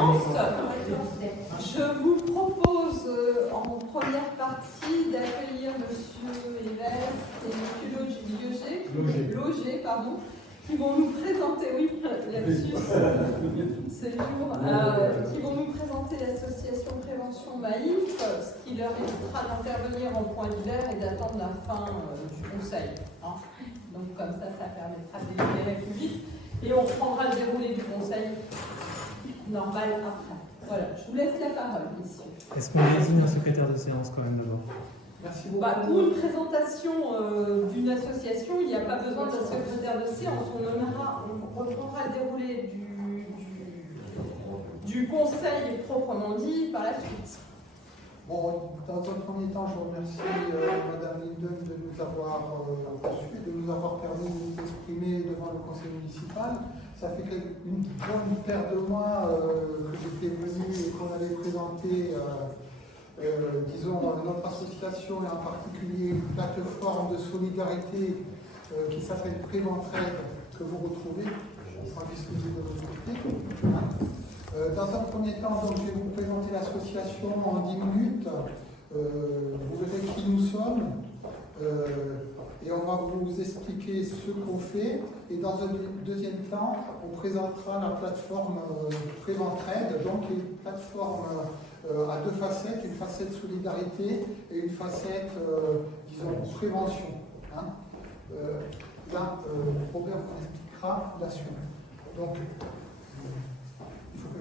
Je vous propose en première partie d'accueillir M. Evers et M. Loger, qui vont nous présenter, qui vont nous présenter l'association Prévention Maïf, ce qui leur évitera d'intervenir en point divers et d'attendre la fin du conseil. Donc comme ça permettra de délibérer plus vite et on reprendra le déroulé du conseil normal après. Voilà, je vous laisse la parole, messieurs. Est-ce qu'on désigne un secrétaire de séance quand même d'abord? Merci beaucoup. Pour une présentation d'une association, il n'y a pas besoin d'un secrétaire de séance. On reprendra le déroulé du conseil proprement dit par la suite. Bon, dans un premier temps, je remercie Madame Linden de nous avoir reçus, de nous avoir permis de nous exprimer devant le conseil municipal. Ça fait une bonne paire de mois que j'étais venu et qu'on avait présenté, disons, notre association et en particulier une plateforme de solidarité qui s'appelle Préventraide, que vous retrouvez, sans discuter de votre côté. Dans un premier temps, donc, je vais vous présenter l'association en 10 minutes. Vous verrez qui nous sommes. Et on va vous expliquer ce qu'on fait. Et dans un deuxième temps, on présentera la plateforme Préventraide, donc qui est une plateforme à deux facettes, une facette solidarité et une facette, disons, prévention. Là, Robert vous expliquera la suite. Donc, il faut que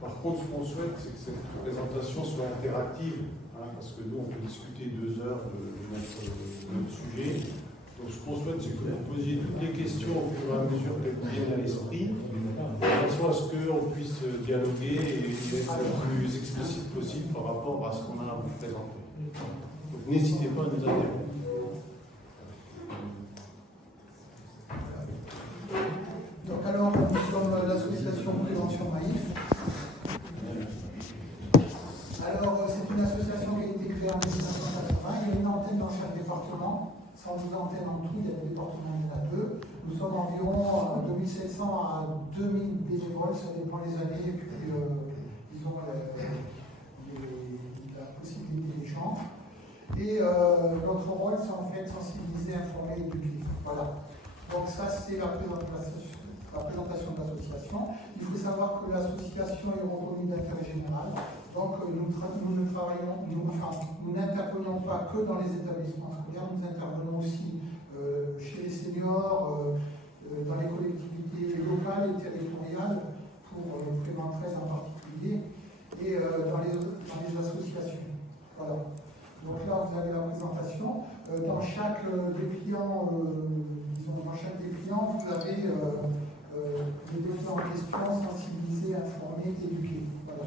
Par contre, ce qu'on souhaite, c'est que cette présentation soit interactive, parce que nous, on peut discuter 2 heures de notre sujet. Donc, ce qu'on souhaite, c'est que vous posiez toutes les questions au fur et à mesure qu'elles vous viennent à l'esprit, de façon à ce qu'on puisse dialoguer et être le plus explicite possible par rapport à ce qu'on a à vous présenter. Donc, n'hésitez pas à nous interrompre. Donc alors, nous sommes l'association Prévention Maïf. Alors, c'est une association qui a été créée en 1980. Il y a une antenne dans chaque département. 112 antennes en tout, il y a des départements, il y en a 2. Nous sommes environ 2700 à 2000 bénévoles, ça dépend les années, et puis, disons, la possibilité d'échange. Et notre rôle, c'est en fait sensibiliser, informer et éduquer. Voilà. Donc ça, c'est la présentation de l'association. Il faut savoir que l'association est reconnue d'intérêt général. Donc nous n'intervenons pas que dans les établissements scolaires, nous intervenons aussi chez les seniors, dans les collectivités locales et territoriales, pour Préventraide en particulier, et dans les associations. Voilà. Donc là, vous avez la présentation. Dans chaque dépliant, vous avez le dépliant en question, sensibiliser, informer, éduquer. Voilà.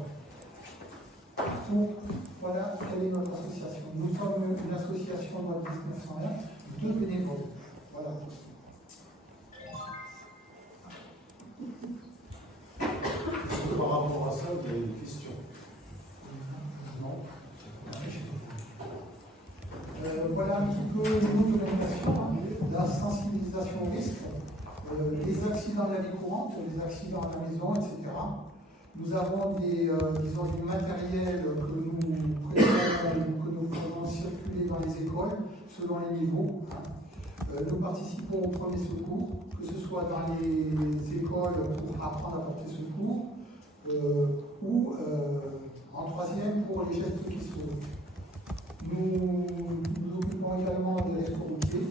Voilà quelle est notre association. Nous sommes une association de 1901, 2 bénévoles. Voilà. Par rapport à ça, vous avez des questions? Non. Voilà un petit peu nous de l'orientation, la sensibilisation au risque, les accidents de la vie courante, les accidents à la maison, etc. Nous avons disons, du matériel que nous faisons circuler dans les écoles selon les niveaux. Nous participons au premier secours, que ce soit dans les écoles pour apprendre à porter secours, ou en troisième pour les gestes qui sauvent. Nous nous occupons également des risques routiers.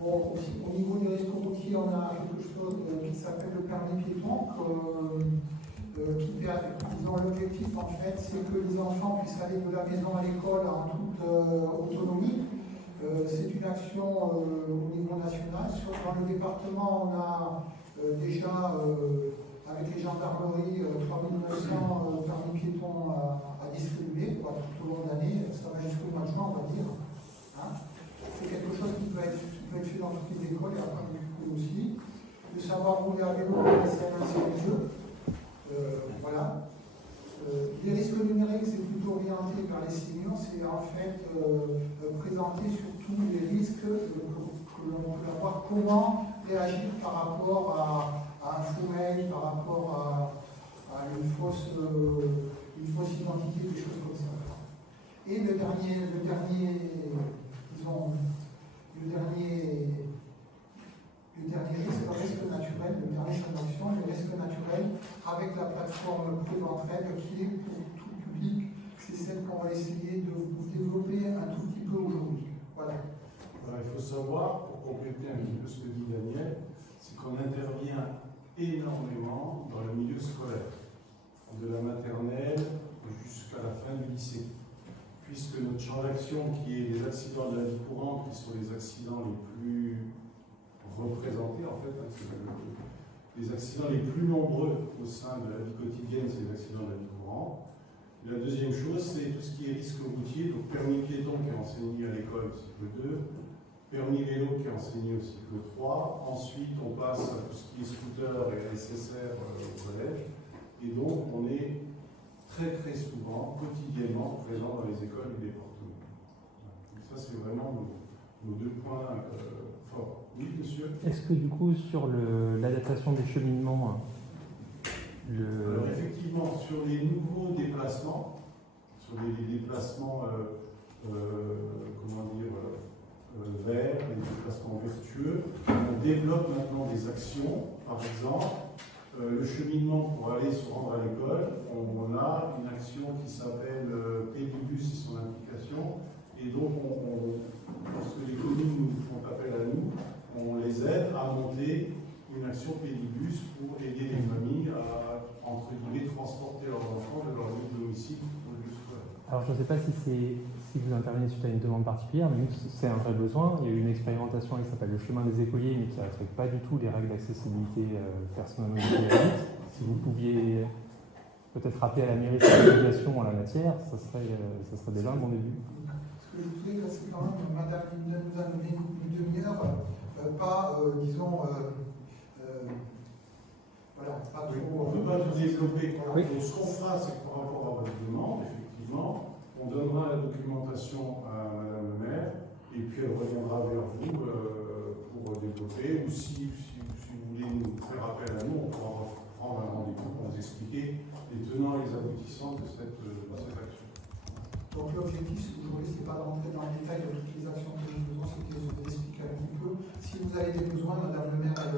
Bon, aussi, au niveau des risques routiers, on a quelque chose qui s'appelle le permis piéton. L'objectif, en fait, c'est que les enfants puissent aller de la maison à l'école en toute autonomie. C'est une action au niveau national. Dans le département, on a déjà, avec les gendarmeries, 3900 permis piétons à distribuer tout au long de l'année. Ça va jusqu'au mois de juin, on va dire. C'est quelque chose qui peut être fait dans toutes les écoles et après aussi. De savoir rouler à vélo, c'est un jeu. Voilà. Les risques numériques, c'est plutôt orienté vers les seniors, c'est en fait présenter surtout les risques que l'on peut avoir, comment réagir par rapport à un faux mail, par rapport à une fausse identité, des choses comme ça. Et le dernier risque, le risque naturel, le dernier champ d'action, le risque naturel avec la plateforme Préventraide qui est pour tout public. C'est celle qu'on va essayer de vous développer un tout petit peu aujourd'hui. Voilà. Alors, il faut savoir, pour compléter un petit peu ce que dit Daniel, c'est qu'on intervient énormément dans le milieu scolaire, de la maternelle jusqu'à la fin du lycée. Puisque notre champ d'action, qui est les accidents de la vie courante, qui sont les accidents les plus représentés, en fait, les accidents les plus nombreux au sein de la vie quotidienne, c'est les accidents de la vie courante. La deuxième chose, c'est tout ce qui est risque routier, donc permis piéton qui est enseigné à l'école au cycle 2, permis vélo qui est enseigné au cycle 3, ensuite on passe à tout ce qui est scooter et SSR au collège, et donc on est très très souvent, quotidiennement présent dans les écoles du département. Donc ça c'est vraiment nos deux points forts. Oui, monsieur? Est-ce que du coup sur l'adaptation des cheminements, Alors effectivement, sur les nouveaux déplacements, sur les déplacements verts, les déplacements vertueux, on développe maintenant des actions. Par exemple, le cheminement pour aller se rendre à l'école, on a une action qui s'appelle Pédibus et son implication. Et donc, lorsque les communes nous font appel à nous, on les aide à monter une action Pédibus pour aider les familles à, entre guillemets, transporter leurs enfants de leur lieu de domicile au lieu scolaire. alors je ne sais pas si vous intervenez suite à une demande particulière, mais c'est un vrai besoin. Il y a eu une expérimentation qui s'appelle le chemin des écoliers, mais qui ne respecte pas du tout les règles d'accessibilité personnelle. Si vous pouviez peut-être rappeler à la mairie cette obligation en la matière, ça serait déjà un bon début. Ce que je voudrais, c'est quand même, Madame Lindel nous a donné une demi-heure, disons, voilà, pas trop. On ne peut pas tout développer. Oui. Donc, ce qu'on fera, c'est que par rapport à votre demande, effectivement, on donnera la documentation à Madame le maire, et puis elle reviendra vers vous pour développer, ou si vous voulez nous faire appel à nous, on pourra prendre un rendez-vous pour vous expliquer les tenants et les aboutissants de cette action. Donc l'objectif aujourd'hui, c'est pas de rentrer dans le détail de toutes les actions que nous faisons, c'est de vous expliquer un petit peu. Si vous avez des besoins, Madame le maire,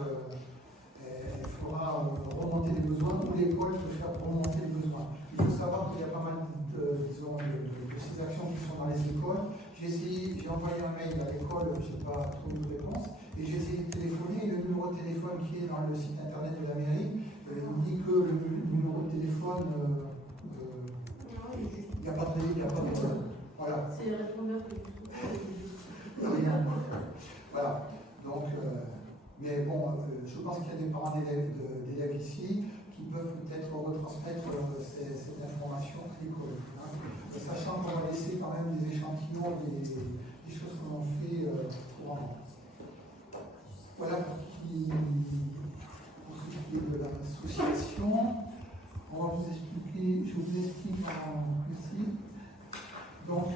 elle fera remonter les besoins, ou l'école peut faire remonter les besoins. Il faut savoir qu'il y a pas mal de ces actions qui sont dans les écoles. J'ai envoyé un mail à l'école, je n'ai pas trouvé de réponse, et j'ai essayé de téléphoner. Le numéro de téléphone qui est dans le site internet de la mairie, il dit que le numéro de téléphone, il n'y a pas de voilà. C'est le répondeur que voilà. Donc, mais bon, je pense qu'il y a des parents d'élèves ici qui peuvent peut-être retransmettre cette information à l'école. Sachant qu'on va laisser quand même des échantillons des choses que l'on fait couramment. Voilà pour ce qui est de l'association. On va vous expliquer, je vous explique en principe. Donc,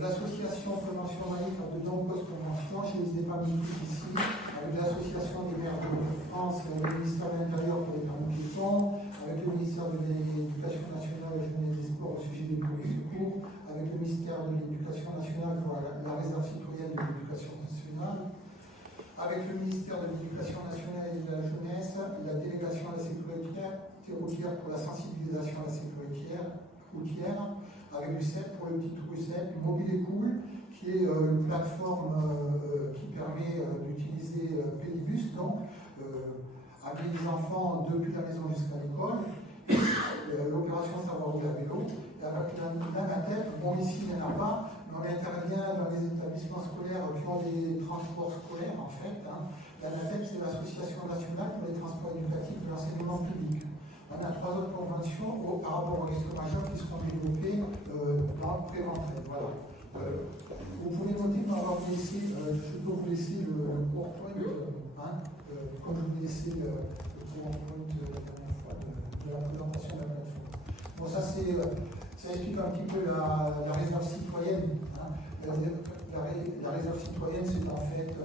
l'association Prévention Maïf a de nombreuses conventions, je ne les ai pas mis toutes ici, avec l'association des maires de France, avec le ministère de l'Intérieur pour les permis piétons, avec le ministère de l'Éducation nationale et jeunesse des sports au sujet des premiers secours, avec le ministère de l'Éducation nationale pour la réserve citoyenne de l'Éducation nationale, avec le ministère de l'Éducation nationale et de la jeunesse, la délégation à la sécurité routière pour la sensibilisation à la sécurité routière, avec l'UCEP pour le petit tour UCEP, Mobile et Cool, qui est une plateforme qui permet d'utiliser Pédibus, donc amener les enfants depuis la maison jusqu'à l'école, l'opération Savoir rouler à vélo, et avec l'ANATEP, bon ici il n'y en a pas, mais on intervient dans les établissements scolaires qui ont des transports scolaires en fait. L'ANATEP c'est l'Association nationale pour les transports éducatifs de l'enseignement public. On a 3 autres conventions par rapport aux risques majeurs qui seront développées dans le Préventraide. Voilà. Vous pouvez noter qu'on va vous laisser, je peux vous laisser le PowerPoint, comme je vous laissais le PowerPoint la dernière fois de la présentation de la plateforme. Bon, ça explique un petit peu la réserve citoyenne. La réserve citoyenne, c'est en fait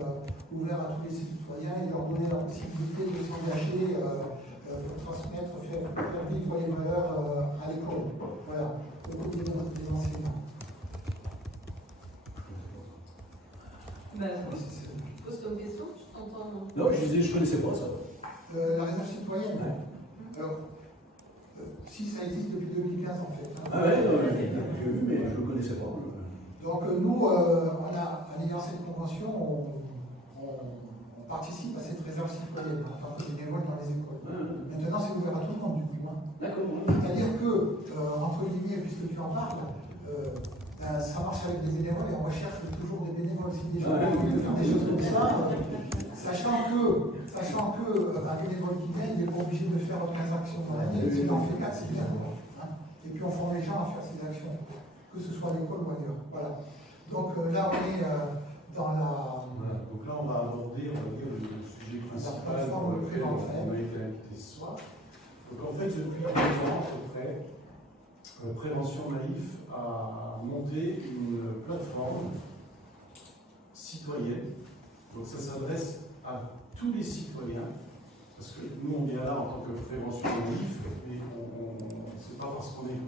ouvert à tous les citoyens et leur donner la possibilité de s'engager pour transmettre, faire vivre les valeurs à l'école. Voilà, au côté des enseignants. Je pose comme question, je t'entends. Non, je disais, je connaissais pas ça. La réserve citoyenne. Alors, si ça existe depuis 2015 en fait. Hein. Ah ouais, j'ai vu, mais je ne le connaissais pas. Donc nous, en ayant cette convention, on participe à cette réserve citoyenne en tant que bénévole dans les écoles. Maintenant, c'est ouvert à tout le monde du coup. Hein. D'accord. C'est-à-dire que, entre guillemets, puisque tu en parles, ça marche avec des bénévoles et on recherche toujours des bénévoles. Si des gens ont envie de faire des choses comme ça, sachant que un bénévole qui vient, il n'est pas obligé de faire 15 actions dans l'année, il en fait 4, c'est bien. Hein. Et puis on forme les gens à faire ces actions, que ce soit à l'école ou ailleurs. Voilà. Donc là, on est dans la... Voilà. Donc là, on va aborder, le sujet principal pour lequel on a été invité ce soir. Donc en fait, depuis 2 ans à peu près, Prévention Maïf a monté une plateforme citoyenne. Donc ça s'adresse à tous les citoyens, parce que nous on vient là en tant que Prévention Maïf, et c'est pas parce qu'on est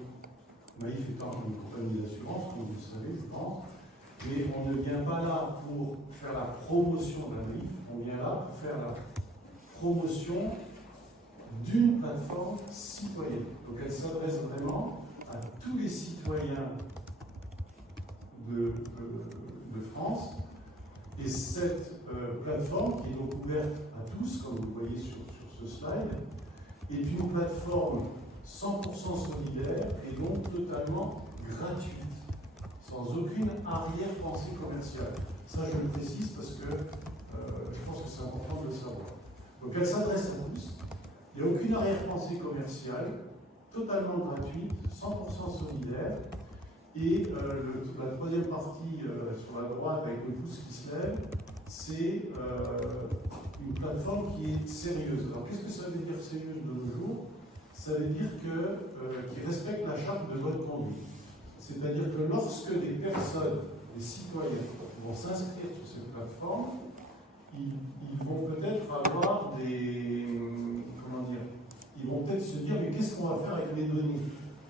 Maïf étant une compagnie d'assurance, comme vous le savez, je pense, mais on ne vient pas là pour faire la promotion de la Maïf, on vient là pour faire la promotion d'une plateforme citoyenne. Donc elle s'adresse vraiment à tous les citoyens de France. Et cette plateforme, qui est donc ouverte à tous, comme vous le voyez sur ce slide, est une plateforme 100% solidaire et donc totalement gratuite, sans aucune arrière-pensée commerciale. Ça, je le précise parce que je pense que c'est important de le savoir. Donc elle s'adresse à tous. Il n'y a aucune arrière-pensée commerciale, totalement gratuite, 100% solidaire. Et la troisième partie sur la droite avec le pouce qui se lève, c'est une plateforme qui est sérieuse. Alors qu'est-ce que ça veut dire sérieuse de nos jours? Ça veut dire qu'il respecte la charte de bonne conduite. C'est-à-dire que lorsque des personnes, des citoyens, vont s'inscrire sur cette plateforme, ils vont peut-être avoir des... Comment dire? Ils vont peut-être se dire, mais qu'est-ce qu'on va faire avec mes données?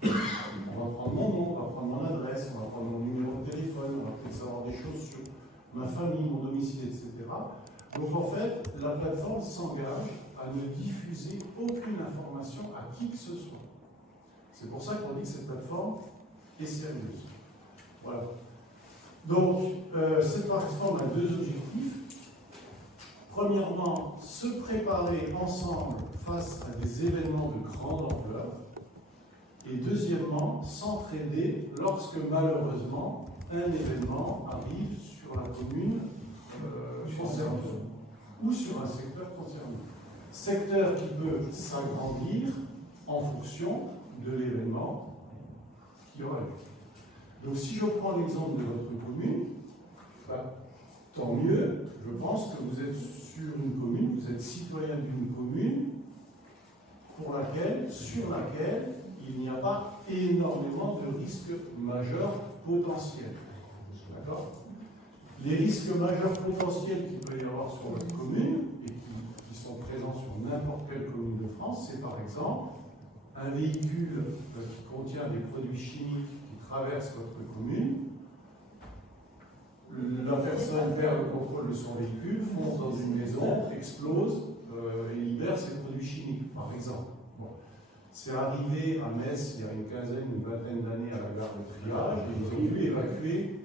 On va prendre mon nom, on va prendre mon adresse, on va prendre mon numéro de téléphone, on va peut-être savoir des choses sur ma famille, mon domicile, etc. Donc en fait, la plateforme s'engage à ne diffuser aucune information à qui que ce soit. C'est pour ça qu'on dit que cette plateforme est sérieuse. Voilà. Donc, cette plateforme a 2 objectifs. Premièrement, se préparer ensemble face à des événements de grande ampleur. Et deuxièmement, s'entraider lorsque malheureusement un événement arrive sur la commune concernée ou sur un secteur concerné. Secteur qui peut s'agrandir en fonction de l'événement qui aura lieu. Donc si je prends l'exemple de votre commune, tant mieux, je pense que vous êtes sur une commune, vous êtes citoyen d'une commune sur laquelle il n'y a pas énormément de risques majeurs potentiels. D'accord? Les risques majeurs potentiels qu'il peut y avoir sur votre commune, et qui sont présents sur n'importe quelle commune de France, c'est par exemple un véhicule qui contient des produits chimiques qui traversent votre commune. La personne perd le contrôle de son véhicule, fonce dans une maison, explose et libère ses produits chimiques, par exemple. Bon. C'est arrivé à Metz il y a une vingtaine d'années à la gare de triage, et ils ont dû évacuer,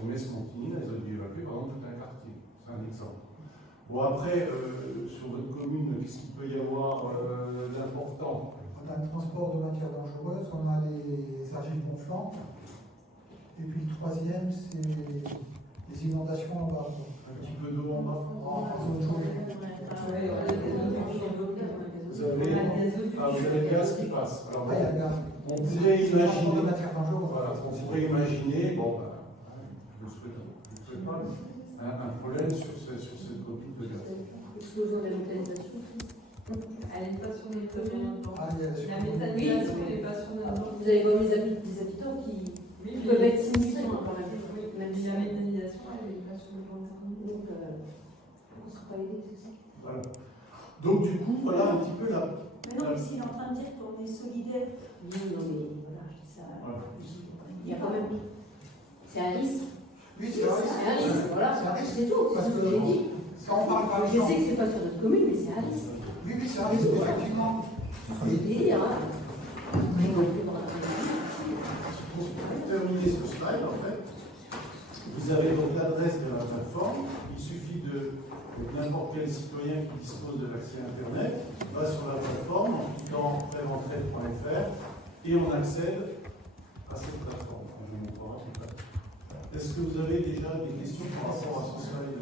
au Metz-Montigny, ils ont dû évacuer par exemple tout un quartier. C'est un exemple. Bon, après, sur votre commune, qu'est-ce qu'il peut y avoir d'important? On a le transport de matières dangereuses, on a les argiles gonflantes, et puis le troisième, c'est les inondations en bas. Un petit peu d'eau en bas. En zone jaune. Vous avez le gaz qui passe. Alors, Ah, il y a le gaz. on pourrait imaginer, de matières dangereuses. voilà, on pourrait imaginer, bon, je ne souhaite pas, un problème sur cette copie de gaz. Explosion de la localisation. Elle n'est pas sur notre plan. Ah, il y a La méthanisation n'est pas sur notre plan. Vous avez quand même des habitants qui peuvent être sinistrés par la vie. Même si la méthanisation, elle n'est pas sur le plan. Donc, On ne sera pas aidé, c'est ça. Voilà. Donc du coup, voilà un petit peu la... Mais non, mais s'il est en train de dire qu'on est solidaire. Oui, non, mais voilà, je dis ça. Voilà. Il y a quand même. C'est un risque. Oui, c'est vrai. C'est un risque, voilà. C'est un risque. C'est tout. Parce C'est ce que que j'ai dit. quand on parle par Je exemple. sais que c'est pas sur notre commune, mais c'est un risque. Oui, oui, c'est un risque, effectivement. Je veux dire, hein. Mais on peut voir la Pour terminer ce slide, en fait, vous avez donc l'adresse de la plateforme. Il suffit de n'importe quel citoyen qui dispose de l'accès Internet va sur la plateforme en cliquant préventraite.fr et on accède à cette plateforme. Je vous montrerai tout à l'heure. Est-ce que vous avez déjà des questions par rapport à ce slide?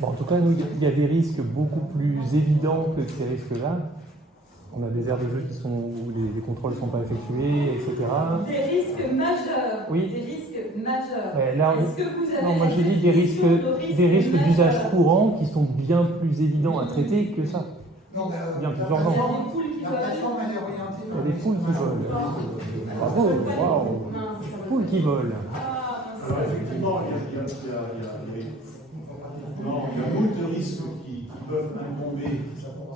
Bon, en tout cas, nous, il y a des risques beaucoup plus évidents que ces risques-là. On a des aires de jeu où les contrôles ne sont pas effectués, etc. Des risques majeurs. Oui. Des risques majeurs. Ouais, là, Est-ce que vous avez non, moi la j'ai dit des risques définition de risques d'usage majeurs? courant qui sont bien plus évidents à traiter que ça. Non, mais, Bien plus la urgent. plateforme- Il y a des poules qui La volent. plateforme, elle est orientée Il y vers a des les poules qui volent. Bravo, waouh. Poules qui volent. Ah, Alors effectivement, il y a beaucoup de risques qui peuvent incomber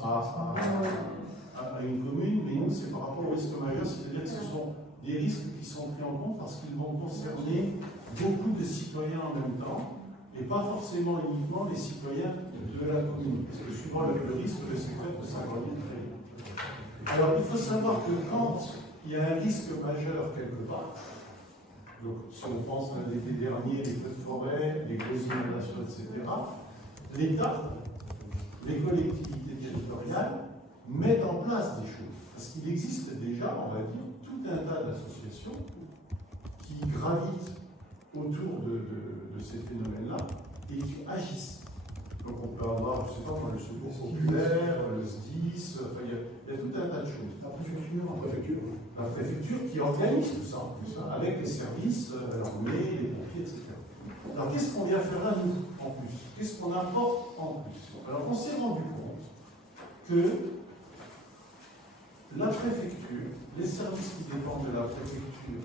à une commune, mais nous, c'est par rapport aux risques majeurs, c'est-à-dire que ce sont des risques qui sont pris en compte parce qu'ils vont concerner beaucoup de citoyens en même temps, et pas forcément uniquement les citoyens de la commune. Parce que suivant le risque, le secret peut s'agrandir très vite. Alors, il faut savoir que quand il y a un risque majeur quelque part, donc si on pense à l'été dernier, les feux de forêt, les grosses inondations, etc., l'État, les collectivités territoriales mettent en place des choses. Parce qu'il existe déjà, on va dire, tout un tas d'associations qui gravitent autour de ces phénomènes-là et qui agissent. Donc on peut avoir, je ne sais pas, le secours populaire, le SDIS, enfin, il y a tout un tas de choses. La préfecture qui organise tout ça, en plus, hein, avec les services, l'armée, les pompiers, etc. Alors qu'est-ce qu'on vient faire là, nous, en plus? Qu'est-ce qu'on apporte en plus? Alors on s'est rendu compte que la préfecture, les services qui dépendent de la préfecture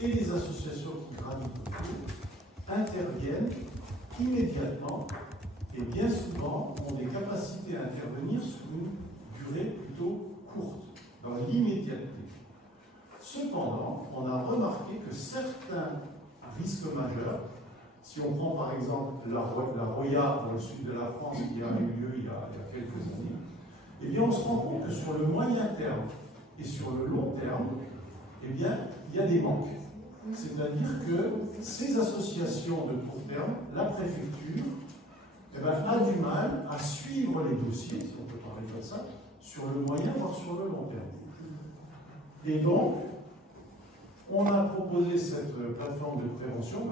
et les associations qui gravitent autour interviennent immédiatement et bien souvent ont des capacités à intervenir sur une durée plutôt courte, dans l'immédiateté. Cependant, on a remarqué que certains risques majeurs, si on prend par exemple la Roya dans le sud de la France qui a eu lieu il y a quelques années, eh bien on se rend compte que sur le moyen terme et sur le long terme, eh bien il y a des manques. C'est-à-dire que ces associations de court terme, la préfecture, eh bien, a du mal à suivre les dossiers, si on peut parler comme ça, sur le moyen voire sur le long terme. Et donc, on a proposé cette plateforme de prévention,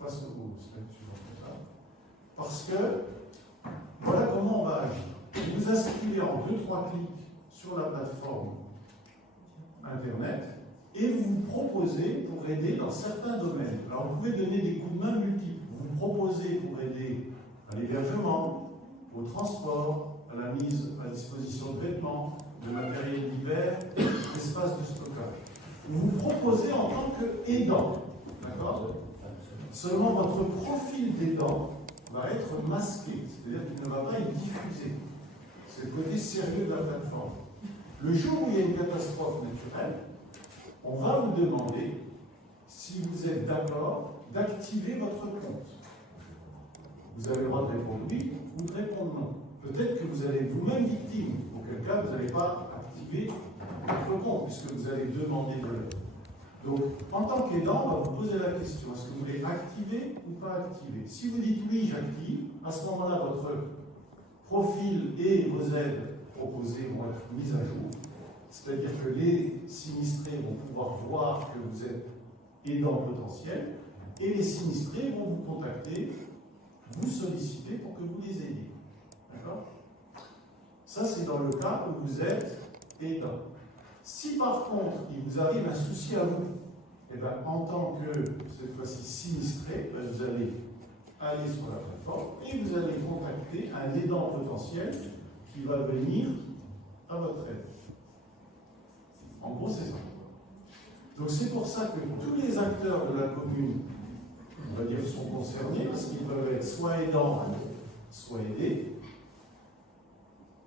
passe au slide suivant comme ça, parce que voilà comment on va agir. Vous inscrivez en 2-3 clics sur la plateforme Internet et vous vous proposez pour aider dans certains domaines. Alors vous pouvez donner des coups de main multiples. Vous vous proposez pour aider à l'hébergement, au transport, à la mise à disposition de vêtements, de matériel d'hiver, d'espace de stockage. Vous vous proposez en tant qu'aidant, d'accord? Seulement votre profil d'aidant va être masqué, c'est-à-dire qu'il ne va pas être diffusé. C'est le côté sérieux de la plateforme. Le jour où il y a une catastrophe naturelle, on va vous demander si vous êtes d'accord d'activer votre compte. Vous avez le droit de répondre oui ou de répondre non. Peut-être que vous allez être vous-même victime, auquel cas vous n'allez pas activer votre compte, puisque vous allez demander de l'aide. Donc, en tant qu'aidant, on va vous poser la question, est-ce que vous voulez activer ou pas activer? Si vous dites oui, j'active, à ce moment-là, votre profil et vos aides proposées vont être mises à jour. C'est-à-dire que les sinistrés vont pouvoir voir que vous êtes aidant potentiel, et les sinistrés vont vous contacter, vous solliciter pour que vous les aidiez. D'accord? Ça, c'est dans le cas où vous êtes aidant. Si par contre, il vous arrive un souci à vous, eh bien, en tant que, cette fois-ci, sinistré, vous allez aller sur la plateforme et vous allez contacter un aidant potentiel qui va venir à votre aide. En gros, c'est ça. Donc c'est pour ça que tous les acteurs de la commune, on va dire, sont concernés, parce qu'ils peuvent être soit aidants, soient aidés.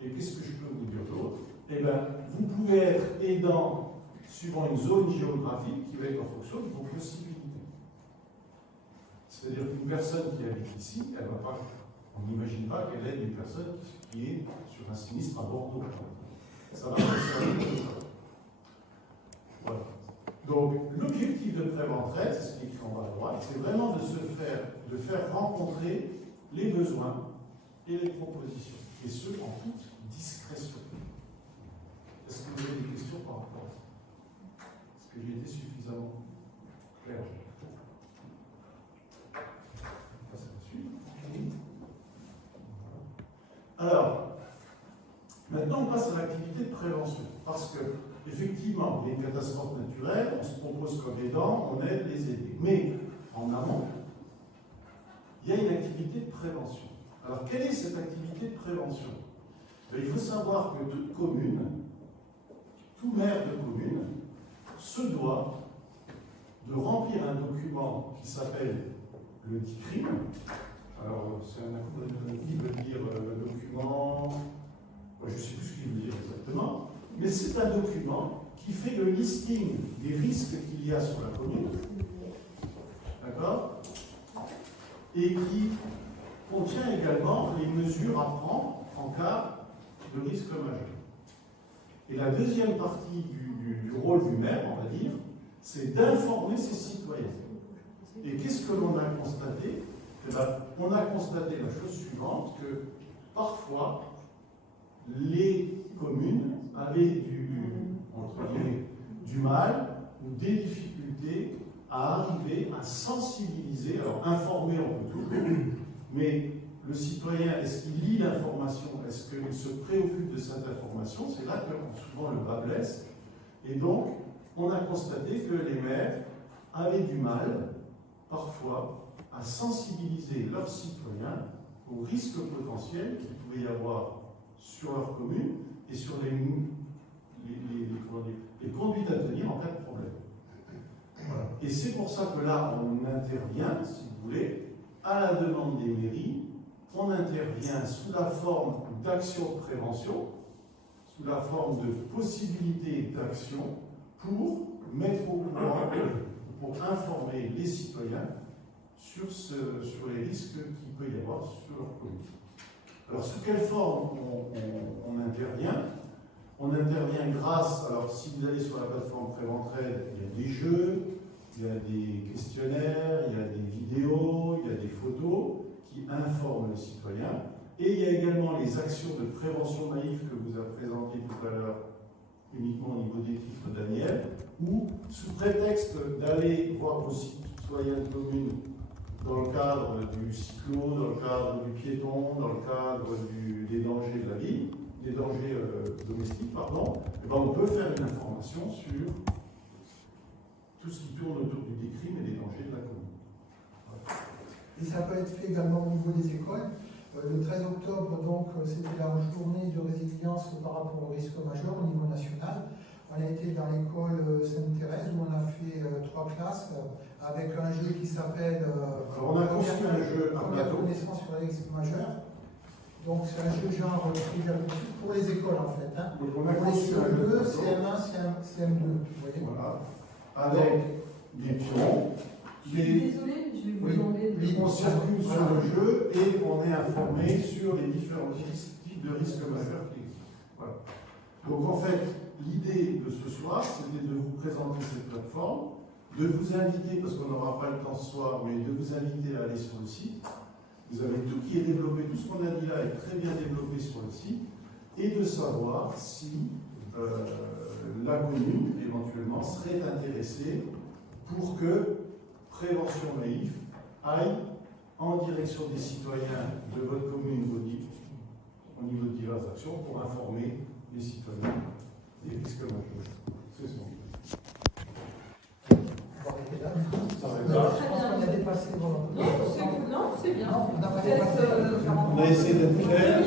Et qu'est-ce que je peux vous dire d'autre? Eh bien, vous pouvez être aidant suivant une zone géographique qui va être en fonction de vos possibilités. C'est-à-dire qu'une personne qui habite ici, elle va pas, on n'imagine pas qu'elle aide une personne qui est sur un sinistre à Bordeaux. Ça va fonctionner. Voilà. Donc, l'objectif de Préventraide, c'est ce qui est écrit en bas à droite, c'est vraiment de faire rencontrer les besoins et les propositions, et ce, en toute discrétion. Est-ce que vous avez des questions par rapport à ça? Est-ce que j'ai été suffisamment clair? On passe à la suite. Alors, maintenant, on passe à l'activité de prévention, parce que effectivement, les catastrophes naturelles, on se propose comme aidant, on aide les aider. Mais en amont, il y a une activité de prévention. Alors, quelle est cette activité de prévention? Il faut savoir que toute commune, tout maire de commune, se doit de remplir un document qui s'appelle le DICRIM. Alors, c'est un acronyme qui veut dire document, je ne sais plus ce qu'il veut dire exactement, mais c'est un document qui fait le listing des risques qu'il y a sur la commune, d'accord, et qui contient également les mesures à prendre en cas de risque majeur. Et la deuxième partie du rôle du maire, on va dire, c'est d'informer ses citoyens. Et qu'est-ce que l'on a constaté? Eh bien, on a constaté la chose suivante, que parfois, les communes avaient du mal ou des difficultés à arriver à sensibiliser, alors informer on peut tout, mais le citoyen, est-ce qu'il lit l'information? Est-ce qu'il se préoccupe de cette information? C'est là que souvent le bas blesse. Et donc, on a constaté que les maires avaient du mal, parfois, à sensibiliser leurs citoyens aux risques potentiels qu'il pouvait y avoir sur leur commune et sur les conduites à tenir en cas de problème. Voilà. Et c'est pour ça que là, on intervient, si vous voulez, à la demande des mairies. On intervient sous la forme d'action de prévention, sous la forme de possibilités d'action pour mettre au courant, pour informer les citoyens sur les risques qu'il peut y avoir sur leur commune. Alors, sous quelle forme on intervient? On intervient grâce, alors si vous allez sur la plateforme Préventraide, il y a des jeux, il y a des questionnaires, il y a des vidéos, il y a des photos qui informent les citoyens. Et il y a également les actions de prévention naïve que vous avez présentées tout à l'heure, uniquement au niveau des titres Daniel, où, sous prétexte d'aller voir vos citoyens de commune dans le cadre du cyclo, dans le cadre du piéton, dans le cadre des dangers de la vie, des dangers domestiques, pardon, et ben on peut faire une information sur tout ce qui tourne autour du DICRIM et des dangers de la commune. Voilà. Et ça peut être fait également au niveau des écoles. Le 13 octobre, donc, c'était la journée de résilience par rapport au risque majeur au niveau national. On a été dans l'école Sainte-Thérèse où on a fait 3 classes avec un jeu qui s'appelle on a conçu un jeu Première connaissance sur les risques majeurs. Donc c'est un jeu genre pour les écoles en fait. Hein. Donc on a pour les conçu un jeu CM1, CM2. Vous voyez, voilà. Avec des pions. Je suis désolée, je vais vous demander de... On circule sur le jeu et on est informé sur les différents types de risques majeurs qui existent. Voilà. Donc en fait, l'idée de ce soir, c'était de vous présenter cette plateforme, de vous inviter, parce qu'on n'aura pas le temps ce soir, mais de vous inviter à aller sur le site. Vous avez tout qui est développé, tout ce qu'on a dit là est très bien développé sur le site, et de savoir si la commune, éventuellement, serait intéressée pour que Prévention Naïf aille en direction des citoyens de votre commune au niveau de diverses actions pour informer les citoyens des risques majeurs. C'est ça. On a dépassé. Non, c'est bien. On n'a pas dépassé. On a essayé d'être clair.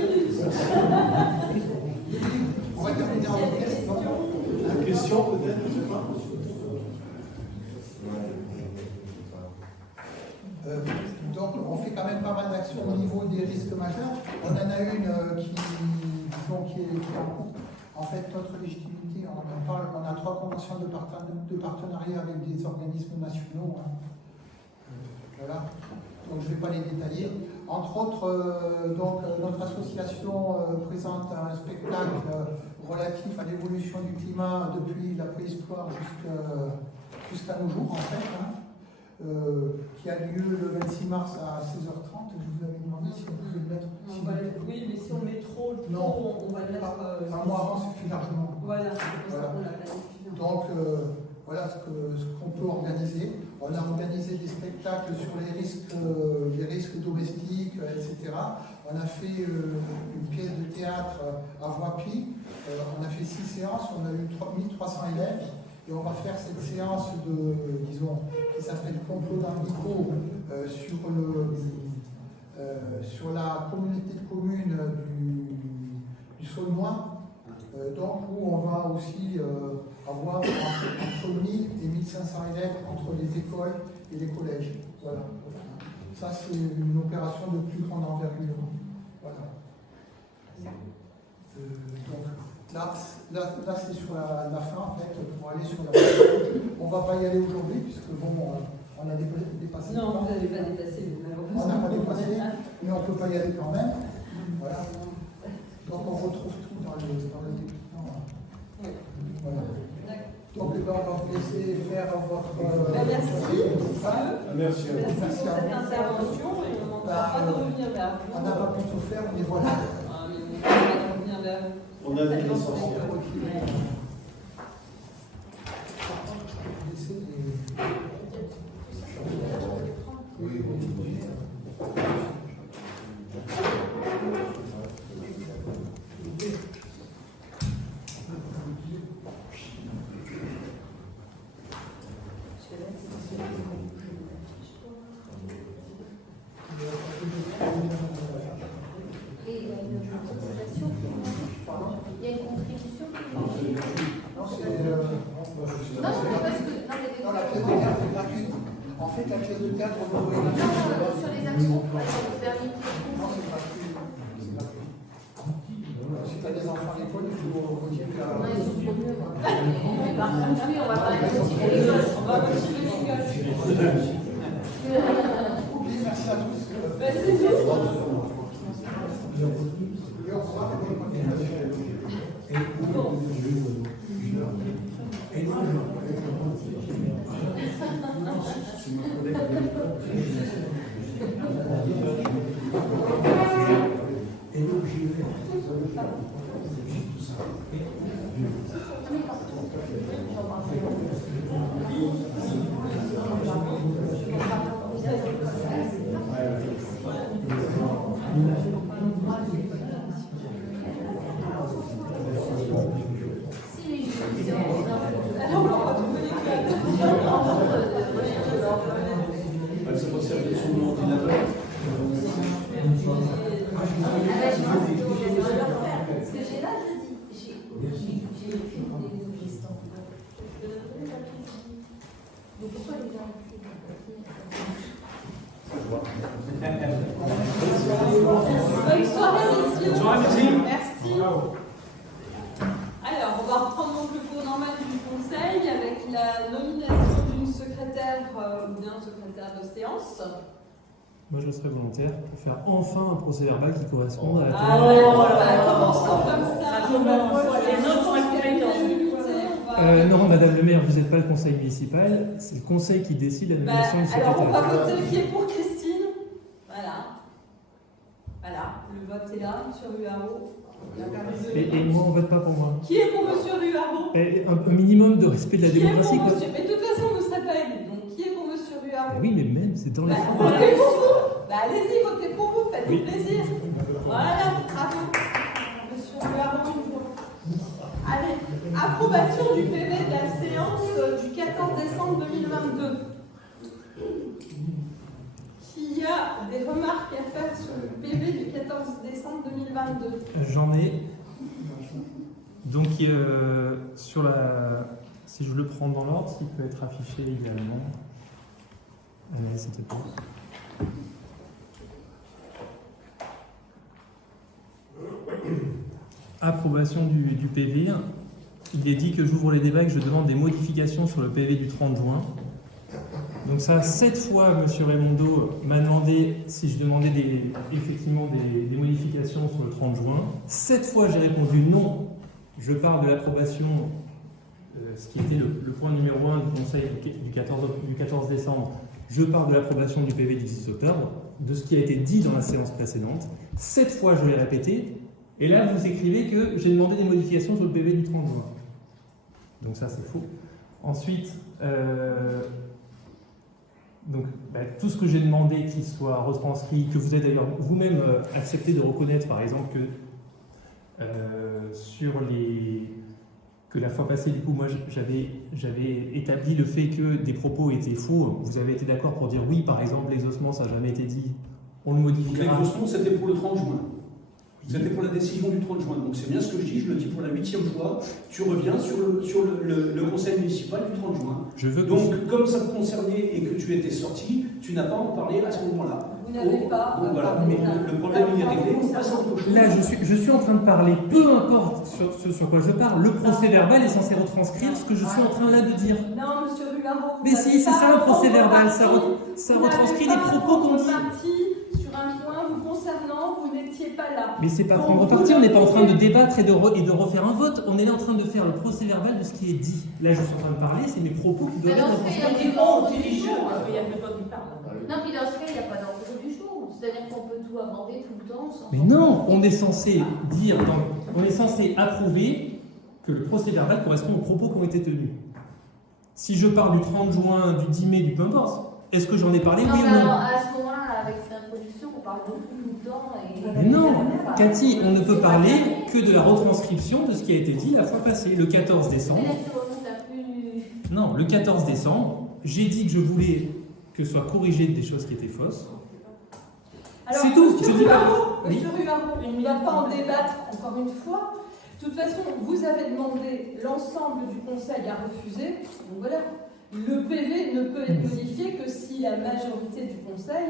On va terminer en question. Une question peut-être, je ne sais pas. Donc on fait quand même pas mal d'actions au niveau des risques majeurs. On en a une qui est en cours. En fait, notre légitimité, on en parle, on a 3 conventions de partenariat avec des organismes nationaux. Hein. Voilà. Donc je ne vais pas les détailler. Entre autres, notre association présente un spectacle relatif à l'évolution du climat depuis la préhistoire jusqu'à nos jours, en fait, hein, qui a lieu le 26 mars à 16h30. Je vous avais demandé si on pouvait le mettre. Oui, mais si on met trop, Non. on va le mettre. Un mois avant suffit largement. Voilà, c'est pour ça qu'on l'a planifié. Donc, voilà ce qu'on peut organiser. On a organisé des spectacles sur les risques domestiques, etc. On a fait une pièce de théâtre à Voipy. On a fait 6 séances, on a eu 1300 élèves. Et on va faire cette séance qui s'appelle Complot d'Arbico sur la communauté de communes du Saulnois. Donc, où on va aussi avoir entre 1000 et 1500 élèves entre les écoles et les collèges. Voilà. Ça, c'est une opération de plus grande envergure. Voilà. Donc, là c'est sur la fin, en fait, pour aller sur la fin. On ne va pas y aller aujourd'hui, puisque bon, on a dépassé. Non, vous n'avez pas dépassé, on n'a pas dépassé, mais on ne peut pas y aller quand même. Voilà. Donc, on retrouve tout dans le députant. Oui. Voilà. Donc, on va vous laisser faire votre. Merci. Merci à vous. Merci pour cette intervention et on ne va pas de revenir vers vous. On n'a pas pu tout faire, mais voilà. Mais on va pas revenir vers vous. On a dit l'essentiel. Il y a une contribution qui Non, c'est. Non, la pièce de théâtre est gratuite. En fait, la pièce de théâtre, on peut sur les actions, permis. Non, c'est gratuit. Si tu as des enfants à l'école, il faut retirer la. Non, ils sont trop mieux. Par contre, oui, on va pas motiver les gosses. On va motiver les gosses. Oui, merci à tous. C'est bien. Et au revoir et bonne continuation. Elle s'est pas servie sur mon ordinateur. Ce que j'ai là, j'ai écrit des restants. Mais pourquoi les gens Bonne soirée, messieurs. Bonne soirée, merci. Merci. Alors, on va reprendre donc le cours normal du conseil avec la nomination d'une secrétaire ou d'un secrétaire de séance. Moi, je serais volontaire pour faire enfin un procès verbal qui corresponde à la Ah, commençons comme ça. Les autres sont non, Madame le maire, vous n'êtes pas le conseil municipal, c'est le conseil qui décide la nomination du secrétaire. Alors, on va voter qui est pour Christine. Voilà. Voilà, le vote est là, sur Ruaro. Et moi, on ne vote pas pour moi. Qui est pour Monsieur Ruaro? Un minimum de respect de la Qui est démocratie. pour quoi. monsieur... Mais de toute façon, vous ne serez pas élu. Donc, qui est pour Monsieur Ruaro? Oui, mais même, c'est dans la Votez pour vous. Allez-y, votez pour vous, faites-vous Oui. plaisir. Voilà, bravo. Monsieur Ruaro. Allez, approbation du PV de la séance du 14 décembre 2022. Qui a des remarques à faire sur le PV du 14 décembre 2022? J'en ai. Donc, sur la... si je le prends dans l'ordre, s'il peut être affiché également. C'était pas. approbation du PV, il est dit que j'ouvre les débats et que je demande des modifications sur le PV du 30 juin. Donc ça, 7 fois, M. Raimondo m'a demandé si je demandais effectivement des modifications sur le 30 juin. 7 fois, j'ai répondu non. Je parle de l'approbation, ce qui était le point numéro 1 du Conseil du 14 décembre. Je parle de l'approbation du PV du 10 octobre, de ce qui a été dit dans la séance précédente. 7 fois, je l'ai répété. Et là, vous écrivez que j'ai demandé des modifications sur le PV du 30 juin. Donc ça, c'est faux. Ensuite, tout ce que j'ai demandé qu'il soit retranscrit, que vous avez d'ailleurs vous-même accepté de reconnaître, par exemple, que la fois passée, du coup, moi, j'avais établi le fait que des propos étaient faux. Vous avez été d'accord pour dire oui, par exemple, l'exaucement, ça n'a jamais été dit. On le modifiera. L'exaucement, c'était pour le 30 juin. C'était pour la décision du 30 juin. Donc c'est bien ce que je dis, je le dis pour la 8e fois. Tu reviens sur le conseil municipal du 30 juin. Donc, comme ça te concernait et que tu étais sorti, tu n'as pas en parlé à ce moment-là. Vous n'avez pas. Voilà, mais le problème il est réglé, on passe à autre chose. Là, je suis en train de parler, peu importe sur quoi je parle, le procès verbal est censé retranscrire ce que je suis en train là de dire. Non, monsieur Ruaro. Mais si, c'est ça un procès verbal, ça retranscrit les propos qu'on dit. Sur un point vous concernant, vous n'étiez pas là. Mais c'est pas prendre parti, on n'est pas en train de débattre et de refaire un vote, on est là en train de faire le procès verbal de ce qui est dit. Là, je suis en train de parler, c'est mes propos qui doivent être retranscrits. Non, mais dans ce cas, il n'y a pas d'ordre du jour. C'est-à-dire qu'on peut tout amender tout le temps. Mais non, on est censé dire, on est censé approuver que le procès verbal correspond aux propos qui ont été tenus. Si je parle du 30 juin, du 10 mai, du peu importe, est-ce que j'en ai parlé, oui ou non? Alors, à ce moment-là, avec cette introduction, on parle beaucoup tout le temps. Mais non, Cathy, on ne peut parler que de la retranscription de ce qui a été dit la fois passée, le 14 décembre. Non, le 14 décembre, j'ai dit que je voulais que soient corrigées des choses qui étaient fausses. C'est tout. Monsieur Ruaro, on ne va pas en débattre encore une fois. De toute façon, vous avez demandé, l'ensemble du Conseil a refusé. Donc voilà, le PV ne peut être modifié que si la majorité du Conseil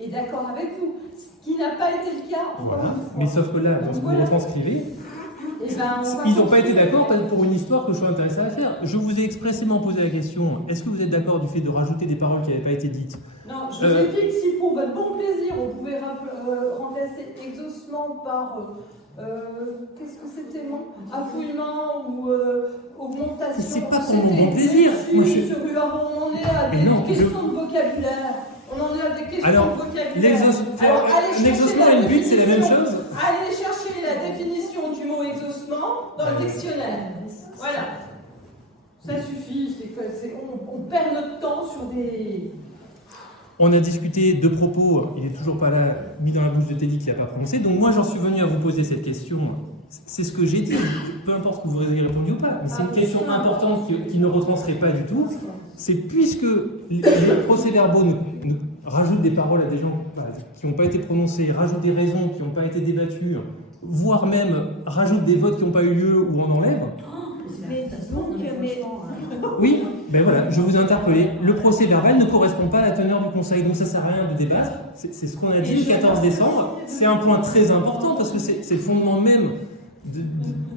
est d'accord avec vous. Ce qui n'a pas été le cas. Voilà. Mais sauf que là, lorsque vous retranscrivez, ils n'ont pas été d'accord pour une histoire que je suis intéressé à faire. Je vous ai expressément posé la question, est-ce que vous êtes d'accord du fait de rajouter des paroles qui n'avaient pas été dites? Non, je vous ai dit que si pour votre bon plaisir, on pouvait remplacer exaucement par... qu'est-ce que c'était, non? Affouillement ou augmentation. C'est pas pour mon bon plaisir. On en est à des questions de vocabulaire. On en est à des questions de vocabulaire. L'exaucement et le but, c'est la même chose. Allez chercher la définition du mot exaucement dans le dictionnaire. Voilà. Ça suffit. On perd notre temps sur des... On a discuté de propos, il n'est toujours pas là, mis dans la bouche de Teddy qui n'a pas prononcé. Donc moi, j'en suis venu à vous poser cette question. C'est ce que j'ai dit, peu importe que vous ayez répondu ou pas. Mais c'est une question importante qui ne retranscrit pas du tout. C'est puisque les procès-verbaux rajoutent des paroles à des gens qui n'ont pas été prononcés, rajoutent des raisons qui n'ont pas été débattues, voire même rajoutent des votes qui n'ont pas eu lieu ou en enlèvent. Oui, ben voilà, je vous ai interpellé. Le procès verbal ne correspond pas à la teneur du Conseil, donc ça ne sert à rien de débattre. C'est ce qu'on a dit le 14 décembre. C'est un point très important parce que c'est le fondement même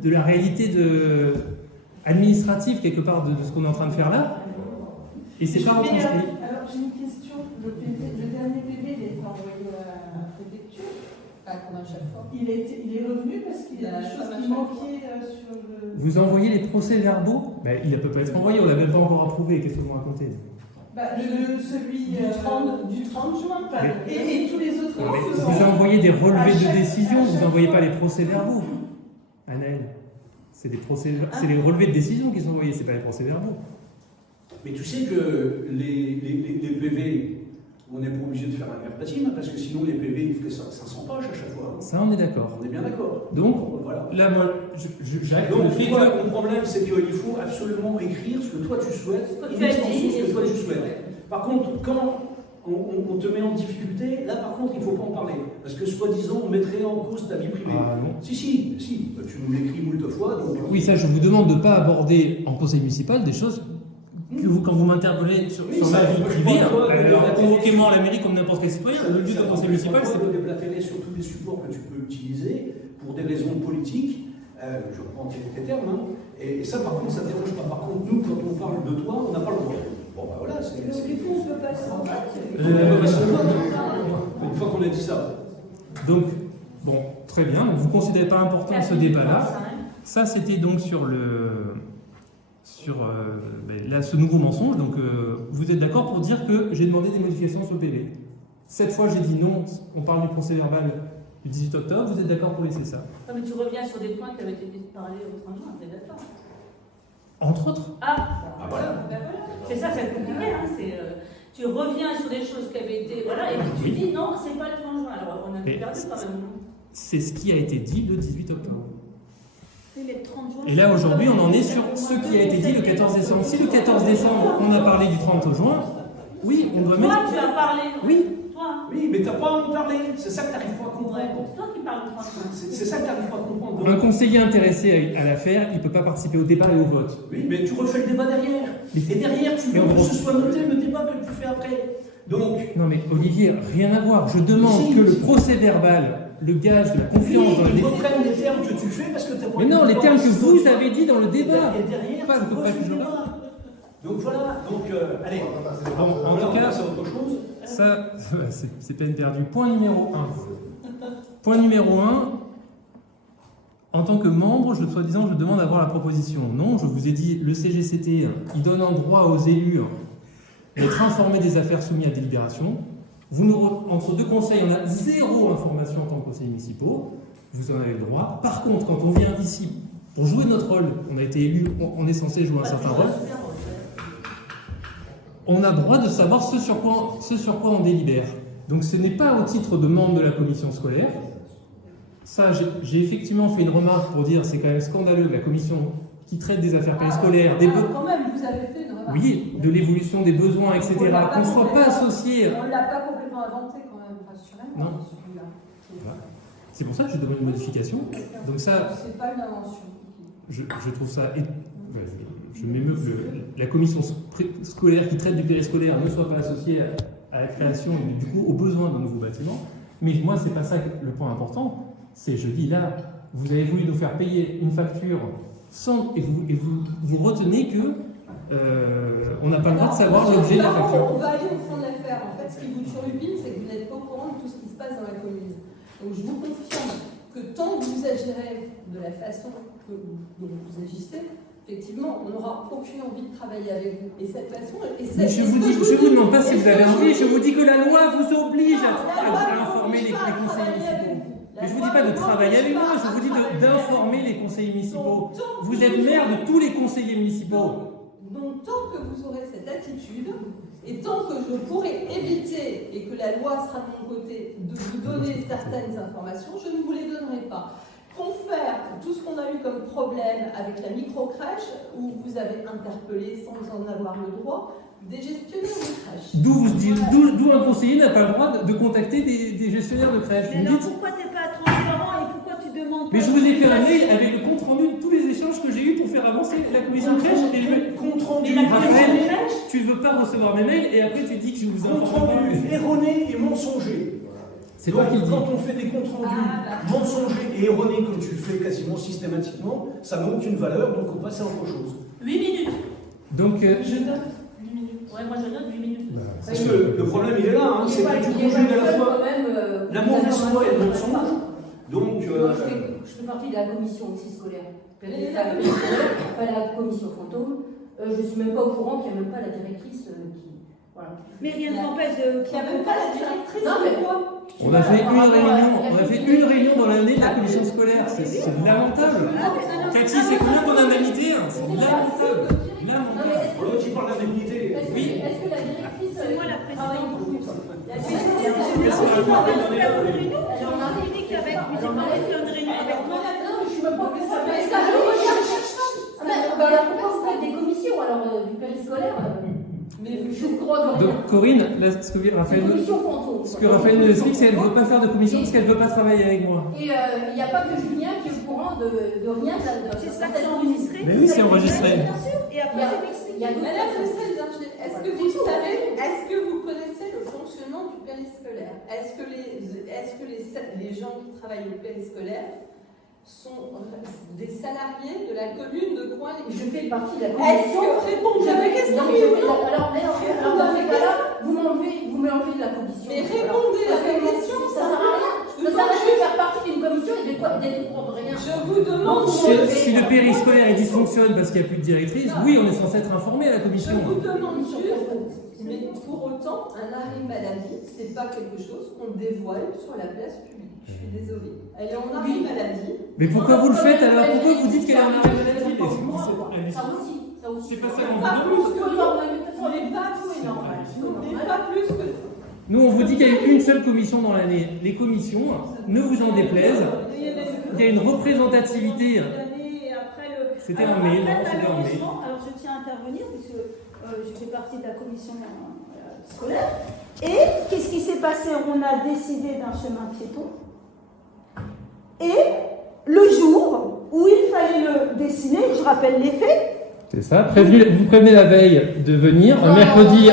de la réalité administrative, quelque part, de ce qu'on est en train de faire là. Et c'est pas retranscrit. Alors j'ai une question. Le dernier PV, il est envoyé à la préfecture. Comme à chaque fois. Il est revenu parce qu'il y a des choses qui manquaient sur le... Vous envoyez les procès-verbaux? Ben, il ne peut pas être envoyé, on ne l'a même pas encore approuvé. Qu'est-ce que vous racontez? Celui du 30 juin, et tous les autres. Vous envoyez des relevés de décision, vous n'envoyez pas les procès-verbaux. Anaël, c'est les relevés de décision qui sont envoyés, ce n'est pas les procès-verbaux. Mais tu sais que les PV, on n'est pas obligé de faire un verbatim, parce que sinon les PV, ils feraient 500 pages à chaque fois. Ça, on est d'accord. On est bien d'accord. Donc, voilà. Là, moi, j'acte le fait que... Mon problème, c'est qu'il faut absolument écrire ce que toi tu souhaites, ce que toi tu souhaites. Par contre, quand on te met en difficulté, là par contre, il ne faut pas en parler. Parce que soi-disant, on mettrait en cause ta vie privée. Ah non. Si, tu nous l'écris moult fois. Donc... Oui, ça, je vous demande de ne pas aborder en conseil municipal des choses que quand vous m'interpellez sur ma vie privée, alors convoquez-moi à la mairie comme n'importe quel citoyen. Le but d'un conseil municipal, c'est de déblatérer sur tous les supports que tu peux utiliser pour des raisons politiques. Je reprends tes termes, hein. Et ça, par contre, ça ne dérange pas. Par contre, nous, quand on parle de toi, on n'a pas le droit. Bon, ben voilà, c'est. Donc, du coup, on peut passer en fait. Une fois qu'on a dit ça. Donc, bon, très bien. Vous ne considérez pas important ce débat-là. Ça, c'était donc sur ce nouveau mensonge. Donc, vous êtes d'accord pour dire que j'ai demandé des modifications sur le PV. Cette fois, j'ai dit non, on parle du procès verbal du 18 octobre. Vous êtes d'accord pour laisser ça? Non, mais tu reviens sur des points qui avaient été parlés au 30 juin, t'es d'accord? Entre autres. Voilà. C'est ça, c'est compliqué. Hein, tu reviens sur des choses qui avaient été. Voilà, et puis tu dis non, c'est pas le 30 juin. Alors, on a perdu quand même. C'est ce qui a été dit le 18 octobre. Oui, mais 30 juin, Et là, aujourd'hui, on en est sur ce qui a été dit le 14 décembre. Si le 14 décembre, on a parlé du 30 juin, oui, on doit mettre. Toi, tu as parlé. Oui. Oui, mais t'as pas à en parler. C'est ça que tu n'arrives pas à comprendre. C'est toi qui parles du 30 juin. C'est ça que tu n'arrives pas à comprendre. Un conseiller intéressé à l'affaire, il ne peut pas participer au débat et au vote. Oui, mais tu refais le débat derrière. Et derrière, tu veux que ce soit noté le débat que tu fais après. Donc. Non, mais Olivier, rien à voir. Je demande que le procès verbal, le gage de la confiance dans le débat. Reprenne les termes que tu fais parce que tu as pas. Mais non, les termes que vous avez dit dans le débat. Et derrière, pas que je donc voilà, allez, bon, en tout cas, c'est autre chose. Ça, c'est peine perdue. Point numéro 1. Point numéro 1. En tant que membre, je demande à avoir la proposition. Non, je vous ai dit, le CGCT, il donne un droit aux élus d'être informés des affaires soumises à délibération. Entre deux conseils, on a 0 information en tant que conseillers municipaux. Vous en avez le droit. Par contre, quand on vient ici pour jouer notre rôle, on a été élu, on est censé jouer un certain rôle. On a le droit de savoir ce sur quoi on délibère. Donc ce n'est pas au titre de membre de la commission scolaire. Ça, j'ai effectivement fait une remarque pour dire c'est quand même scandaleux que la commission qui traite des affaires périscolaires, quand même, vous avez fait une remarque. Oui, de l'évolution des besoins, etc. Qu'on ne soit pas associé. On ne l'a pas complètement inventé quand même, rassurez-moi. Non. Voilà. C'est pour ça que je demande une modification. Donc ça. C'est pas une invention. Je trouve ça. Je m'émeus que la commission scolaire qui traite du périscolaire ne soit pas associée à la création et du coup aux besoins d'un nouveau bâtiment. Mais moi, c'est pas ça le point important. C'est, je dis là, vous avez voulu nous faire payer une facture et vous retenez que on n'a pas le droit de savoir l'objet de la facture. On va aller au fond de l'affaire. En fait, ce qui vous turbine, c'est que vous n'êtes pas au courant de tout ce qui se passe dans la commune. Donc je vous confirme que tant que vous agirez de la façon dont vous agissez, effectivement, on n'aura aucune envie de travailler avec vous. Et cette façon. Je vous demande pas si vous avez envie, je vous dis que la loi vous oblige à informer les conseillers municipaux. Mais je ne vous dis pas de travailler avec moi, je vous dis d'informer les conseillers municipaux. Vous êtes maire de tous les conseillers municipaux. Donc, tant que vous aurez cette attitude, et tant que je pourrai éviter, et que la loi sera de mon côté, de vous donner certaines informations, je ne vous les donnerai pas. Confère tout ce qu'on a eu comme problème avec la micro-crèche, où vous avez interpellé sans en avoir le droit des gestionnaires de crèche. D'où un conseiller n'a pas le droit de contacter des gestionnaires de crèche. Mais alors pourquoi tu n'es pas transparent et pourquoi tu demandes pas? Mais je vous ai fait un mail avec le compte rendu de tous les échanges que j'ai eus pour faire avancer la commission de crèche. Et le compte rendu. Tu ne veux pas recevoir mes mails et après tu dis que je vous ai compte rendu erroné et mensonger. C'est toi qui le dis. Quand on fait des comptes rendus mensongers et erronés comme tu le fais quasiment systématiquement, ça n'a aucune valeur, donc on passe à autre chose. 8 minutes. Donc je note 8 minutes. Ouais, moi je note 8 minutes. Parce que le problème il est là, hein, c'est que tu conjugues à la fois la mauvaise foi et le mensonge. Donc, je fais partie de la commission aussi scolaire. Pas la commission fantôme. Je ne suis même pas au courant qu'il n'y a même pas la directrice qui. Voilà. Mais rien ne m'empêche de. Il n'y a même pas la directrice. Non, mais quoi? On a fait une réunion dans l'année de la commission scolaire. C'est lamentable. Cathy, c'est combien ton indemnité? C'est lamentable. Tu parles d'indemnité. Oui. Est-ce que la directrice. C'est moi la présidente. La directrice. On a dit qu'avec. On a fait une réunion avec moi. Non, je suis même pas au ça. Alors pourquoi vous faites des commissions alors du périscolaire? Mais je crois que. Donc Corinne, là, ce que Raphaël nous explique, c'est qu'elle ne veut pas faire de commission parce qu'elle ne veut pas travailler avec moi. Et il n'y a pas que Julien qui est au courant de rien. C'est ça que c'est enregistré. Mais oui, c'est enregistré. Bien sûr. Et après, c'est mixé. Madame est-ce que vous savez, est-ce que vous connaissez le fonctionnement du périscolaire? Est-ce que les gens qui travaillent au périscolaire des salariés de la commune de Coin-les-Culs. Je fais partie de la Est-ce commission. que répondez à la question? Alors, dans ces cas-là, vous m'enlevez de la commission. Mais répondez à la question, ça sert à rien. Ça sert à rien de faire partie d'une commission et d'être pour rien. Je vous demande. Si le périscolaire il dysfonctionne parce qu'il n'y a plus de directrice, oui, on est censé être informé à la commission. Je vous demande juste, mais pour autant, un arrêt maladie, c'est pas quelque chose qu'on dévoile sur la place publique. Je suis désolée. Elle est en arrêt maladie. Mais pourquoi vous le faites alors? Pourquoi vous dites qu'elle est en arrêt maladie? Ça aussi. C'est pas ça qu'on Pas vous plus demande. que nous. On n'est pas plus normal. On n'est pas plus que nous. Nous, on vous dit qu'il y a une seule commission dans l'année. Les commissions, ne vous en déplaise, il y a une représentativité. C'était un mail, non? C'était un mail. Alors je tiens à intervenir puisque je fais partie de la commission scolaire. Et qu'est-ce qui s'est passé? On a décidé d'un chemin piéton. Et le jour où il fallait le dessiner, je rappelle les faits. C'est ça. Vous prévenez la veille de venir, un mercredi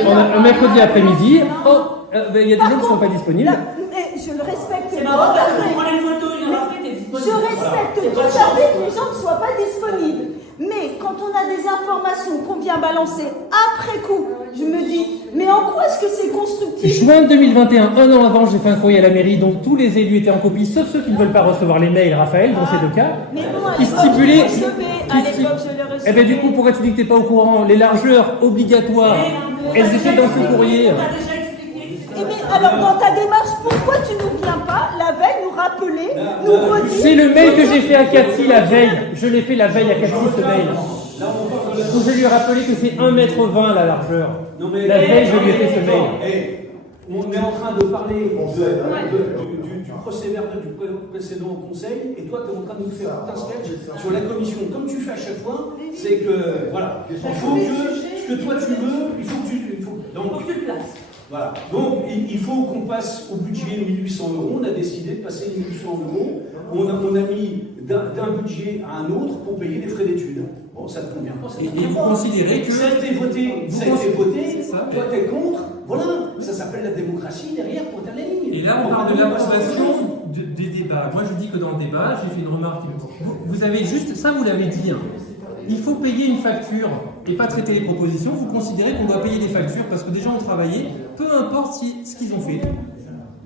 après-midi. Il y a des gens qui ne sont pas disponibles. Je le respecte. C'est marrant parce que pour les photos, il y en a fait, t'es disponible. Je respecte tout à fait que les gens ne soient pas disponibles. Mais quand on a des informations qu'on vient balancer après coup, je me dis, mais en quoi est-ce que c'est constructif? Juin 2021, un an avant, j'ai fait un courrier à la mairie dont tous les élus étaient en copie, sauf ceux qui ne veulent pas recevoir les mails, Raphaël, dans ces deux cas. Mais bon, qui stipulait. à l'époque, je le recevais. Eh bien, du coup, pourquoi tu dis que tu n'es pas au courant? Les largeurs obligatoires, elles étaient dans ce courrier. Eh bien, alors, dans ta démarche, pourquoi tu ne viens pas la veille nous rappeler, nous redire? C'est le mail que j'ai fait à Cathy la veille. Je l'ai fait la veille à Cathy, ce mail. Où je lui ai rappelé que c'est 1,20 m la largeur. La veille, je lui ai fait ce mail. On est en train de parler du procès-verbal du précédent conseil, et toi, tu es en train de nous faire tout un sketch sur la commission. Comme tu fais à chaque fois, c'est que, voilà, il faut que ce que toi tu veux, il faut que tu le places. Voilà. Donc, il faut qu'on passe au budget 1800 €. On a décidé de passer 1800 €. On a mis d'un budget à un autre pour payer les frais d'études. Bon, ça te convient pas. Et vous considérez que... Ça a été voté, toi t'es contre. Voilà, ça s'appelle la démocratie derrière, point à la ligne. Et là, on parle de l'approbation des débats. Moi, je dis que dans le débat, j'ai fait une remarque. Vous avez juste... Ça, vous l'avez dit. Il faut payer une facture et pas traiter les propositions. Vous considérez qu'on doit payer des factures parce que des gens ont travaillé, peu importe ce qu'ils ont fait.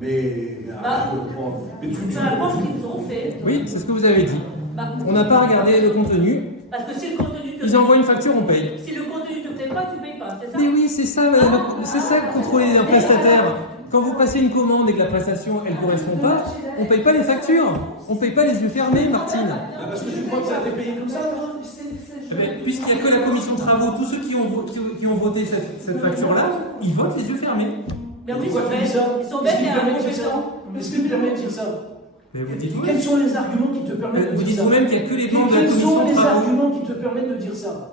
Mais tu ce qu'ils ont fait. Oui, c'est ce que vous avez dit. On n'a pas regardé le contenu. Parce que si le contenu te Ils envoient une facture, on paye. Si le contenu te plaît pas, tu payes pas, c'est ça? Mais oui, c'est ça contrôler un prestataire. Quand vous passez une commande et que la prestation elle correspond pas, on paye pas les factures. On paye pas les yeux fermés, Martine. Parce que tu crois que ça a été payé comme ça, toi? Puisqu'il n'y a que la commission de travaux, tous ceux qui ont voté cette facture-là, ils votent les yeux fermés. Mais oui, ils sont bêtes et incompétents. Qu'est-ce qui te permet de dire ça? Quels sont les arguments qui te permettent de dire ça? Vous dites vous-même qu'il n'y a que les membres de la Quels commission sont de les travaux. arguments qui te permettent de dire ça?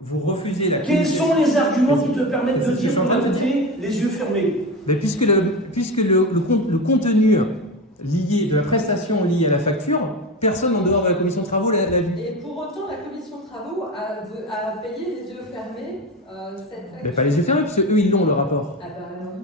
Vous refusez la Quels commission. sont les arguments qui te permettent de dire qu'on a voté les yeux fermés? Mais puisque le contenu lié de la prestation liée à la facture, personne en dehors de la commission de travaux l'a vu. Et pour autant, la commission de travaux a payé les yeux fermés cette facture. Mais pas les yeux fermés, puisque eux, ils l'ont, le rapport. Ah bah oui.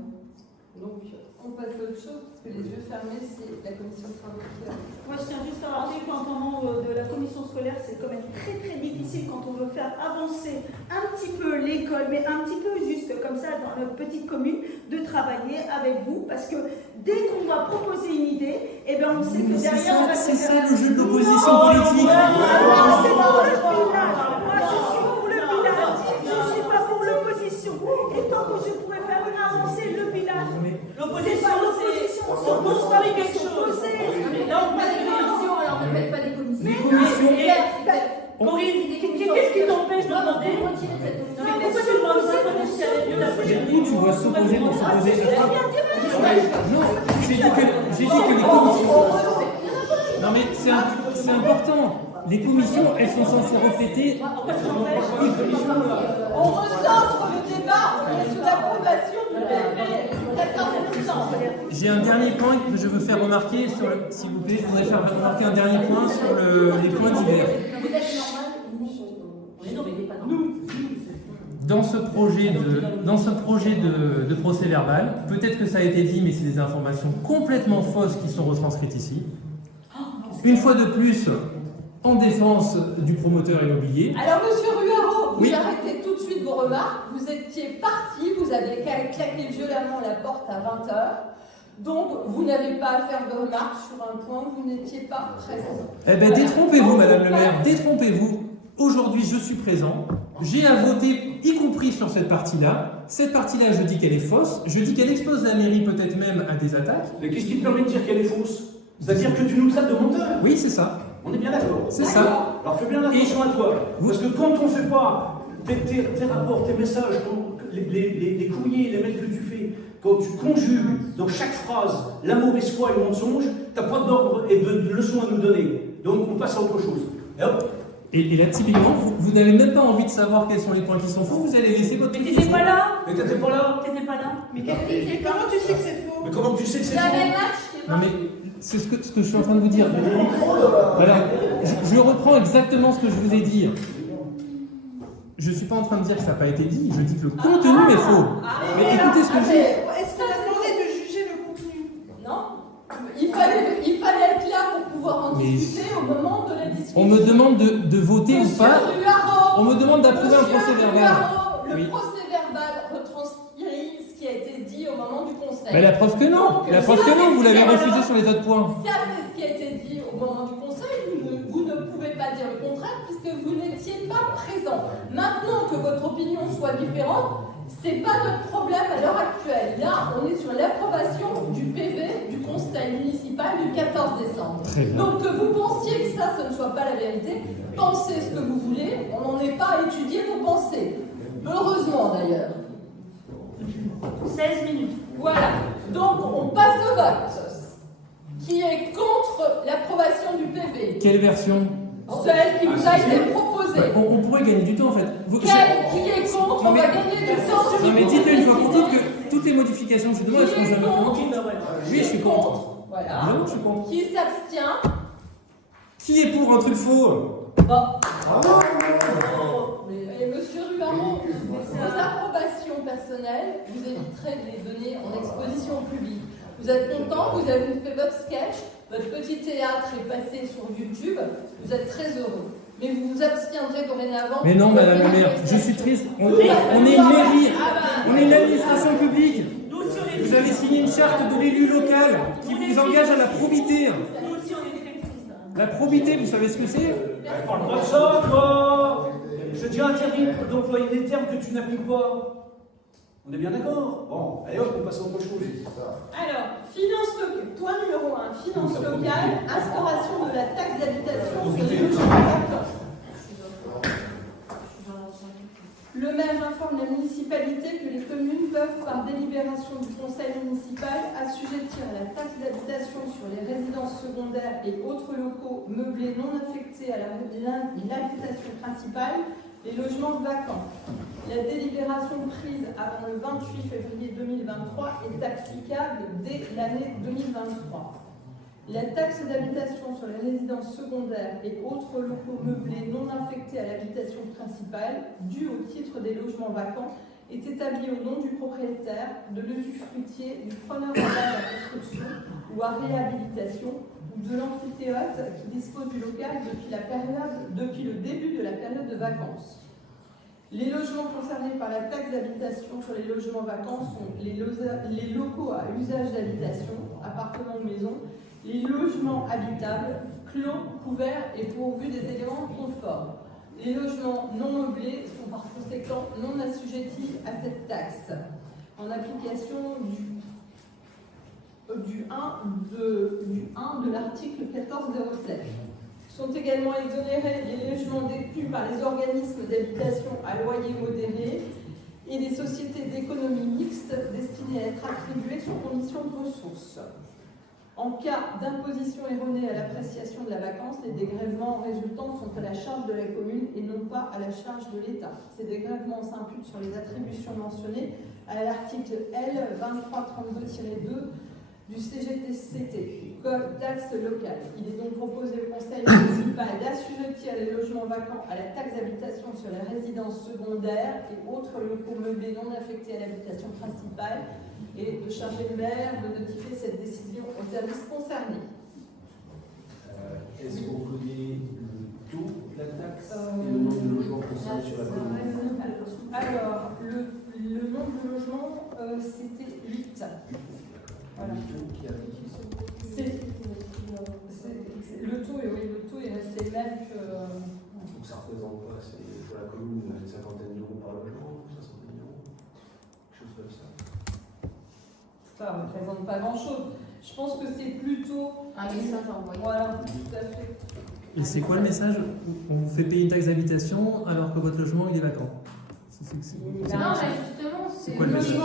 Donc, on passe à autre chose, parce que les yeux fermés, c'est la commission de travaux qui a. Moi, je tiens juste à rappeler qu'en temps de la commission scolaire, c'est quand même très très difficile quand on veut faire avancer un petit peu l'école, mais un petit peu juste comme ça dans notre petite commune, de travailler avec vous, parce que dès qu'on va proposer une idée, eh ben on sait que derrière on va c'est ça le jeu de l'opposition politique. Moi, c'est pour le village. Moi, je suis pour le village. Je ne suis pas pour l'opposition. Et tant que je pourrais faire avancer le village, L'opposition, c'est s'oppose pas avec quelque chose. Alors ne faites pas des commissions. Les commissions. Corinne, qu'est-ce qui t'empêche de demander? Vous retirez de cette commission. Mais pourquoi tu demandes ça comme si elle est mieux la prochaine Où tu vois s'opposer pour s'opposer? Non, j'ai dit que les commissions. Non mais c'est important. Les commissions, elles sont censées refléter. On recentre le débat sur l'approbation du PFE. J'ai un dernier point que je veux faire remarquer, s'il vous plaît, je voudrais faire remarquer un dernier point sur les points divers. Vous êtes normal, non, mais pas normal. Dans ce projet de procès verbal, peut-être que ça a été dit, mais c'est des informations complètement fausses qui sont retranscrites ici. Une fois de plus, en défense du promoteur immobilier. Alors, monsieur Ruaro, vous Oui. arrêtez tout de suite vos remarques. Vous étiez parti, vous avez claqué violemment la porte à 20h. Donc, vous n'avez pas à faire de remarques sur un point où vous n'étiez pas présent. Eh bien, détrompez-vous, Madame le maire, détrompez-vous. Aujourd'hui, je suis présent. J'ai à voter, y compris sur cette partie-là. Cette partie-là, je dis qu'elle est fausse. Je dis qu'elle expose la mairie peut-être même à des attaques. Mais qu'est-ce qui te permet de dire qu'elle est fausse? C'est-à-dire que tu nous traites de menteurs? Oui, c'est ça. On est bien d'accord. C'est ça. Alors fais bien attention à toi. Parce que quand on ne fait pas tes rapports, tes messages, les courriers, les mails que tu fais, quand tu conjugues dans chaque phrase la mauvaise foi et le mensonge, tu n'as pas d'ordre et de leçons à nous donner. Donc on passe à autre chose. Et hop. Et là, typiquement, vous n'avez même pas envie de savoir quels sont les points qui sont faux, vous allez laisser votre... Mais t'étais pas là. Mais t'étais pas là. T'étais pas là. Mais comment tu sais que c'est faux? Mais comment tu sais que c'est Il y avait faux? un match qui est Non marqué. mais, c'est ce que je suis en train de vous dire. Alors, je reprends exactement ce que je vous ai dit. Je ne suis pas en train de dire que ça n'a pas été dit, je dis que le contenu est faux. Mais écoutez ce que je dis. Est-ce qu'on a demandé de juger le contenu? Non. Il fallait être là pour pouvoir en discuter au moment de la discussion. On me demande de voter ou Monsieur pas. Ruaro, On me demande d'approuver un Monsieur procès verbal. Ruaro, le Oui. procès verbal retranscrit ce qui a été dit au moment du conseil. Mais la preuve que non. La preuve que non, vous l'avez refusé sur les autres points. Ça, c'est ce qui a été dit au moment du conseil. Vous ne pouvez pas dire le contraire puisque vous n'étiez pas présent. Maintenant que votre opinion soit différente, c'est pas notre problème à l'heure actuelle. Là, on est sur l'approbation du PV du conseil municipal du 14 décembre. Très bien. Donc que vous pensiez que ça, ce ne soit pas la vérité, pensez ce que vous voulez. On n'en est pas à étudier vos pensées. Heureusement d'ailleurs. 16 minutes. Voilà. Donc on passe au vote. Qui est contre l'approbation du PV? Quelle version? Celle qui vous a été proposée. On pourrait gagner du temps en fait. Qui est contre? On va gagner du temps. Non mais dites-le une fois pour toutes que toutes les modifications que je demande, elles seront jamais contre. Oui, je suis contre. Voilà. Vraiment, je suis contre. Qui s'abstient? Qui est pour un truc faux? Et monsieur Ruaro, vos approbations personnelles, vous éviterez de les donner en exposition publique. Vous êtes content, vous avez fait votre sketch, votre petit théâtre est passé sur YouTube, vous êtes très heureux. Mais vous vous abstiendrez dorénavant. Mais non, madame la maire, je suis triste. On est une mairie, on est une administration publique. Vous avez signé une charte de l'élu local qui vous engage à la probité. Nous aussi, on est très tristes. La probité, vous savez ce que c'est? Parle pas de ça, toi. Je t'ai interdit d'employer des termes que tu n'appliques pas. On est bien d'accord? Bon, allez hop, on passe à autre chose. Alors, finance locale, point numéro 1, finance locale, instauration de la taxe d'habitation sur les logements vacants. Le maire informe la municipalité que les communes peuvent, par délibération du conseil municipal, assujettir à la taxe d'habitation sur les résidences secondaires et autres locaux meublés non affectés à l'habitation principale les logements vacants. La délibération prise avant le 28 février 2023 est applicable dès l'année 2023. La taxe d'habitation sur les résidences secondaires et autres locaux meublés non affectés à l'habitation principale, due au titre des logements vacants, est établie au nom du propriétaire, de l'usufruitier, du preneur de bail à construction ou à réhabilitation, ou de l'amphithéâtre qui dispose du local depuis le début de la période de vacances. Les logements concernés par la taxe d'habitation sur les logements vacants sont les locaux à usage d'habitation, appartements ou maisons, les logements habitables, clos, couverts et pourvus des éléments de confort. Les logements non meublés sont par conséquent non assujettis à cette taxe, en application du 1 de l'article 1407. Sont également exonérés les logements détenus par les organismes d'habitation à loyer modéré et les sociétés d'économie mixte destinées à être attribuées sous condition de ressources. En cas d'imposition erronée à l'appréciation de la vacance, les dégrèvements résultants sont à la charge de la commune et non pas à la charge de l'État. Ces dégrèvements s'imputent sur les attributions mentionnées à l'article L. 2332-2 du CGTCT, Code taxe locale. Il est donc proposé au Conseil municipal d'assujettir les logements vacants à la taxe d'habitation sur les résidences secondaires et autres locaux meublés non affectés à l'habitation principale et de charger le maire de notifier cette décision aux services concernés. Est-ce qu'on connaît le C'était 8. Voilà. Le taux est resté le même que... Donc ça représente quoi? C'est pour la commune une cinquantaine d'euros par logement, 60 millions, quelque chose comme ça. Ça ne représente pas grand-chose. Je pense que c'est plutôt... Un message envoyé. Voilà, tout à fait. Et c'est quoi le message? On vous fait payer une taxe d'habitation alors que votre logement il est vacant. Non, mais justement, c'est quoi le message?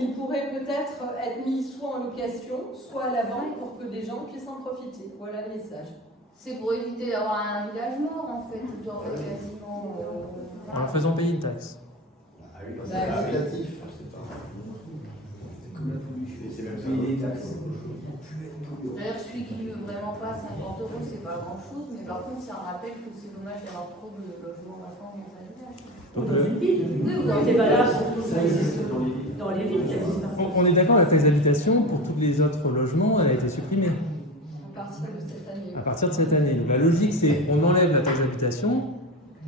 Il pourrait peut-être être mis soit en location, soit à la vente pour que des gens puissent en profiter. Voilà le message. C'est pour éviter d'avoir un village mort, en fait, genre quasiment... En leur faisant payer une taxe. Ah oui, c'est incitatif. C'est comme la pollution, c'est même payer des taxes. D'ailleurs, celui qui ne veut vraiment pas 50 euros, c'est pas grand-chose, mais par contre, ça rappelle que c'est dommage d'avoir trop de logements vacants dans un village. Ou dans une ville. Oui, ou dans C'est valable Ça existe dans les villes. dans les villes. Ça existe. On est d'accord, la taxe d'habitation, pour tous les autres logements, elle a été supprimée. À partir de cette année. À partir de cette année. Donc la logique, c'est on enlève la taxe d'habitation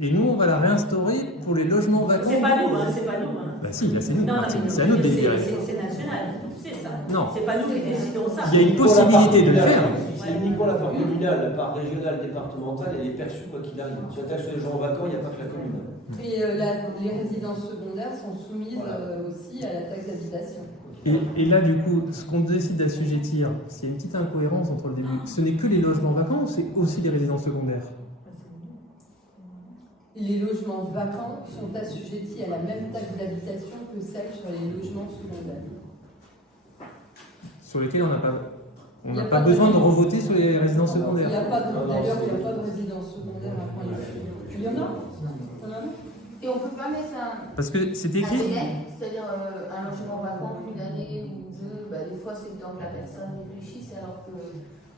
et nous, on va la réinstaurer pour les logements vacants. C'est pas nous, hein, c'est pas nous. Hein. Bah si, là c'est nous. Non, C'est à nous de délibérer. c'est national, c'est ça. Non. C'est pas nous qui décidons ça. Il y a une possibilité de le faire. C'est uniquement la part communale, la part régionale, départementale, elle est perçue quoi qu'il arrive. Sur la taxe sur les gens vacants, il n'y a pas que la commune. Et les résidences secondaires sont soumises aussi à la taxe d'habitation. Et là, du coup, ce qu'on décide d'assujettir, s'il y a une petite incohérence entre le début, ce n'est que les logements vacants ou c'est aussi les résidences secondaires? Les logements vacants sont assujettis à la même taxe d'habitation que celle sur les logements secondaires. Sur lesquels on n'a pas besoin de revoter sur les résidences secondaires. Il n'y a pas de résidence secondaire à Point-les-Filles. Il y en a? Et on ne peut pas mettre un... Parce que c'est écrit... C'est-à-dire un logement vacant plus d'année ou deux, bah, des fois c'est le temps que la personne réfléchisse, alors que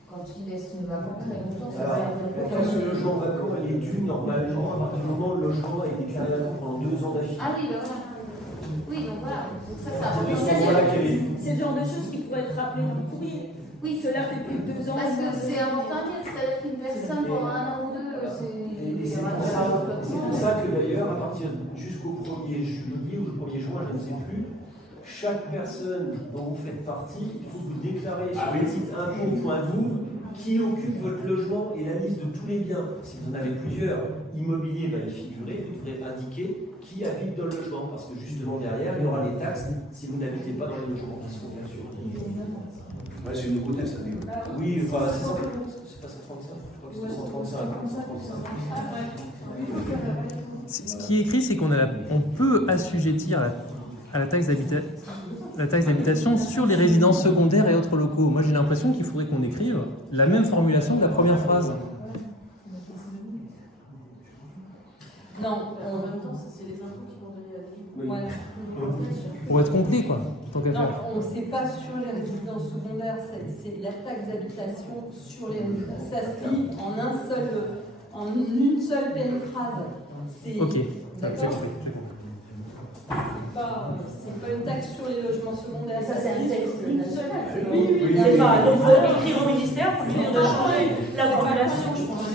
quand il laisse une vacant très longtemps, ça va être La taxe sur le logement vacant, elle est due normalement à partir du moment où le logement a été déclaré vacant pendant 2 ans d'affilée. Ah oui, ben voilà. Oui, donc voilà. Donc ça C'est le genre de choses qui pourraient être rappelées dans le courrier. Oui, cela fait plus de 2 ans. Parce que c'est important, c'est-à-dire qu'une personne pendant 1 an ou 2, c'est... C'est pour ça que d'ailleurs, à partir jusqu'au 1er juillet ou le 1er juin, je ne sais plus, chaque personne dont vous faites partie, il faut que vous déclarez sur le site impôt.gouv qui occupe votre logement et la liste de tous les biens. Si vous en avez plusieurs, immobilier va y figurer, vous devrez indiquer qui habite dans le logement, parce que justement derrière, il y aura les taxes si vous n'habitez pas dans le logement, qui sont bien sûr. Ouais, c'est une nouveauté cette année. Oui, enfin, c'est pas 135, je crois que c'est 135. Ce qui est écrit, c'est on peut assujettir à la taxe d'habitation sur les résidences secondaires et autres locaux. Moi, j'ai l'impression qu'il faudrait qu'on écrive la même formulation que la première phrase. Non, En même temps, c'est les impôts qui vont donner la vie. Pour être complet, quoi. Tant qu'à non, faire. on ne sait pas sur les résidences secondaires, c'est la taxe d'habitation sur les résidences. Ça se lit en une seule pleine phrase. Ok. D'accord. C'est pas une taxe sur les logements secondaires. Ça, c'est un texte national. Oui, C'est pas. Donc, il faut écrire au ministère pour lui dire de changer la formulation, je pense.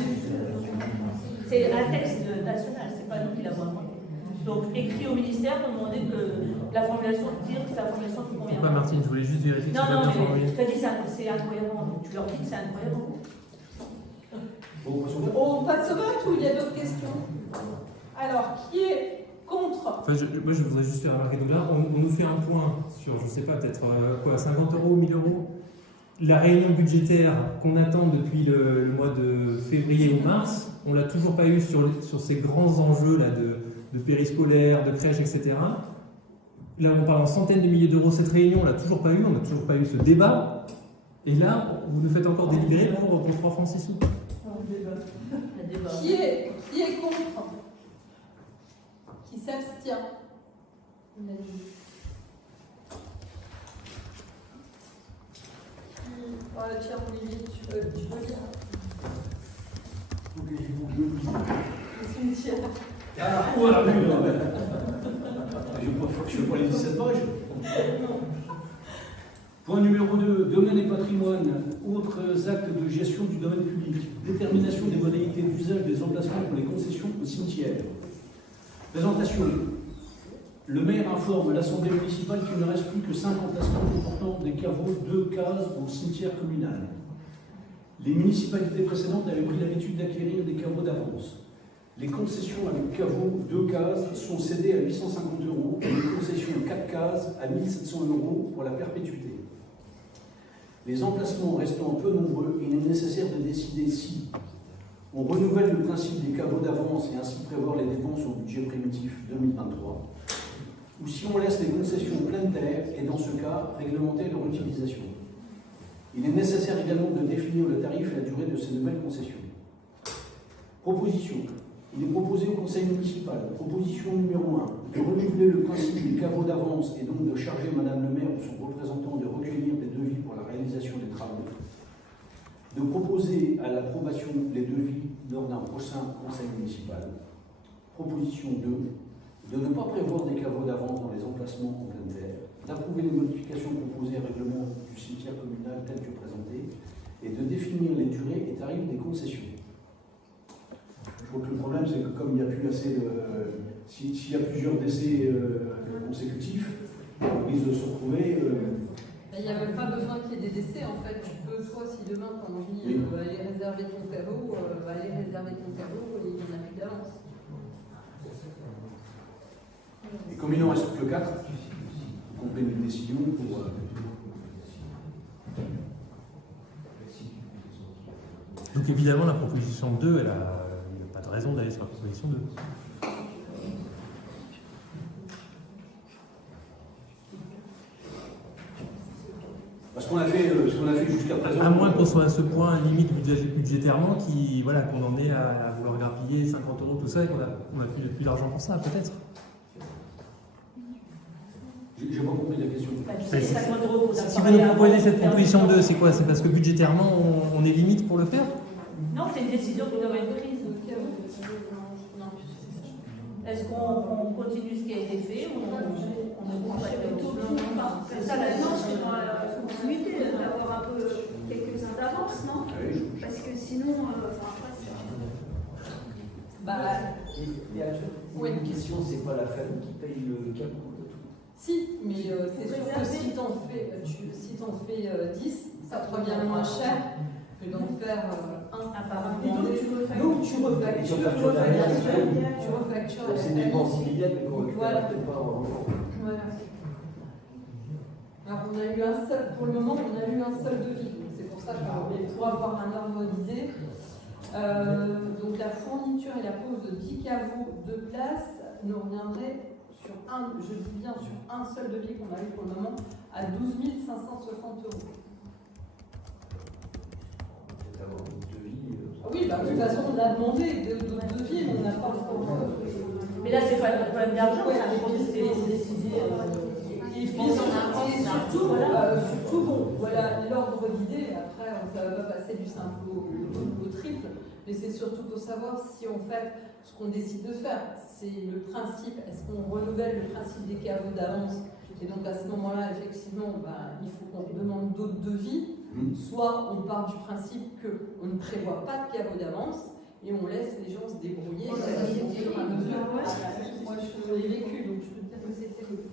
C'est un texte national, c'est pas nous qui l'avons inventé. Donc, écrit au ministère pour demander que la formulation, dire que c'est la formulation qui convient. Pourquoi, Martine? Je voulais juste vérifier que c'est bien formulé. mais tu as dit c'est incohérent, donc tu leur dis que c'est incohérent. On passe au vote ou il y a d'autres questions? Alors, qui est contre? Enfin, moi, je voudrais juste faire remarquer, donc là, on nous fait un point sur, je sais pas, peut-être 50 euros, 1000 euros. La réunion budgétaire qu'on attend depuis le mois de février ou mars, on l'a toujours pas eu sur ces grands enjeux là de périscolaire, de crèche, etc. Là, on parle en centaines de milliers d'euros. Cette réunion, on l'a toujours pas eu. On n'a toujours pas eu ce débat. Et là, vous nous faites encore délibérer pour 3 francs 6 sous. Qui est contre? Qui s'abstient? Pierre Olivier, tu veux lire? Le cimetière. Ah, voilà, oui, je vais pas les 17 pages. Point numéro 2, domaine et patrimoine, autres actes de gestion du domaine public, détermination des modalités d'usage des emplacements pour les concessions au cimetière. Présentation Le maire informe l'Assemblée municipale qu'il ne reste plus que 5 emplacements comportant des caveaux 2 cases au cimetière communal. Les municipalités précédentes avaient pris l'habitude d'acquérir des caveaux d'avance. Les concessions avec caveaux 2 cases sont cédées à 850 € et les concessions 4 cases à 1700 € pour la perpétuité. Les emplacements restant peu nombreux, il est nécessaire de décider si on renouvelle le principe des caveaux d'avance et ainsi prévoir les dépenses au budget primitif 2023, ou si on laisse les concessions pleine terre et dans ce cas, réglementer leur utilisation. Il est nécessaire également de définir le tarif et la durée de ces nouvelles concessions. Proposition. Il est proposé au conseil municipal, proposition numéro 1, de renouveler le principe des caveaux d'avance et donc de charger Madame le maire ou son représentant de recueillir des devis pour la réalisation des travaux, de proposer à l'approbation des devis lors d'un prochain conseil municipal. Proposition 2, de ne pas prévoir des caveaux d'avance dans les emplacements en pleine terre, d'approuver les modifications proposées au règlement du cimetière communal tel que présenté, et de définir les durées et tarifs des concessions. Je crois que le problème, c'est que comme il n'y a plus assez de... S'il y a plusieurs décès consécutifs, on risque de se retrouver... Il n'y a même pas besoin qu'il y ait des décès, en fait. Tu peux, toi, si demain, ton envie, aller réserver ton caveau, aller réserver ton caveau, et il n'y en a plus d'avance. Et comme il n'en reste que 4, on prend une décision pour... Donc évidemment, la proposition 2, il n'y a pas de raison d'aller sur la proposition 2. Parce qu'on a fait, jusqu'à présent... À moins qu'on soit à ce point limite budgétairement, qu'on en est à vouloir grappiller 50 € tout ça et qu'on a plus d'argent pour ça, peut-être. J'ai pas compris la question. Si vous nous proposez cette proposition 2, c'est quoi? C'est parce que budgétairement, on est limite pour le faire? Non, c'est une décision qui doit être prise. Est-ce qu'on continue ce qui a été fait ou on ne prend pas le C'est ça la démarche, c'est dans la continuité d'avoir un peu quelques-uns d'avance, non? Parce que sinon, Oui, une question, c'est pas la famille qui paye le caveau. Si, mais c'est sûr que si t'en fais 10, ça te revient moins cher que d'en faire un par un. Donc tu refactures. C'est des dépenses immédiates, mais qu'on voilà. récupère pas en Voilà. Alors on a eu un seul, pour le moment, on a eu un seul devis. C'est pour ça que pour avoir un ordre d'idée. Donc la fourniture et la pose de 10 caveaux de place nous reviendrait sur un seul devis qu'on a eu pour le moment à 12 560 €. Oui, de toute façon, on a demandé d'autres devis, mais on n'a pas encore. Mais là, c'est pas le problème d'argent, c'est décidé. Et puis surtout, l'ordre d'idée, après, ça va pas passer du simple au triple, mais c'est surtout pour savoir si on fait ce qu'on décide de faire. C'est le principe, est-ce qu'on renouvelle le principe des caveaux d'avance? Et donc à ce moment-là, effectivement, il faut qu'on demande d'autres devis. Soit on part du principe qu'on ne prévoit pas de caveau d'avance et on laisse les gens se débrouiller. Moi, je l'ai vécu, donc je peux te dire que c'était le.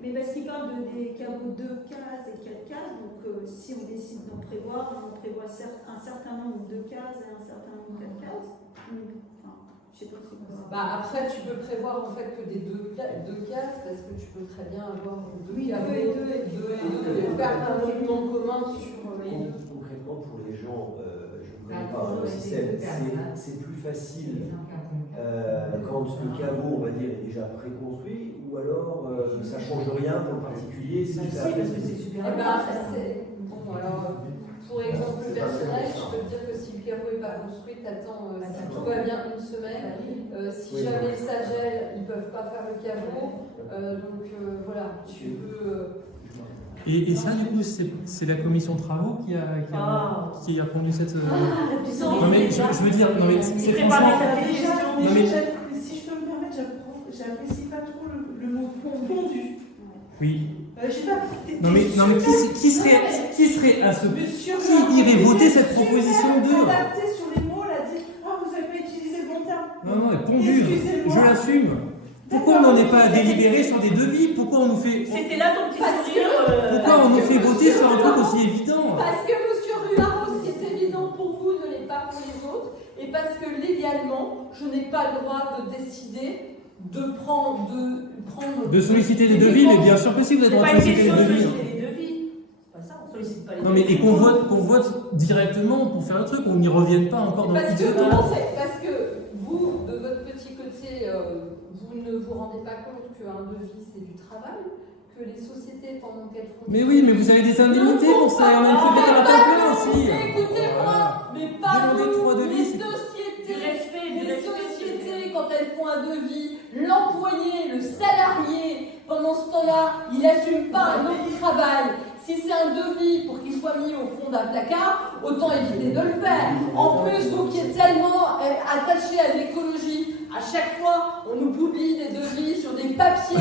Mais parce qu'il parle des caveaux 2 cases et 4 cases, donc si on décide d'en prévoir, on prévoit un certain nombre de cases et un certain nombre de 4 cases. Je sais pas si après, tu peux prévoir en fait que des deux cases parce que tu peux très bien avoir deux et faire un document commun sur les deux. Concrètement, pour les gens, je ne connais pas le système, c'est plus facile quand le caveau, on va dire, est déjà préconstruit, ou alors ça ne change rien pour le particulier. Si, parce que c'est super. Pour exemple personnel, je peux te dire que si le caveau n'est pas construit, t'attends, si tout va bien, une semaine. Si jamais ça gèle, ils ne peuvent pas faire le caveau. Voilà, tu peux. Et ça, du coup, c'est la commission travaux qui a pondu cette. Non, mais je veux dire, non, mais c'est franchement. Si je peux me permettre, j'apprécie pas trop le mot pondu. Oui. Non mais qui serait à ce qui irait voter cette proposition 2? Adapté sur les mots, là, dit vous avez pas utilisé le bon terme. Non, pondu, je l'assume. Pourquoi on n'en est pas à délibérer sur des devis? Pourquoi on nous fait... C'était là ton petit sourire. Pourquoi on nous fait voter sur un truc aussi évident? Parce que monsieur Ruaro, ce qui est évident pour vous ne l'est pas pour les autres, et parce que légalement, je n'ai pas le droit de décider de prendre... De solliciter des devis, mais bien sûr que si, vous avez le droit de solliciter des devis. C'est pas ça, on sollicite pas les Non mais et qu'on vote directement pour faire le truc, on n'y revienne pas encore dans le parce petit que, débat. parce que vous, de votre petit côté, vous ne vous rendez pas compte qu'un devis c'est du travail, que les sociétés pendant qu'elles font... Mais oui, mais vous avez des indemnités pour ça, on a une filière à temps plein aussi. Écoutez-moi, mais pas Demandez vous, 3 devis. les sociétés, quand elles font un devis, l'employé, le salarié, pendant ce temps-là, il n'assume pas un autre travail. Si c'est un devis pour qu'il soit mis au fond d'un placard, autant éviter de le faire. En plus, vous qui êtes tellement attaché à l'écologie, à chaque fois, on nous publie des devis sur des papiers,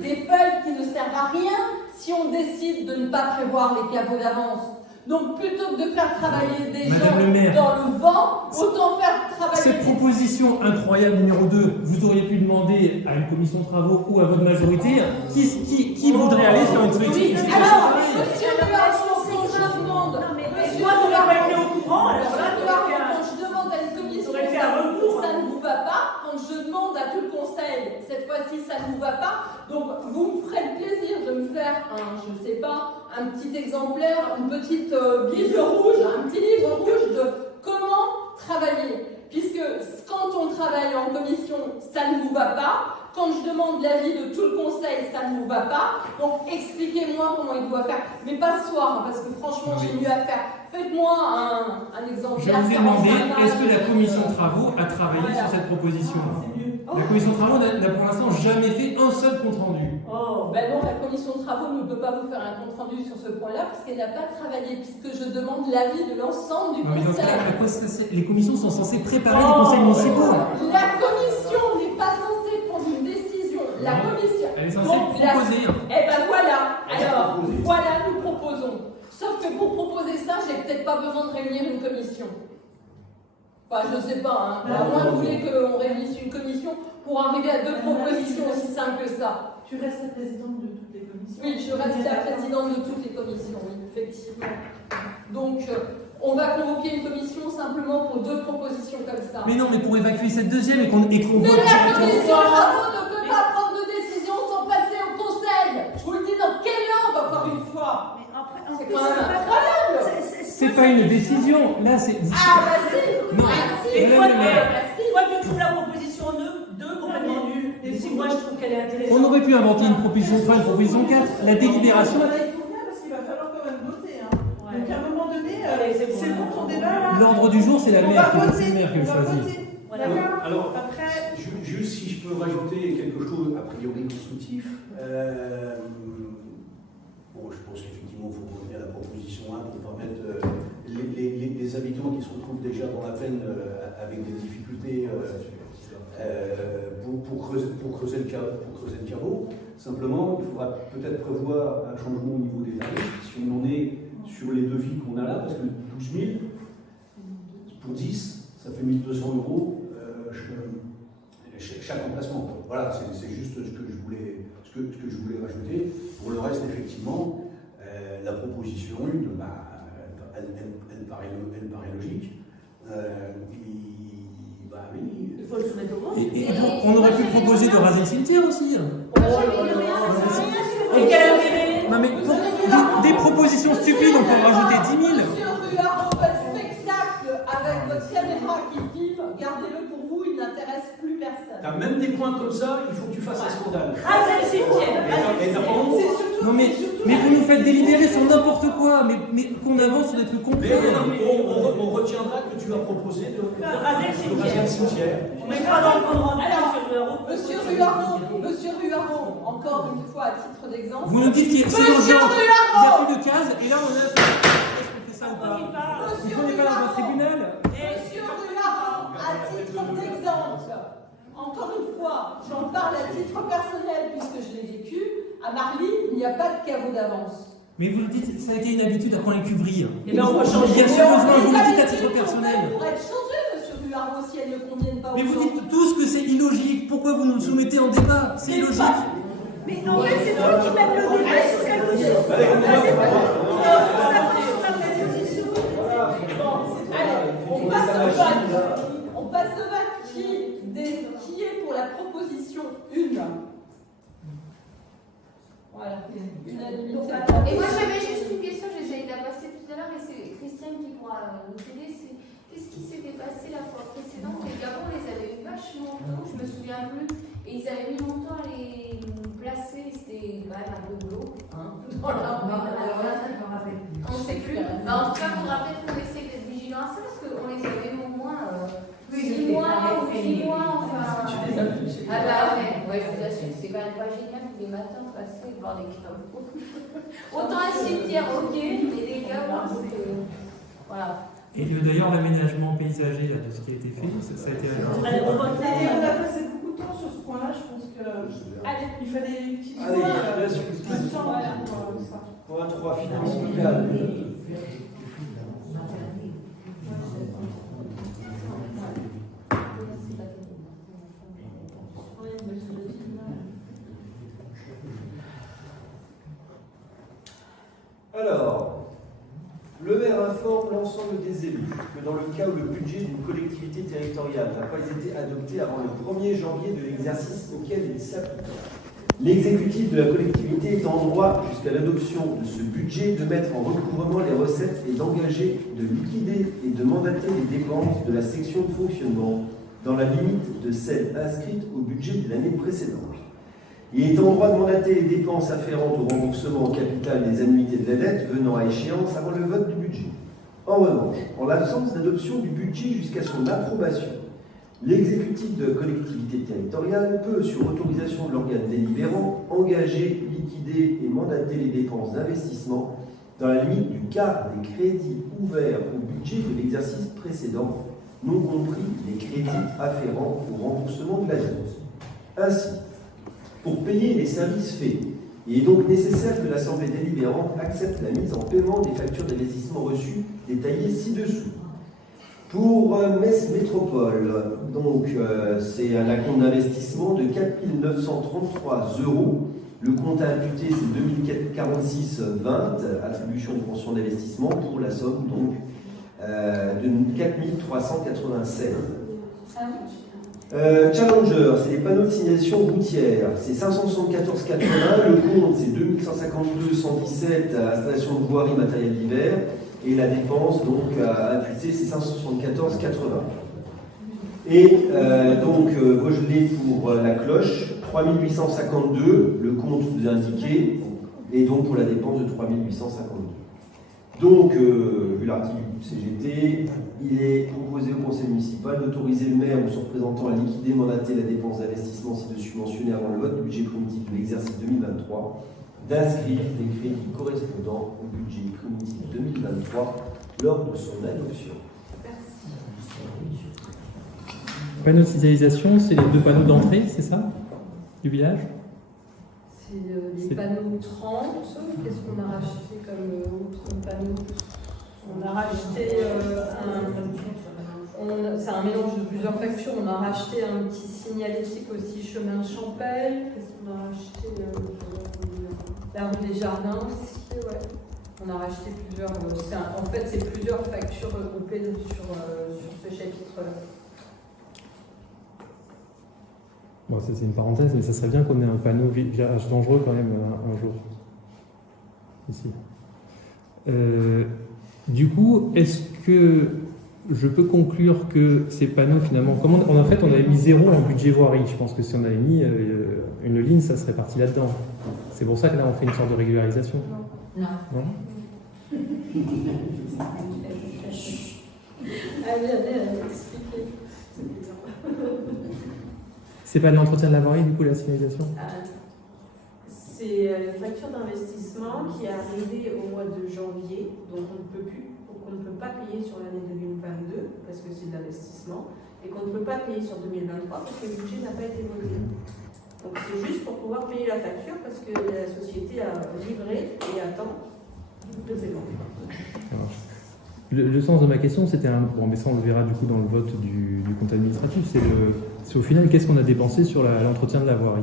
des feuilles qui ne servent à rien si on décide de ne pas prévoir les caveaux d'avance. Donc plutôt que de faire travailler des gens dans le vent, autant faire travailler... Cette proposition incroyable numéro 2, vous auriez pu demander à une commission de travaux ou à votre majorité qui voudrait aller sur une politique. Alors, monsieur Ruaro, quand je demande... Toi, tu n'as pas été au courant, alors là, quand je demande à une commission, ça ne vous va pas. Quand je demande à tout le conseil, cette fois-ci, ça ne vous va pas. Donc, vous me ferez le plaisir de me faire je ne sais pas, un petit exemplaire, une petite livre rouge, un petit livre rouge de comment travailler. Puisque quand on travaille en commission, ça ne vous va pas. Quand je demande l'avis de tout le conseil, ça ne vous va pas. Donc expliquez-moi comment il doit faire. Mais pas ce soir, parce que franchement, j'ai mieux à faire. Faites-moi un exemplaire. Je vous ai demandé, est-ce que la commission de travaux a travaillé sur cette proposition? La commission de travaux n'a pour l'instant jamais fait un seul compte rendu. Ben non, la commission de travaux ne peut pas vous faire un compte rendu sur ce point-là, puisqu'elle n'a pas travaillé, puisque je demande l'avis de l'ensemble du conseil. Mais dans ce cas-là, les commissions sont censées préparer les conseils municipaux. La commission n'est pas censée prendre une décision. La commission. Elle est censée proposer. Eh ben voilà. Alors, voilà, nous proposons. Sauf que pour proposer ça, j'ai peut-être pas besoin de réunir une commission. Enfin, je sais pas, à moins que vous voulez qu'on réunisse une commission pour arriver à 2 propositions aussi simples que ça. Tu restes la présidente de toutes les commissions. Oui, je reste la présidente de toutes les commissions, oui, effectivement. Donc, on va convoquer une commission simplement pour 2 propositions comme ça. Mais non, mais pour évacuer cette deuxième et qu'on vote. Mais la commission de travaux ne peut pas prendre de décision sans passer au conseil. Je vous le dis dans quelle langue, encore une fois. C'est quand même incroyable. C'est pas une décision, là c'est... Ah bah si. Non. Et toi, tu trouves la proposition 2 complètement nulle. Et si moi, je trouve qu'elle est intéressante. On aurait pu inventer une proposition 3, une proposition 4. La délibération... Parce qu'il va falloir quand même voter. Donc à un moment donné, c'est bon ton débat là. L'ordre du jour, c'est la maire qui choisit. Alors, juste si je peux rajouter quelque chose a priori constructif. Bon, je pense qu'effectivement, il faut revenir à la proposition 1 pour permettre les habitants qui se retrouvent déjà dans la peine avec des difficultés pour creuser le caveau. Simplement, il faudra peut-être prévoir un changement au niveau des tarifs. Si on en est sur les devis qu'on a là, parce que 12 000 pour 10, ça fait 1 200 € chaque emplacement. Voilà, c'est juste ce que je voulais rajouter. Pour le reste, effectivement, la proposition 1, elle paraît logique. Il faut le soumettre au vote. Et on aurait pu proposer de raser le cimetière aussi. Et quel intérêt? Non mais des propositions stupides, on peut en rajouter 10 000. Monsieur Ruaro, votre spectacle avec votre caméra qui filme, gardez-le pour vous, il n'intéresse plus personne. T'as même des points comme ça, il faut que tu fasses un scandale. Raser le cimetière. Non mais vous nous faites délibérer sur n'importe quoi, mais qu'on avance sur des trucs concrets. On retiendra que tu as proposé de raser le cimetière. On mettra dans le compte rendu. Monsieur Ruaro, encore une fois, à titre d'exemple. Vous nous dites qu'il y a plus de cases, et là on a... Est-ce qu'on fait ça ou pas? On n'est pas dans un tribunal. Monsieur Ruaro, à titre d'exemple, encore une fois, j'en parle à titre personnel puisque je l'ai vécu, à Marly, il n'y a pas de caveau d'avance. Mais vous le dites, ça a été une habitude à prendre les cuivriers. Et bien on va changer. Bien sûr, vous le dites à titre personnel. Pour être changé, monsieur Ruaro, si elles ne conviennent pas aux Mais vous gens. dites tous que c'est illogique. pourquoi vous nous soumettez en débat? C'est logique. Mais en fait, c'est toi qui mènes le débat sur quelque chose. Allez, on passe au vote. On passe au vote. Qui est pour la proposition 1? Voilà. Unanimité. Et moi j'avais juste une question, j'essayais de la passer tout à l'heure, et c'est Christiane qui pourra nous aider. Qu'est-ce qui s'était passé la fois précédente? Les Gabons les avaient eu vachement tôt, je me souviens plus, et ils avaient mis longtemps à les placer, c'était quand même un peu glauque. Hein, on ne sait plus. En tout cas, il faudra peut-être qu'on essaie d'être vigilant à ça, parce qu'on les avait au moins 6 mois ou 10 mois, enfin. Ah bah ouais, je vous assure, c'est quand même pas génial tous les matins passer voir des cabots. Autant un cimetière, ok, mais des cabots, voilà. Et d'ailleurs, l'aménagement paysager là, de ce qui a été fait, ça a été Allez, on a passé beaucoup de temps sur ce point-là, je pense que. Allez, il fallait utiliser un temps pour ça. Point 3, finances locales. Alors, le maire informe l'ensemble des élus que dans le cas où le budget d'une collectivité territoriale n'a pas été adopté avant le 1er janvier de l'exercice auquel il s'applique, l'exécutif de la collectivité est en droit, jusqu'à l'adoption de ce budget, de mettre en recouvrement les recettes et d'engager, de liquider et de mandater les dépenses de la section de fonctionnement dans la limite de celles inscrites au budget de l'année précédente. Il est en droit de mandater les dépenses afférentes au remboursement en capital des annuités de la dette venant à échéance avant le vote du budget. En revanche, en l'absence d'adoption du budget jusqu'à son approbation, l'exécutif de collectivité territoriale peut, sur autorisation de l'organe délibérant, engager, liquider et mandater les dépenses d'investissement dans la limite du quart des crédits ouverts au budget de l'exercice précédent, non compris les crédits afférents au remboursement de la dette. Ainsi, pour payer les services faits, il est donc nécessaire que l'Assemblée délibérante accepte la mise en paiement des factures d'investissement reçues détaillées ci-dessous. Pour Metz Métropole, donc c'est un acompte d'investissement de 4 933 €. Le compte à imputer, c'est 2046,20 attribution de pension d'investissement pour la somme donc de 4 396. Challenger, c'est les panneaux de signalisation routière, c'est 574,80. Le compte, c'est 2152,117 installation de voirie, matériel divers. Et la dépense, donc, à imputer, c'est 574,80. Et donc, Vaugelet pour la cloche, 3852, le compte vous indiqué, et donc pour la dépense de 3852. Donc, vu l'article du CGT, il est proposé au conseil municipal d'autoriser le maire ou son représentant à liquider, mandater la dépense d'investissement ci-dessus mentionnée avant le vote du budget primitif de l'exercice 2023, d'inscrire les crédits correspondants au budget primitif 2023 lors de son adoption. Panneaux de signalisation, c'est les 2 panneaux d'entrée, c'est ça? Du village? C'est les panneaux 30. Qu'est-ce qu'on a racheté comme autre panneau? On a racheté c'est un mélange de plusieurs factures. On a racheté un petit signalétique aussi, chemin Champel. Qu'est-ce qu'on a racheté? La rue des Jardins aussi, ouais. On a racheté plusieurs. En fait, c'est plusieurs factures regroupées sur ce chapitre-là. Bon, ça c'est une parenthèse, mais ça serait bien qu'on ait un panneau virage dangereux quand même un jour. Ici. Du coup, est-ce que je peux conclure que ces panneaux finalement, en fait on avait mis 0 en budget voirie. Je pense que si on avait mis une ligne, ça serait parti là-dedans. C'est pour ça que là on fait une sorte de régularisation. Non. Non. Allez, expliquez. C'est pas l'entretien de la voirie, du coup, la signalisation? C'est une facture d'investissement qui est arrivée au mois de janvier, donc on ne peut pas payer sur l'année 2022 parce que c'est de l'investissement, et qu'on ne peut pas payer sur 2023 parce que le budget n'a pas été voté. Donc c'est juste pour pouvoir payer la facture parce que la société a livré et attend le paiement. Le sens de ma question, c'était bon, mais ça on le verra du coup dans le vote du compte administratif, c'est au final qu'est-ce qu'on a dépensé sur l'entretien de la voirie.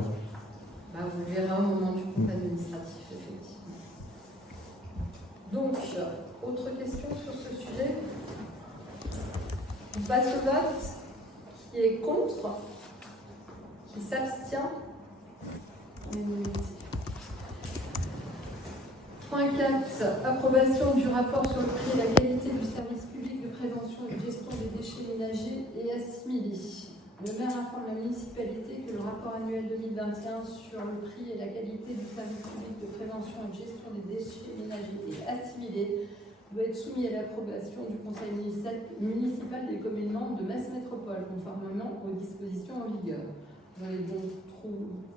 Bah, vous le verrez au moment du compte administratif, effectivement. Donc, autre question sur ce sujet. On passe au vote. Qui est contre? Qui s'abstient? Point 4. Approbation du rapport sur le prix et la qualité du service public de prévention et de gestion des déchets ménagers et assimilés. Le maire informe la municipalité que le rapport annuel 2021 sur le prix et la qualité du service public de prévention et de gestion des déchets ménagers et assimilés doit être soumis à l'approbation du conseil municipal des communes membres de Metz Métropole, conformément aux dispositions en vigueur. Vous avez donc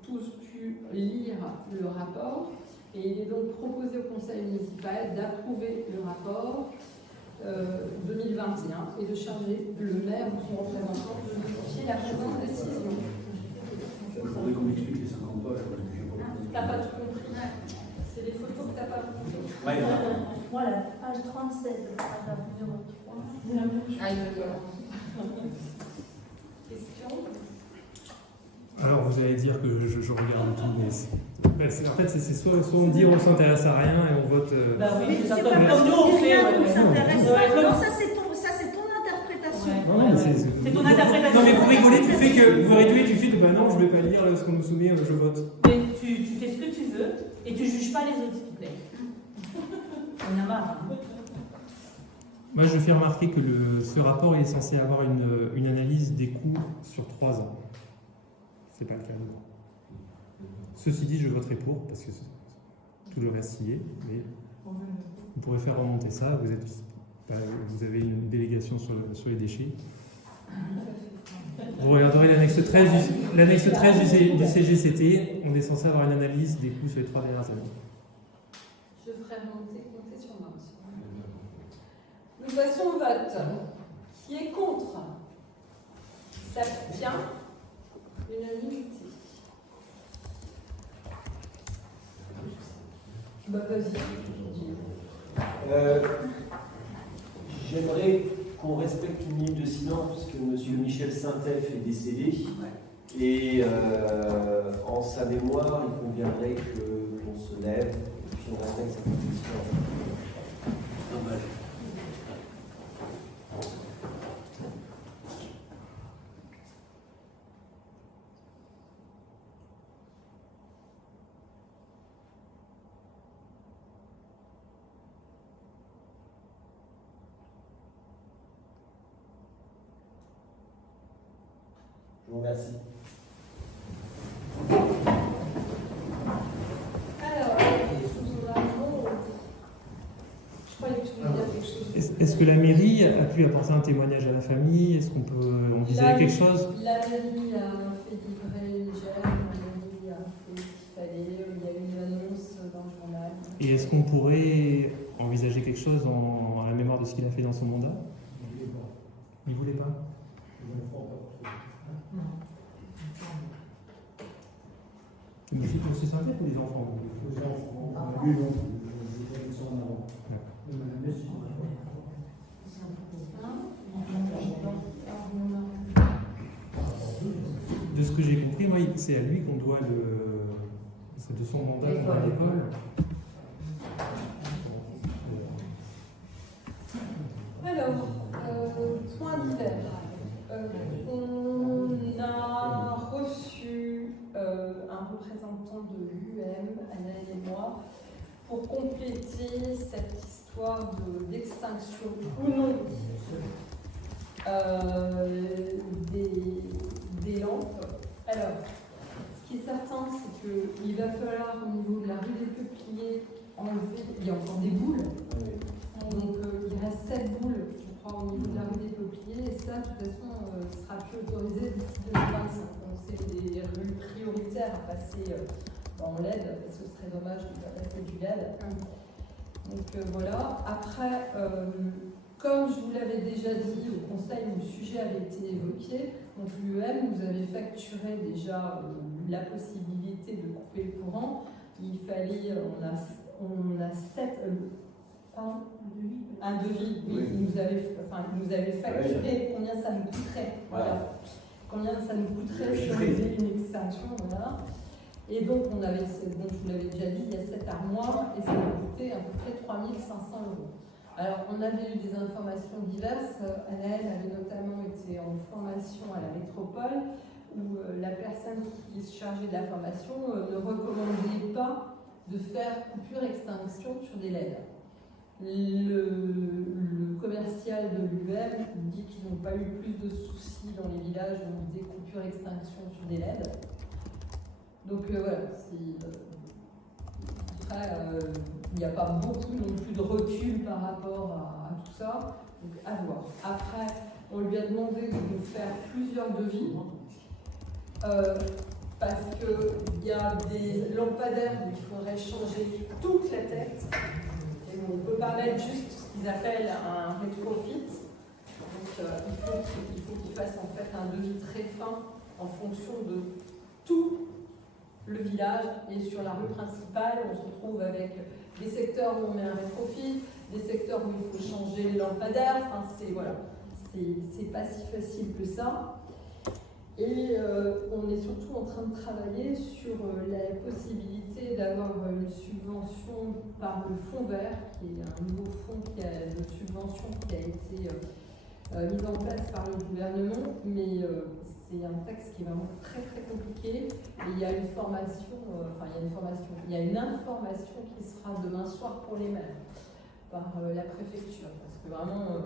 tous pu lire le rapport et il est donc proposé au conseil municipal d'approuver le rapport 2021 et de charger le maire ou son représentant de notifier la présente décision. Il faudrait qu'on m'explique les 50 pages. T'as pas tout compris. C'est les photos que t'as pas compris. Ouais. Voilà, page 37, paragraphe numéro 3. Question? Alors vous allez dire que je regarde tout, mais en fait c'est soit on dit on s'intéresse à rien et on vote. Bah oui, C'est c'est pas comme parce nous qu'on on dit fait. rien qu'on s'intéresse Ouais, pas. ouais. Non, ça c'est ton interprétation. Non, mais C'est ton interprétation. Non mais pour rigoler, tu fais que vous rigolez, tu fais de bah non, je vais pas lire ce qu'on nous soumet, je vote. Mais tu fais ce que tu veux et tu juges pas les autres, s'il te plaît. On a marre. Hein. Moi je fais remarquer que ce rapport est censé avoir une analyse des coûts sur 3 ans. C'est pas le cas. Ceci dit, je voterai pour parce que tout le reste y est, mais vous pourrez faire remonter ça. Vous avez une délégation sur les déchets. Vous regarderez l'annexe 13 du CGCT. On est censé avoir une analyse des coûts sur les 3 dernières années. Je ferai remonter, comptez sur moi. Nous passons au vote. Qui est contre? Qui s'abstient? Unanimité. Bah vas-y. J'aimerais qu'on respecte une minute de silence puisque M. Michel Saint-Elf est décédé. Et en sa mémoire, il conviendrait qu'on se lève et puis on respecte cette minute de silence. Dommage. Je vous remercie. Alors, je croyais que tu voulais dire quelque chose. Est-ce que la mairie a pu apporter un témoignage à la famille? Est-ce qu'on peut envisager quelque chose? La mairie a fait livrer les gels, la mairie a fait ce qu'il fallait, il y a eu une annonce dans le journal. Et est-ce qu'on pourrait envisager quelque chose en la mémoire de ce qu'il a fait dans son mandat? Il voulait pas. C'est sympa pour les enfants. Les enfants, lui non plus, ils sont en avant. De ce que j'ai compris, moi, c'est à lui qu'on doit c'est de son mandat à l'école. Alors, point divers. On a reçu un représentant de l'UM, Anaël et moi, pour compléter cette histoire d'extinction ou non des lampes. Alors, ce qui est certain, c'est qu'il va falloir au niveau de la rue des Peupliers enlever, il y a encore des boules. Donc il reste 7 boules, je crois, au niveau de la rue des Peupliers, et ça, de toute façon, ne sera plus autorisé d'ici 2025. Donc c'est des rues prioritaires à passer en LED, parce que ce serait dommage de ne pas passer du LED. Donc voilà. Après, comme je vous l'avais déjà dit au conseil où le sujet avait été évoqué, donc l'UM nous avait facturé déjà la possibilité de couper le courant. Il fallait, on a 7 Pardon ? Un devis, oui. Il nous avait facturé combien ça nous coûterait. Voilà. Combien ça nous coûterait si on faisait une extinction, voilà. Et donc, on avait, donc je vous l'avais déjà dit, il y a 7 armoires, et ça nous coûtait à peu près 3 500 €. Alors, on avait eu des informations diverses. Anaëlle avait notamment été en formation à la métropole, où la personne qui se chargeait de la formation ne recommandait pas de faire coupure-extinction sur des LED. Le commercial de l'UM dit qu'ils n'ont pas eu plus de soucis dans les villages où on faisait coupure-extinction sur des LED. Donc voilà, après, il n'y a pas beaucoup non plus de recul par rapport à tout ça, donc à voir. Après, on lui a demandé de nous faire plusieurs devis, parce qu'il y a des lampadaires où il faudrait changer toute la tête, et on ne peut pas mettre juste ce qu'ils appellent un rétrofit, donc il faut qu'ils fassent en fait un devis très fin en fonction de tout le village, et sur la rue principale, on se retrouve avec des secteurs où on met un rétrofit, des secteurs où il faut changer les lampadaires, enfin c'est pas si facile que ça. Et on est surtout en train de travailler sur la possibilité d'avoir une subvention par le fonds vert, qui est un nouveau fonds de subvention qui a été mis en place par le gouvernement, mais c'est un texte qui est vraiment très très compliqué, et il y a une information qui sera demain soir pour les maires par la préfecture, parce que vraiment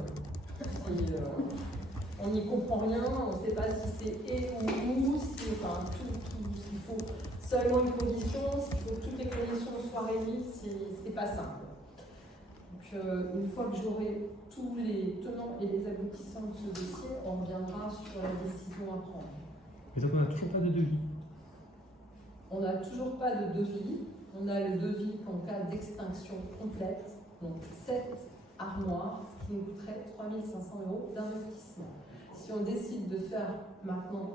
on n'y comprend rien, on ne sait pas si c'est et ou s'il faut seulement une condition, s'il faut que toutes les conditions soient réunies, c'est pas simple. Donc une fois que j'aurai tous les tenants et les aboutissants de ce dossier, on reviendra sur la décision à prendre. Et donc on n'a toujours pas de devis? On n'a toujours pas de devis. On a le devis en cas d'extinction complète, donc 7 armoires, ce qui nous coûterait 3 500 € d'investissement. Si on décide de faire maintenant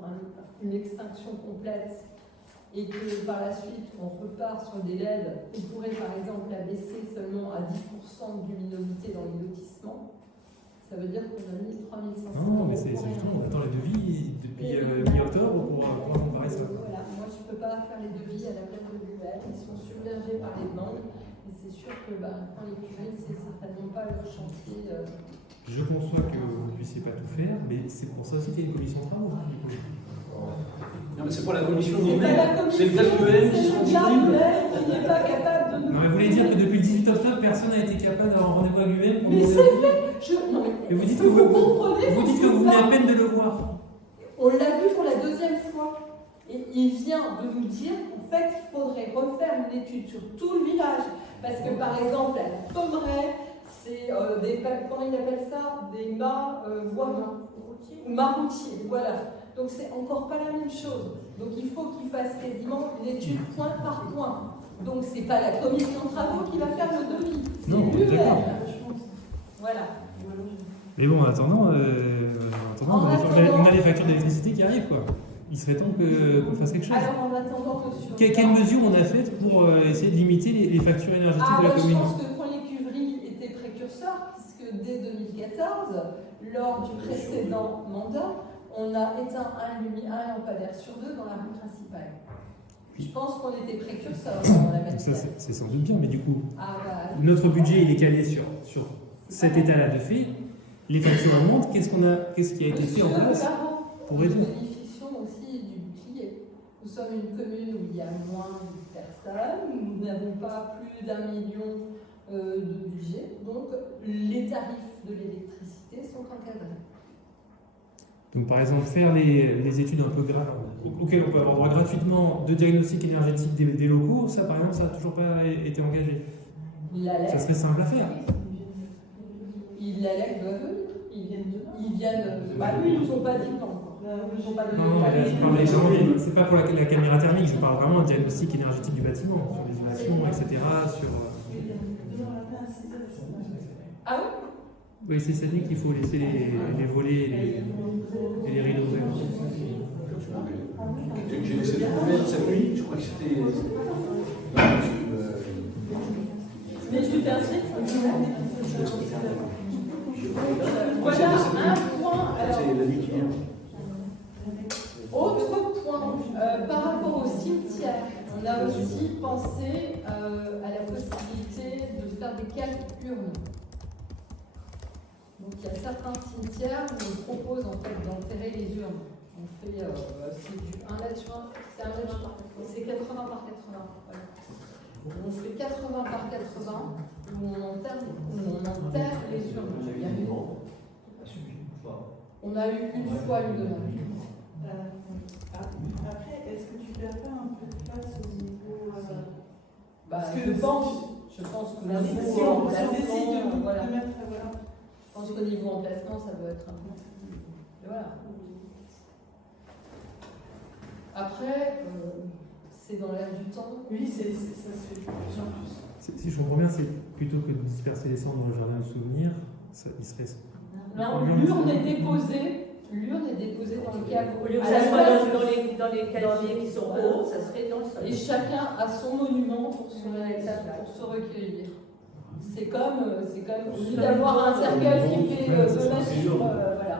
une extinction complète et que par la suite on repart sur des LED, on pourrait par exemple la baisser seulement à 10% de luminosité dans les lotissements, ça veut dire qu'on a mis 3 500 €. Non, mais c'est justement, on attend les devis depuis mi-octobre pour comparer ça. Voilà, moi je ne peux pas faire les devis à la place de l'UL, ils sont submergés par les demandes, et c'est sûr que quand les cuisines, c'est certainement pas leur chantier. Je conçois que vous ne puissiez pas tout faire, mais c'est pour ça aussi qu'il y a une commission de travaux. Non, mais c'est pas la commission nous-mêmes, c'est le UM qui sont disponibles. Qui n'est pas capable de nous. Non, mais vous voulez dire que depuis le 18 octobre, personne n'a été capable d'avoir un rendez-vous à l'UM? Mais c'est fait. Et vous dites que vous venez à peine de le voir. On l'a vu pour la deuxième fois. Et il vient de nous dire qu'en fait, il faudrait refaire une étude sur tout le village. Parce que par exemple, à la Pommeraye, c'est comment il appelle ça? Des maroutiers, voilà. Donc c'est encore pas la même chose. Donc il faut qu'il fasse quasiment une étude point par point. Donc c'est pas la commission de travaux qui va faire le devis. Non, c'est l'UR. Voilà. Mais bon, en attendant, on a des factures d'électricité qui arrivent, quoi. Il serait temps qu'on fasse quelque chose. Alors en attendant que quelles mesures on a faites pour essayer de limiter les factures énergétiques de la commune? Je pense que Pont-les-Cuveries était précurseur, puisque dès 2014, lors du précédent mandat, on a éteint un lampadaire sur 2 dans la rue principale. Je pense qu'on était précurseur dans la matière. Ça, c'est sans doute bien, mais du coup, notre budget il est calé sur cet état-là de fait. Les factures augmentent. Qu'est-ce qui a été fait en place pour réduire? Nous bénéficions aussi du bouclier. Nous sommes une commune où il y a moins de personnes, nous n'avons pas plus d'1 million de budget, donc les tarifs de l'électricité sont encadrés. Donc par exemple, faire les études un peu auxquelles on peut avoir droit gratuitement de diagnostic énergétique des locaux, ça par exemple, ça n'a toujours pas été engagé. Ça serait simple à faire. L'ALEC doit venir. Ils viennent. Ils ne nous ont pas dit non. Non, c'est pas pour la caméra thermique, je parle vraiment de diagnostic énergétique du bâtiment, sur l'isolation, etc. Ah oui? Oui, c'est cette nuit qu'il faut laisser les volets et les rideaux ouverts. J'ai laissé le ouvert cette nuit, je crois que c'était. Mais je ensuite. Voilà un point. Autre point, par rapport au cimetière, on a aussi pensé à la possibilité de faire des cales urnes. Donc il y a certains cimetières où on propose en fait d'enterrer les urnes. On fait, c'est du 1 mètre sur 1, c'est 80 par 80. Voilà. On fait 80 par 80 où on enterre les urnes. On a eu une fois une demande. Après, est-ce que tu perds pas un peu de place au niveau... je pense que le si niveau on décide emplacement, de voilà. mettre... Je pense qu'au niveau emplacement, ça doit être un peu plus... Voilà. Après, c'est dans l'air du temps. Oui, ça se fait de plus en plus. Si je comprends bien, c'est plutôt que de disperser les cendres dans le jardin de souvenirs, il serait... Non, l'urne est déposée dans le caveau. Au lieu que ça soit dans les casiers qui sont hauts, ça serait dans le sol. Et chacun a son monument pour se recueillir. C'est comme au lieu d'avoir un cercueil qui fait 2 mètres, voilà.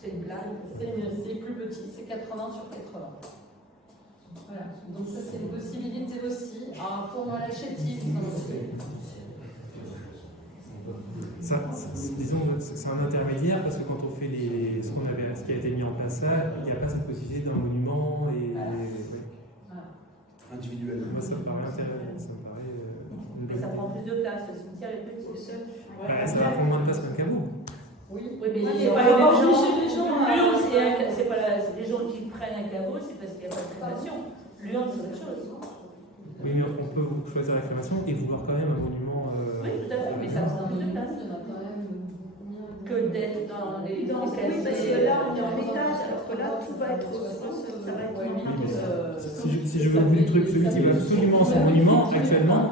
C'est une blague. C'est plus petit, c'est 80 sur 80. Voilà. Donc ça c'est une possibilité aussi. Pour moi la chétive, disons, c'est un intermédiaire parce que quand on fait ce qui a été mis en place là, il n'y a pas cette possibilité d'un monument et individuel. Moi, ça me paraît intéressant. Mais ça prend plus de place, le cimetière est petit. Ça va prendre moins de place qu'un caveau. Oui, mais c'est pas pas les gens. C'est pas les gens qui prennent un caveau, c'est parce qu'il n'y a pas de crémation. L'urne, c'est autre chose. Oui, mais on peut choisir la crémation et vouloir quand même un monument. Oui, tout à fait, mais ça prend plus de place. Que d'être dans les casiers. Oui, parce que là, on est en étage, alors que là, tout va être ça va être Si je veux le truc, celui qui veut absolument son monument, actuellement,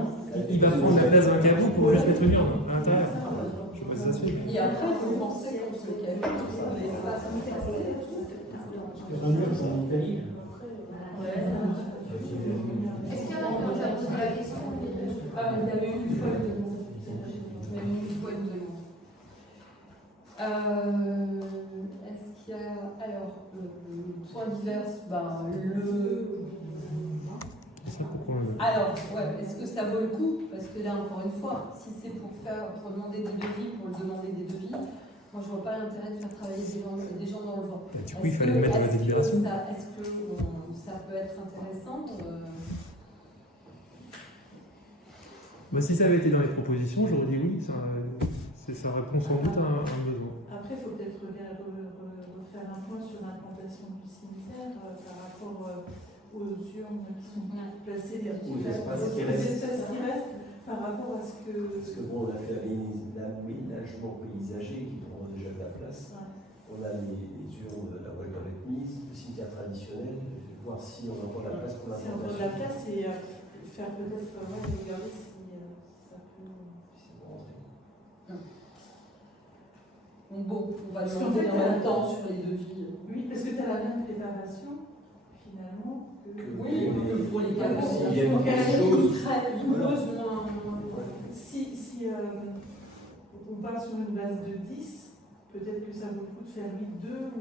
il va prendre la place d'un caveau pour juste mettre une urne à l'intérieur. Je ne sais pas si ça suit. Et après, il faut penser qu'on se caveau, l'espace Un mur, c'est en Italie. Est-ce qu'il y en a qui ont déjà posé la question? Il y avait une fois une demande. Est-ce qu'il y a. Alors, point divers, Alors, est-ce que ça vaut le coup? Parce que là, encore une fois, si c'est pour demander des devis, pour demander des devis, moi je vois pas l'intérêt de faire travailler des gens dans le vent. Du coup, il fallait mettre la délibération. Est-ce que ça peut être intéressant? Si ça avait été dans les propositions, j'aurais dit oui, ça répond sans doute à un besoin. Après, il faut peut-être refaire un point sur l'implantation du cimetière par rapport aux urnes qui sont placées, les espaces qui restent, par rapport à ce que... Parce que bon, on a fait l'aménagement paysager qui prend déjà de la place. Ouais. On a les urnes de la voie de le cimetière traditionnel, voir si on a encore la place pour la Si on a de la place et faire peut-être regarder si ça peut... Bon, on va demander en même temps sur les devis. Oui, parce que tu as la même préparation, finalement. Oui, pour les cas il y a quelque chose. Si on part sur une base de 10, peut-être que ça vaut le coup de faire 8-2 ou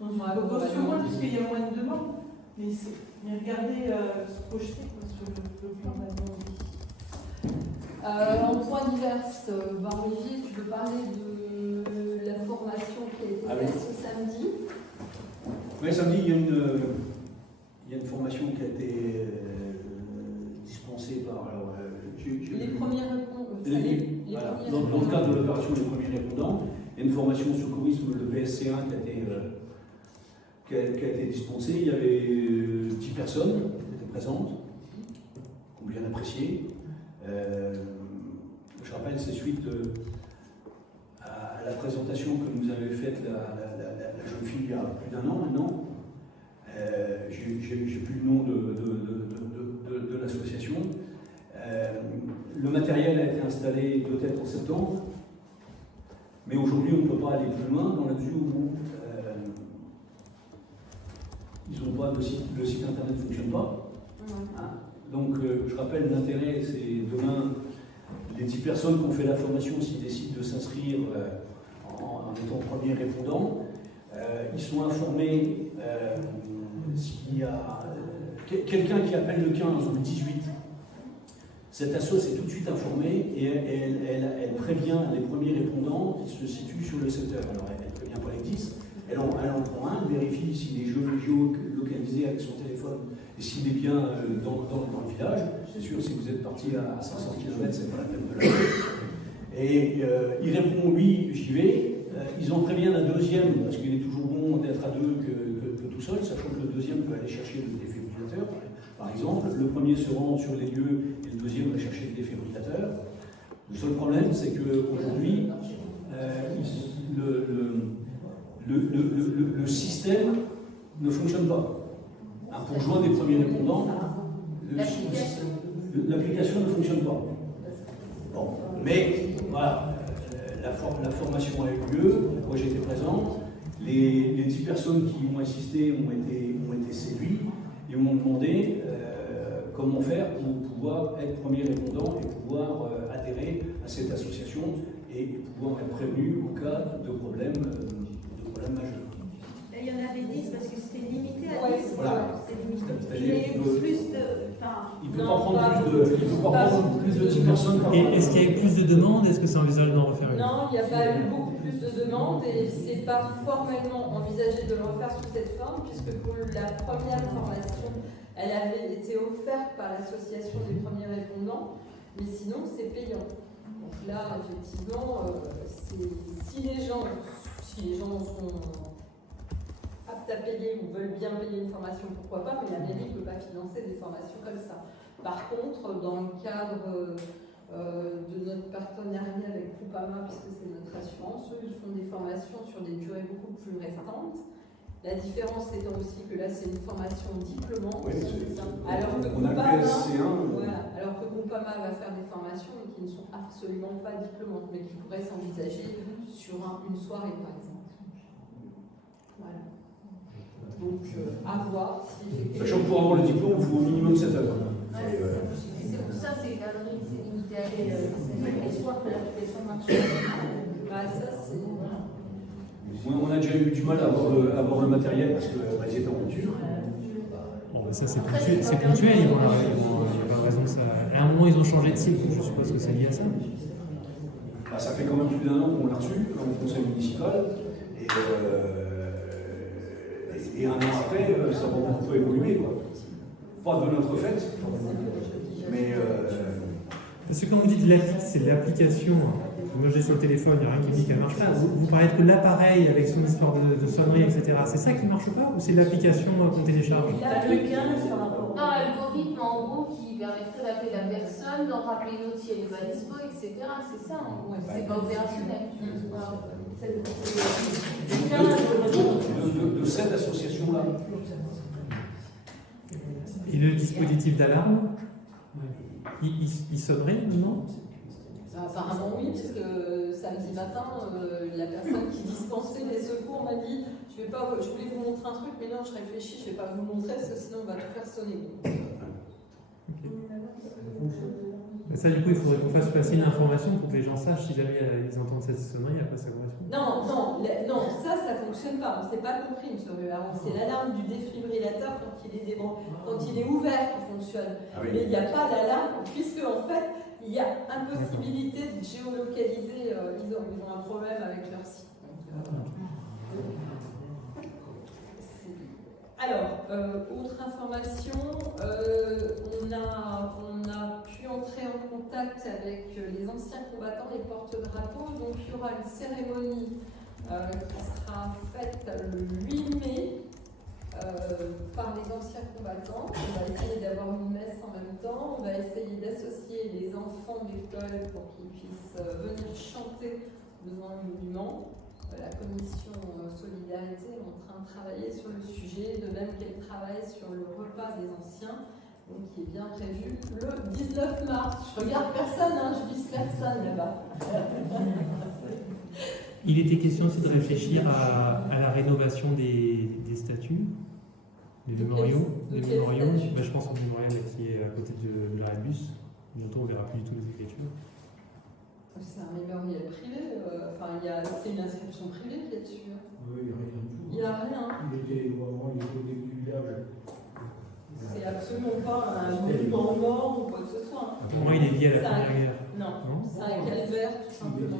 dans une proportion moins, puisqu'il y a moins de demandes. Mais regardez se projeter sur le plan d'année. En point divers, Olivier, tu veux parler de la formation qui a été faite ce samedi? Oui, samedi, il y a une formation qui a été dispensée par... les premiers répondants. Dans le cadre de l'opération des premiers répondants, il y a une formation sur le secourisme, le PSC1 qui a été dispensée. Il y avait 10 personnes qui étaient présentes, qui ont bien apprécié. Je rappelle, c'est suite à la présentation que nous avait faite la jeune fille il y a plus d'1 an maintenant. J'ai plus le nom de l'association. Le matériel a été installé peut-être en septembre, mais aujourd'hui on ne peut pas aller plus loin dans la mesure où ils n'ont pas le site internet ne fonctionne pas. Donc je rappelle, l'intérêt c'est demain les 10 personnes qui ont fait la formation, s'ils décident de s'inscrire en étant premier répondant, ils sont informés s'il y a quelqu'un qui appelle le 15 ou le 18. Cette asso est tout de suite informée et elle prévient les premiers répondants qui se situent sur le secteur. Alors elle ne prévient pas les 10, elle en prend un, elle vérifie s'il est géolocalisé avec son téléphone et s'il est bien dans le village. C'est sûr, si vous êtes parti à 500 km, c'est pas la peine de la Et il répond oui, j'y vais. Ils en préviennent un deuxième, parce qu'il est toujours bon d'être à deux que tout seul, sachant que le deuxième peut aller chercher le défibrillateur, par exemple. Le premier se rend sur les lieux et le deuxième va chercher le défibrillateur. Le seul problème, c'est qu'aujourd'hui, le système ne fonctionne pas. Pour joindre les premiers répondants, l'application ne fonctionne pas. Bon, mais voilà. La formation a eu lieu, moi j'étais présent, les 10 personnes qui ont assisté ont été séduites et m'ont demandé comment faire pour pouvoir être premier répondant et pouvoir adhérer à cette association et pouvoir être prévenu au cas de problèmes majeurs. Il y en avait 10 parce que c'était limité à 10. Voilà. Il peut pas prendre plus de 10 personnes. Et est-ce qu'il y a eu plus de demandes? Est-ce que c'est envisagé d'en refaire une? Non, il n'y a pas eu beaucoup plus de demandes et c'est pas formellement envisagé de le refaire sous cette forme, puisque pour la première formation, elle avait été offerte par l'association des premiers répondants, mais sinon c'est payant. Donc là, effectivement, si les gens sont aptes à payer ou veulent bien payer une formation, pourquoi pas, mais la mairie ne peut pas financer des formations comme ça. Par contre, dans le cadre de notre partenariat avec Groupama, puisque c'est notre assurance, eux, ils font des formations sur des durées beaucoup plus restantes. La différence étant aussi que là, c'est une formation diplômante. Oui, alors que Groupama va faire des formations qui ne sont absolument pas diplômantes, mais qui pourraient s'envisager sur une soirée, par exemple. Voilà. Donc, à voir. Sachant que pour avoir le diplôme, il faut au minimum 7 heures. C'est pour ça que c'est limité à l'espoir que l'application marche. Ça, c'est. On a déjà eu du mal à avoir le matériel parce qu'ils étaient en rupture. Bon, ça c'est ponctuel, il n'y a pas raison que ça. À un moment, ils ont changé de cycle, je suppose que c'est lié à ça. Ça fait quand même plus d'1 an qu'on l'a reçu, au conseil municipal. Et 1 an après, ça va beaucoup évoluer, quoi. Pas de notre fait, mais. Parce que quand vous dites c'est l'application, moi j'ai sur le téléphone, il n'y a rien qui dit qu'elle marche pas. Vous parlez que l'appareil avec son histoire de sonnerie, etc., c'est ça qui ne marche pas ou c'est l'application qu'on télécharge? Non, l'algorithme en gros qui permettrait d'appeler la personne, d'en rappeler une autre si elle n'est pas dispo, etc. C'est ça, en gros. C'est pas opérationnel. De cette association-là. Et le dispositif d'alarme, il sonnerait, non? Apparemment oui, parce que samedi matin, la personne qui dispensait les secours m'a dit je voulais vous montrer un truc, mais non, je réfléchis, je ne vais pas vous montrer, parce que sinon on va tout faire sonner. Mais ça, du coup, il faudrait qu'on fasse passer une information pour que les gens sachent si jamais ils entendent cette sonnerie, à quoi ça correspond. Non, ça ne fonctionne pas. On ne s'est pas compris, M. Ruard. C'est l'alarme du défibrillateur quand il est ouvert qui fonctionne. Mais il n'y a pas d'alarme, puisque en fait, il y a impossibilité de géolocaliser. Ils ont un problème avec leur site. Alors, autre information, on a pu entrer en contact avec les anciens combattants, les porte-drapeaux. Donc, il y aura une cérémonie qui sera faite le 8 mai par les anciens combattants. On va essayer d'avoir une messe en même temps. On va essayer d'associer les enfants d'école pour qu'ils puissent venir chanter devant le monument. La commission solidarité est en train de travailler sur le sujet, de même qu'elle travaille sur le repas des anciens, donc qui est bien prévu le 19 mars. Je regarde personne, je vise personne là-bas. Il était question aussi de réfléchir à la rénovation des statues, des mémoriaux. Je pense au mémorial qui est à côté de l'Airbus. Bientôt on ne verra plus du tout les écritures. C'est un mémorial privé, c'est une inscription privée qui est dessus. Oui, il n'y a rien du tout. Il n'y a rien. Il était du village. C'est absolument pas un monument mort ou quoi que ce soit. Pour moi, il est lié à la Première Guerre. Non, c'est un calvaire tout simplement.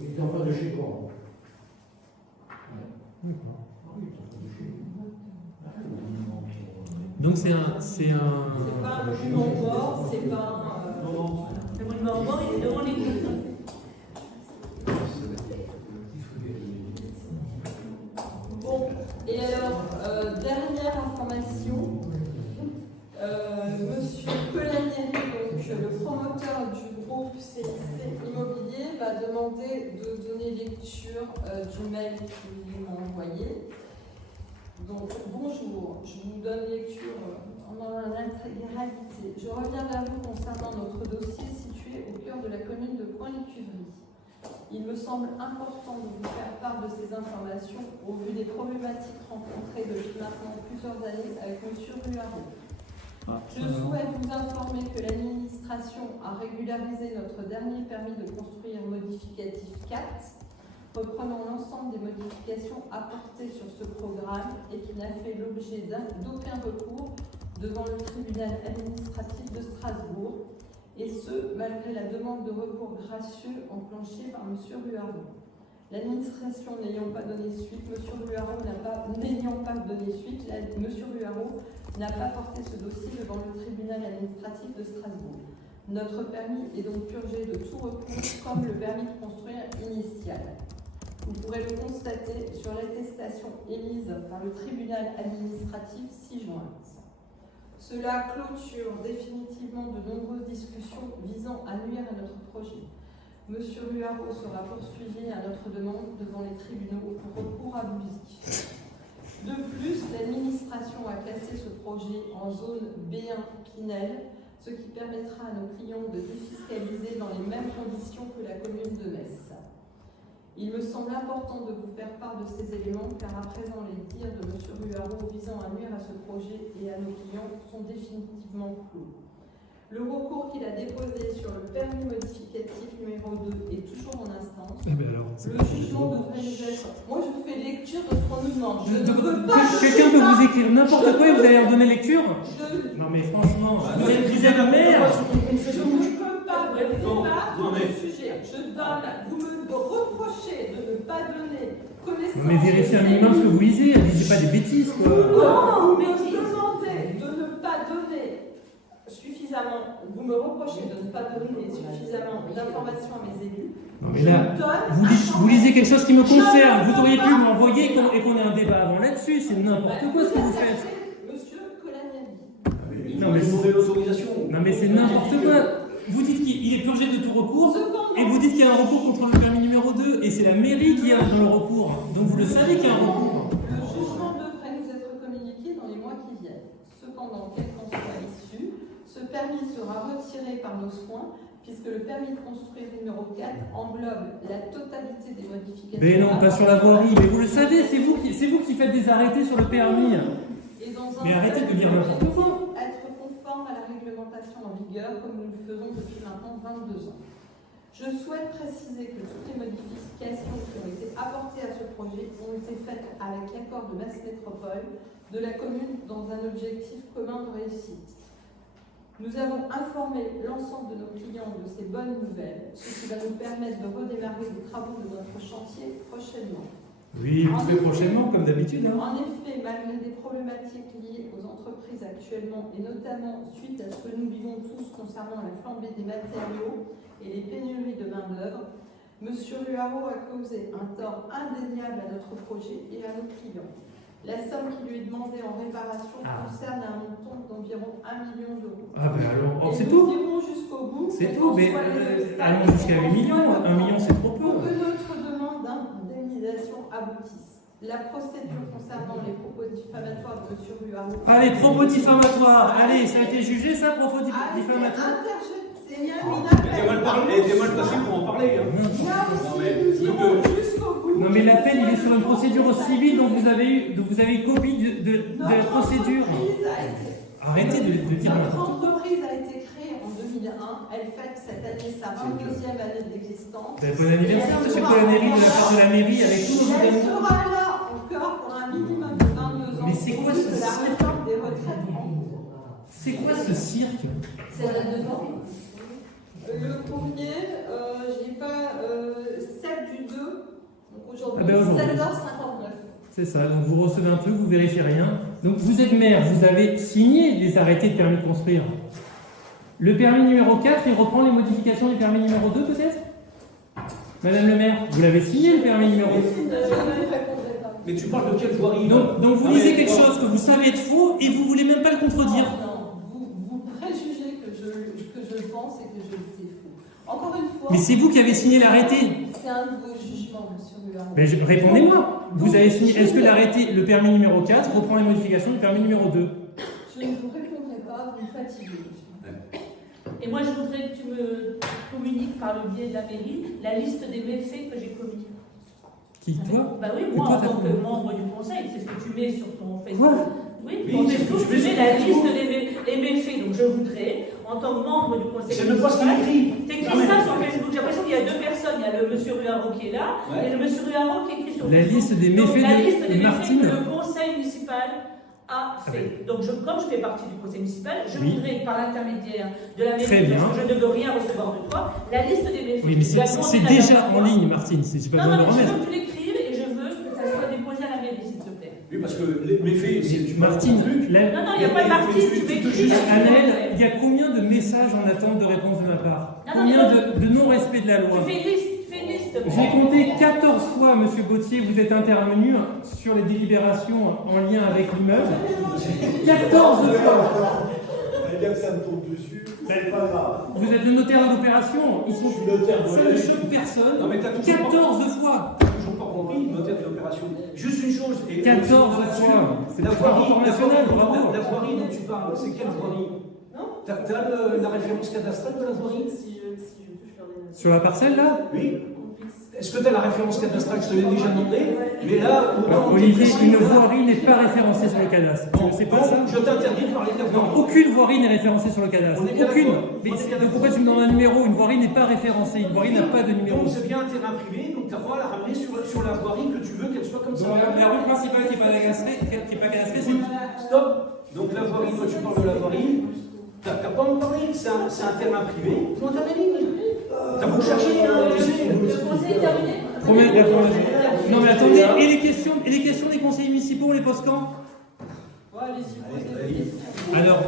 Il était en face de chez quoi? Donc c'est pas un monument mort, c'est pas Le monument mort, il est devant l'église. Bon, et alors, dernière information, Monsieur Colanieri, donc le promoteur du groupe CIC Immobilier, m'a demandé de donner lecture du mail qu'il m'a envoyé. Donc, bonjour, je vous donne lecture en intégralité. Je reviens vers vous concernant notre dossier situé au cœur de la commune de Coin-les-Cuveries. Il me semble important de vous faire part de ces informations au vu des problématiques rencontrées depuis maintenant plusieurs années avec M. Ruaro. Je souhaite vous informer que l'administration a régularisé notre dernier permis de construire modificatif 4, reprenant l'ensemble des modifications apportées sur ce programme et qui n'a fait l'objet d'aucun recours devant le tribunal administratif de Strasbourg, et ce, malgré la demande de recours gracieux enclenchée par M. Ruaro. L'administration n'ayant pas donné suite, M. Ruaro n'a pas porté ce dossier devant le tribunal administratif de Strasbourg. Notre permis est donc purgé de tout recours, comme le permis de construire initial. Vous pourrez le constater sur l'attestation émise par le tribunal administratif 6 juin. Cela clôture définitivement de nombreuses discussions visant à nuire à notre projet. Monsieur Ruaro sera poursuivi à notre demande devant les tribunaux pour recours abusif. De plus, l'administration a classé ce projet en zone B1 Pinel, ce qui permettra à nos clients de défiscaliser dans les mêmes conditions que la commune de Metz. Il me semble important de vous faire part de ces éléments car à présent les dires de M. Ruaro visant à nuire à ce projet et à nos clients sont définitivement clos. Le recours qu'il a déposé sur le permis modificatif numéro 2 est toujours en instance. Le jugement devrait nous être... Moi je fais lecture de ce qu'on nous demande. Quelqu'un peut vous écrire n'importe quoi et vous allez en donner lecture? Non mais franchement, vous êtes la mère. Je ne peux pas débattre sur le sujet. Vous me reprochez de ne pas donner connaissance... Non mais vérifiez un minimum ce que vous lisez, disez pas des bêtises quoi. Non, mais vous demandez de ne pas donner suffisamment... Vous me reprochez de ne pas donner suffisamment d'informations à mes élus. Non mais là, vous lisez quelque chose qui me concerne, vous auriez pu m'envoyer et qu'on ait un débat avant là-dessus, c'est n'importe quoi ce que vous faites. Monsieur Colanieri. Non mais vous demandez l'autorisation. Non mais c'est n'importe quoi. Vous dites qu'il est purgé de tout recours, et vous dites qu'il y a un recours contre le permis numéro 2, et c'est la mairie qui a dans le recours. Donc vous le savez qu'il y a un recours. Le jugement devrait nous être communiqué dans les mois qui viennent. Cependant, quelle qu'en soit l'issue, ce permis sera retiré par nos soins, puisque le permis de construire numéro 4 englobe la totalité des modifications. Mais non, pas sur la voirie, mais vous le savez, c'est vous qui faites des arrêtés sur le permis. Mais arrêtez de dire n'importe quoi. Être conforme à la réglementation en vigueur, comme nous le faisons depuis maintenant 22 ans. Je souhaite préciser que toutes les modifications qui ont été apportées à ce projet ont été faites avec l'accord de Metz Métropole, de la commune, dans un objectif commun de réussite. Nous avons informé l'ensemble de nos clients de ces bonnes nouvelles, ce qui va nous permettre de redémarrer les travaux de notre chantier prochainement. Oui, très prochainement, comme d'habitude. En effet, malgré des problématiques liées aux entreprises actuellement, et notamment suite à ce que nous vivons tous concernant la flambée des matériaux et les pénuries de main-d'œuvre, M. Ruaro a causé un tort indéniable à notre projet et à nos clients. La somme qui lui est demandée en réparation concerne un montant d'environ 1 million d'euros. Ah ben alors, c'est nous tout. irons jusqu'au bout. C'est tout, mais allons jusqu'à 8 millions. 1 million, c'est trop peu. Pour que notre demande d'indemnisation aboutisse. La procédure concernant les propos diffamatoires de M. Ruaro... Allez, propos diffamatoires. Allez, ça a été jugé, ça, propos diffamatoires. Il y a une appel. Elle était mal placée pour en parler. Non mais l'appel, il est sur une procédure civile dont vous avez eu copie de la procédure. Arrêtez de dire Notre entreprise a été créée en 2001 2001. Elle fête cette année sa 22e année d'existence. Bon anniversaire, monsieur Colaneri, de la part de la mairie, avec tous vos Elle amis. sera là encore pour un minimum de 22 ans. Mais c'est quoi ce la réforme des retraites en cours. C'est quoi ce cirque? C'est la de temps. Le courrier, j'ai pas 7 du 2, donc aujourd'hui, aujourd'hui. 16h59. C'est ça, donc vous recevez un truc, vous vérifiez rien. Donc vous êtes maire, vous avez signé les arrêtés de permis de construire. Le permis numéro 4, il reprend les modifications du permis numéro 2 peut-être? Madame le maire, vous l'avez signé le permis numéro 2? Mais tu parles de quelle voirie? Donc vous lisez quelque chose que vous savez être faux et vous voulez même pas le contredire. Non, vous préjugez que je le pense et que je le sais faux. Encore une fois... Mais c'est vous qui avez signé l'arrêté. C'est un de vos jugements, monsieur Muller. Mais répondez-moi. Vous avez signé. Est-ce que l'arrêté, le permis numéro 4, reprend les modifications du permis numéro 2? Je ne vous répondrai pas, vous me fatiguez. Et moi, je voudrais que tu me communiques par le biais de la mairie la liste des méfaits que j'ai commis. Qui, toi? Bah oui, moi, en tant que membre du conseil, c'est ce que tu mets sur ton Facebook. Quoi? Oui, ton Facebook, tu mets la liste des méfaits. Donc je voudrais, en tant que membre du conseil c'est même pas ce qu'il écrit. T'écris ça sur Facebook. J'ai l'impression qu'il y a deux personnes. Il y a le monsieur Ruaro qui est là, et le monsieur Ruaro qui écrit sur la Facebook. liste des méfaits la liste des de Martine. méfaits que le conseil municipal a fait. Donc comme je fais partie du conseil municipal, je voudrais, par l'intermédiaire de la mairie, parce que je ne veux rien recevoir de toi, la liste des méfaits. Oui, mais c'est déjà en ligne, Martine. C'est pas besoin de le remettre. Je veux que tu l'écrives et je veux que ça soit déposé à la mairie, s'il te plaît. Oui, parce que les méfaits, c'est Martine, non, il n'y a pas de Martine, tu m'écris. Annelle, il y a combien de messages en attente de réponse de ma part? Combien de non-respect de la loi? Tu fais une liste. J'ai compté 14 fois, monsieur Gauthier, vous êtes intervenu sur les délibérations en lien avec l'immeuble. 14 fois. Bien que ça me tombe dessus, c'est pas grave. Vous êtes le notaire de l'opération. Ils sont notaire de ça ne choque personne. Non, mais t'as toujours 14 fois. T'as toujours pas compris, notaire de l'opération. Juste une chose. 14 fois. C'est la voirie nationale, bravo. La voirie dont tu parles, c'est quelle voirie? T'as la référence cadastrale de la voirie? Sur la parcelle là? Oui. Est-ce que tu as la référence cadastrale? Je te l'ai déjà demandé. Mais là, Olivier, une voirie n'est pas référencée sur le cadastre. C'est pas ça? Je t'interdis de parler de la voirie. Non, aucune voirie n'est référencée sur le cadastre. Aucune. Mais pourquoi tu me donnes un numéro? Une voirie n'est pas référencée. Une voirie n'a pas de numéro. Donc c'est bien un terrain privé, donc tu as droit à la ramener sur la voirie que tu veux qu'elle soit comme ça. La rue principale qui n'est pas cadastrée, c'est... Stop. Donc la voirie, toi tu parles de la voirie. T'as pas envie de parler, c'est un terrain privé. Point à la ligne. T'as beau chercher, tu sais. Le conseil est terminé. Non mais attendez, et les questions des conseillers municipaux, on les pose quand? Alors,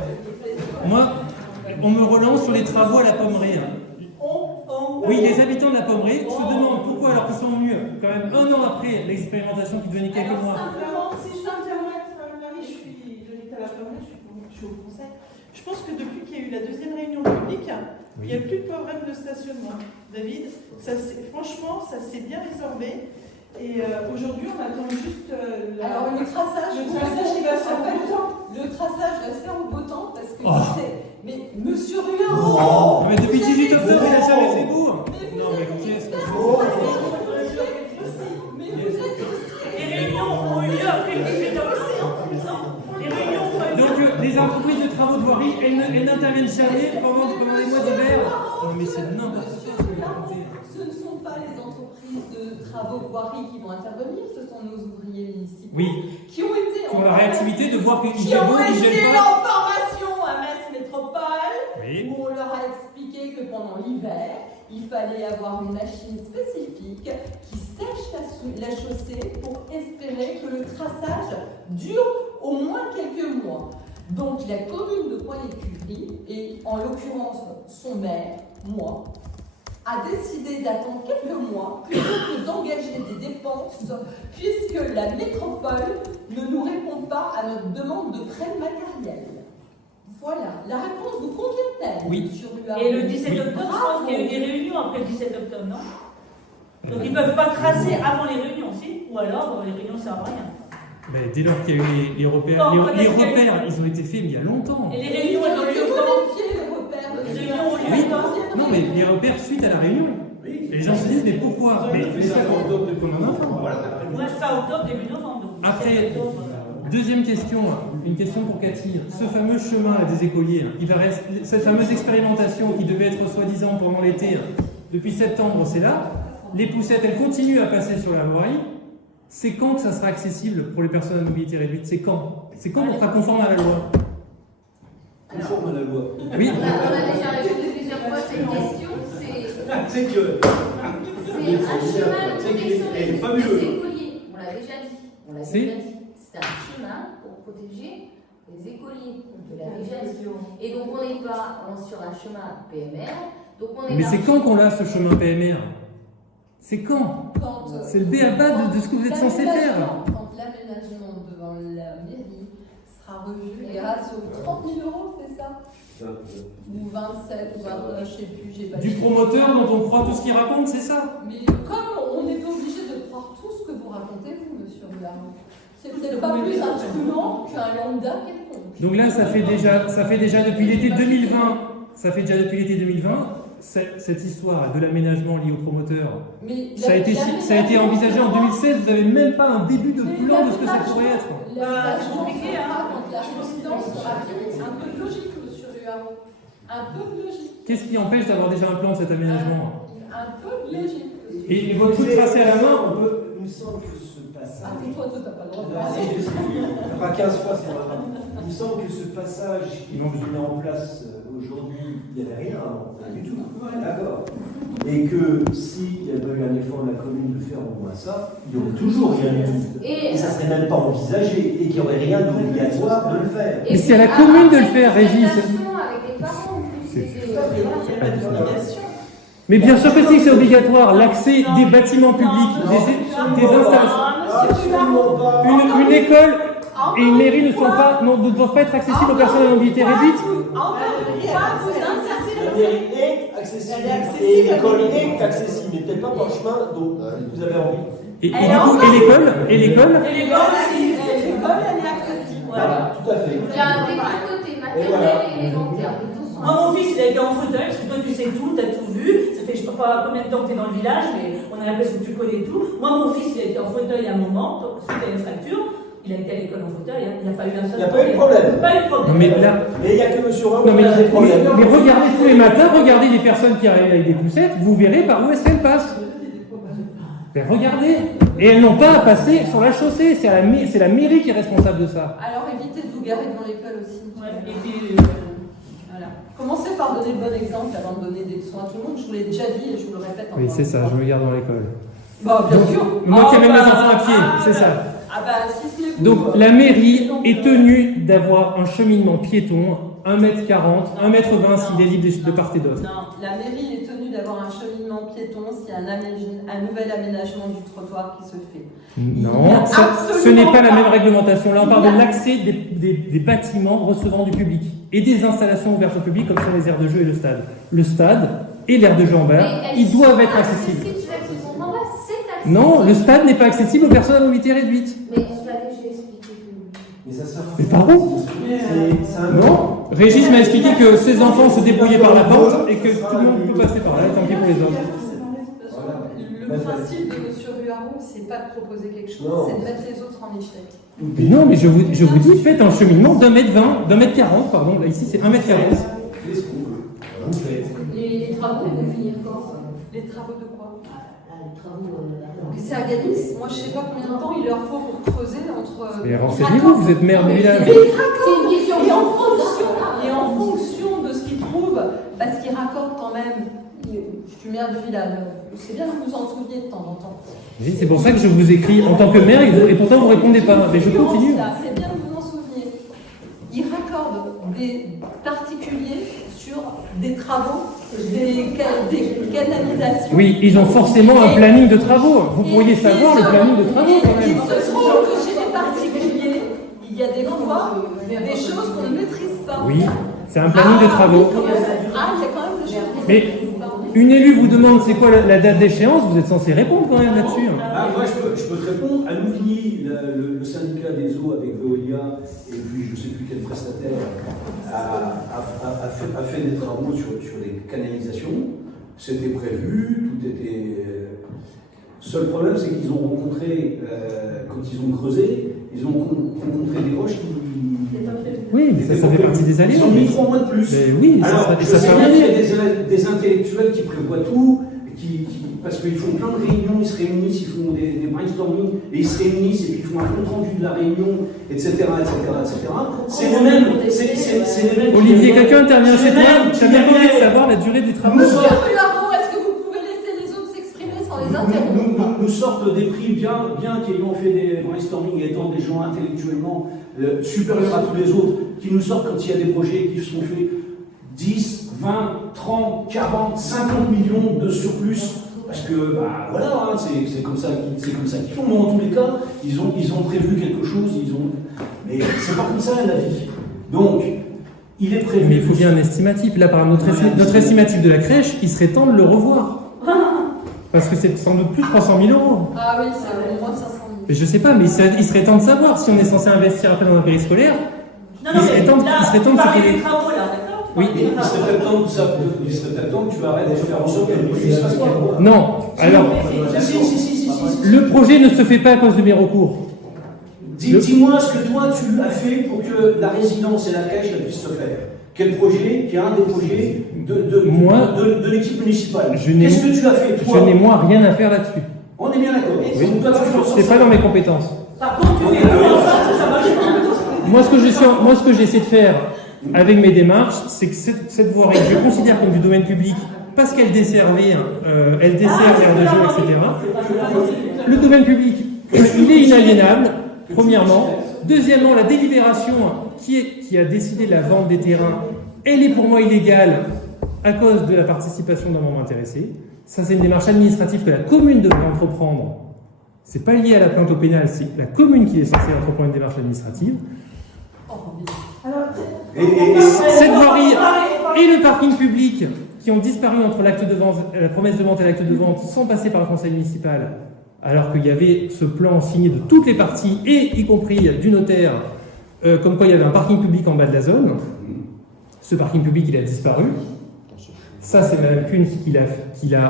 moi, on me relance sur les travaux à la Pommeraye. Oui, les habitants de la Pommeraye se demandent pourquoi, alors qu'ils sont venus quand même un an après l'expérimentation qui devenait quelques mois. Simplement, si je peux me permettre, Marie, je suis de l'État à la Pommeraye, je suis au conseil. Je pense que depuis qu'il y a eu la deuxième réunion publique, il n'y a plus de problème de stationnement. David, franchement, ça s'est bien résorbé. Et aujourd'hui, on attend juste Alors, le traçage, il va faire beau temps. Le traçage va se faire au beau temps parce que mais monsieur Ruard. Mais depuis 18 octobre, il n'a jamais fait beau. Non, mais qu'est-ce que Les réunions ont eu lieu après le 18 octobre. Les réunions ont eu lieu. Donc, les entreprises de travaux de voirie, elles n'interviennent jamais pendant les mois d'hiver. Oh, mais c'est n'importe quoi. Ce ne sont pas les entreprises de travaux de voirie qui vont intervenir, ce sont nos ouvriers municipaux qui ont été en la réactivité de voir qu'ils qui gèlent ont pas. été en formation à Metz Métropole, où on leur a expliqué que pendant l'hiver, il fallait avoir une machine spécifique qui sèche la chaussée pour espérer que le traçage dure au moins quelques mois. Donc la commune de Coigny-de-Cuvry, et en l'occurrence son maire, moi, a décidé d'attendre quelques mois plutôt que d'engager des dépenses puisque la métropole ne nous répond pas à notre demande de prêt matériel. Voilà, la réponse vous convient-elle, Oui. monsieur Ruard? Et le 17 octobre, je pense qu'il y a eu des réunions après le 17 octobre, non? Donc ils ne peuvent pas tracer avant les réunions, si? Ou alors les réunions ne servent à rien. Mais dès lors qu'il y a eu les repères, les repères, ils ont été faits mais il y a longtemps. Et les réunions, elles ont lieu comment? Les repères de Les réunions ont lieu Non, mais les repères suite à la réunion. Et les gens se disent, mais pourquoi? Mais ça, comme un enfant. Moi, fin octobre, début novembre. Donc, Après Deuxième question, une question pour Cathy. Ce fameux chemin là, des écoliers, il va rester, cette fameuse expérimentation qui devait être soi-disant pendant l'été, depuis septembre, c'est là. Les poussettes, elles continuent à passer sur la voirie. C'est quand que ça sera accessible pour les personnes à mobilité réduite? C'est quand qu'on sera conforme à la loi? Conforme à la loi. Oui. On a déjà répondu plusieurs fois à cette question. C'est que. C'est un chemin de protection des écoliers. On l'a déjà dit. C'est un chemin pour protéger les écoliers. On l'a déjà dit. Et donc on n'est pas sur un chemin PMR. Donc on est. Mais c'est quand qu'on a ce chemin PMR? C'est quand? C'est le BABA de ce que vous êtes censé faire. Quand l'aménagement devant la mairie sera revu grâce aux 30 000 €, c'est ça? Ou 27, ou 29, je ne sais plus, j'ai pas Du promoteur dont on croit tout ce qu'il raconte, c'est ça? Mais comme on n'est pas obligé de croire tout ce que vous racontez, vous, monsieur Blanc, c'est peut-être pas plus instrument qu'un lambda quelconque. Donc là, ça fait déjà depuis l'été 2020, cette histoire de l'aménagement lié au promoteur. Ça a été envisagé en 2016, vous n'avez même pas un début de plan de ce que ça pourrait être. C'est compliqué, hein, quand la résidence sera finie, c'est un peu de logique, monsieur Ruaro. Un peu de logique. Qu'est-ce qui empêche d'avoir déjà un plan de cet aménagement? Un peu de logique. Et votre truc tracé à la main, on peut... Il me semble que ce passage... Ah, toi, t'as pas le droit de parler. Pas 15 fois, c'est pas grave. Il me semble que ce passage qui est mis en place aujourd'hui, il n'y avait rien avant, pas du tout. D'accord. Et que s'il y avait eu un effort de la commune de faire au moins ça, il n'y aurait toujours rien du tout. Et ça ne serait même pas envisagé, et qu'il n'y aurait rien d'obligatoire de le faire. Et c'est à la commune de le faire, Régis. Mais bien sûr que si, c'est obligatoire. L'accès des bâtiments publics, des installations. Une école et une mairie ne doivent pas être accessibles aux personnes à mobilité réduite. La mairie est accessible, et l'école est accessible, mais peut-être pas par le chemin dont vous avez envie. Et du coup, l'école Et l'école, elle est accessible. Voilà, tout à fait. Il y a des deux côtés, maternelle et élémentaire. Moi, mon fils, il a été en fauteuil, parce que toi, tu sais tout, tu as tout vu. Ça fait je ne sais pas combien de temps que tu es dans le village, mais on a l'impression que tu connais tout. Moi, mon fils, il a été en fauteuil à un moment, suite à une fracture. Il a été à l'école en fauteuil, il n'y a pas eu un seul problème. Il n'y a pas eu de problème. Pas eu de problème. Mais il n'y a que M. Raoult qui a des problèmes. Mais regardez tous les matins, regardez les personnes qui arrivent avec des poussettes, vous verrez par où est-ce qu'elles passent. Ben regardez. Et elles n'ont pas à passer sur la chaussée, c'est la mairie qui est responsable de ça. Alors évitez de vous garer devant l'école aussi. Ouais, et puis, voilà. Commencez par donner le bon exemple avant de donner des leçons à tout le monde. Je vous l'ai déjà dit et je vous le répète encore. Oui, c'est ça, je me garde dans l'école. Bah, bien sûr. Moi qui amène mes enfants à pied, c'est ça. Ah bah, si c'est vous. Donc la mairie est tenue d'avoir un cheminement piéton, 1m40, 1m20 s'il est libre de part et d'autre. Non, la mairie est tenue d'avoir un cheminement piéton s'il y a un nouvel aménagement du trottoir qui se fait. Non, ce n'est pas la même réglementation. Là, on parle de l'accès des bâtiments recevant du public et des installations ouvertes au public, comme sont les aires de jeu et le stade. Le stade et l'aire de jeu en vert, ils doivent être accessibles. Non, le stade n'est pas accessible aux personnes à mobilité réduite. Mais on l'a déjà expliqué. Mais ça sert. Mais pardon? Non, Régis m'a expliqué que ses enfants se débrouillaient par la porte et que tout le monde peut passer par là, tant pis pour les autres. Le principe de M. Ruaro, c'est pas de proposer quelque chose, c'est de mettre les autres en échec. Mais non, mais je vous dis, faites un cheminement d'1m40, pardon, là ici c'est 1m40. Les travaux vont finir quand? Les travaux de quoi? Les travaux. C'est à Galis. Moi, je sais pas combien de temps il leur faut pour creuser entre. Mais renseignez-vous, vous êtes maire du village. C'est une question. Et en fonction de ce qu'ils trouvent, parce qu'ils raccordent quand même. Je suis maire du village. C'est bien que vous en souveniez de temps en temps. Oui, c'est pour ça que je vous écris en tant que maire et pourtant vous répondez pas. Mais je continue. C'est bien que vous en souveniez. Ils raccordent des particuliers sur des travaux, des canalisations. Oui, ils ont forcément un planning de travaux. Vous pourriez savoir le planning de travaux quand même. Il se trouve que chez les particuliers, il y a des fois des choses qu'on ne maîtrise pas. Oui, c'est un planning de travaux. Ah, il y a quand même des choses. Mais une élue vous demande c'est quoi la date d'échéance, vous êtes censé répondre quand même là-dessus. Ah, moi, je peux te répondre. À Louvigny, le syndicat des eaux avec Veolia et puis je ne sais plus quel prestataire a fait des travaux sur les canalisations. C'était prévu, tout était. Seul problème, c'est qu'ils ont rencontré, quand ils ont creusé, Ils ont rencontré des roches qui... Oui, mais ça fait partie des aléas. Ils ont mis 3 mois de plus. Mais oui, alors, ça je sais fait bien qu'il y a des intellectuels qui prévoient tout, parce qu'ils font plein de réunions, ils se réunissent, ils font des brainstorming, et ils se réunissent, et puis ils font un compte rendu de la réunion, etc. C'est les mêmes. Olivier, quelqu'un intervient chez toi. Tu as bien envie de savoir la durée du travail. Monsieur Ruaro, est-ce que vous pouvez laisser les autres s'exprimer sans les interrompre? Nous sortent des prix bien qui ayant fait des brainstorming, étant des gens intellectuellement supérieurs à tous les autres, qui nous sortent quand il y a des projets qui sont faits 10, 20, 30, 40, 50 millions de surplus. Parce que, voilà, hein, c'est comme ça qu'ils font. Mais en tous les cas, ils ont prévu quelque chose, mais c'est pas comme ça la vie. Donc, il est prévu. Mais il faut bien un estimatif. Là, par exemple, notre estimatif de la crèche, il serait temps de le revoir. Parce que c'est sans doute plus de 300 000 euros. Ah oui, c'est au moins 500 000. Mais je sais pas, mais il serait temps de savoir si on est censé investir après dans un périscolaire. Il serait temps de se les travaux là, d'accord? Oui. Il serait peut-être temps que tu arrêtes de faire en sorte que le projet se fasse pas. Non, alors, le projet ne se fait pas à cause de mes recours. Dis-moi ce que toi tu as fait pour que la résidence et la crèche puissent se faire. Quel projet, qui est un des projets de l'équipe municipale. Qu'est-ce que tu as fait, toi? Je n'ai moi rien à faire là-dessus. On est bien d'accord. Oui. C'est pas dans mes compétences. Moi, ce que j'essaie de faire avec mes démarches, c'est que cette voirie, je considère comme du domaine public parce qu'elle dessert l'aire de jeu, etc. Le domaine public, il est inaliénable, premièrement. Deuxièmement, la délibération qui a décidé la vente des terrains, elle est pour moi illégale à cause de la participation d'un membre intéressé. Ça, c'est une démarche administrative que la commune devrait entreprendre. C'est pas lié à la plainte au pénal, c'est la commune qui est censée entreprendre une démarche administrative. Cette voirie et le parking public qui ont disparu entre l'acte de vente, la promesse de vente et l'acte de vente, sont passés par le conseil municipal, alors qu'il y avait ce plan signé de toutes les parties, et y compris du notaire, comme quoi il y avait un parking public en bas de la zone. Ce parking public, il a disparu. Ça, c'est Mme Kunz qui l'a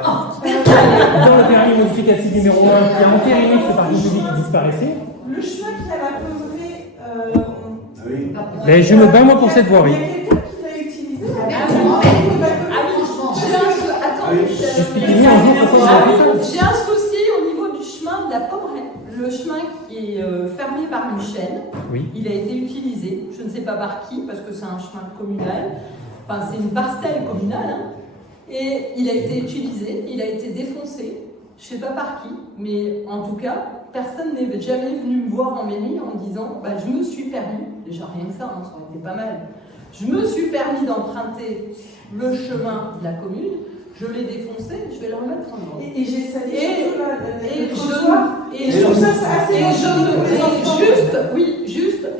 dans le permis modificatif numéro 1, qui a entériné que ce parking public disparaissait. Le chemin qui a la posé. Mais je me bats moi pour cette voirie. Il y a quelqu'un qui l'a utilisé. J'ai un souci au niveau du chemin de la Pommeraie. Le chemin qui est fermé par une chaîne, il a été utilisé, je ne sais pas par qui, parce que c'est un chemin communal, enfin c'est une parcelle communale, hein, et il a été utilisé, il a été défoncé, je ne sais pas par qui, mais en tout cas, personne n'est jamais venu me voir en mairie en me disant je me suis permis, déjà rien que ça, hein, ça aurait été pas mal, je me suis permis d'emprunter le chemin de la commune. Je l'ai défoncé, je vais le remettre en ordre. Et j'ai sali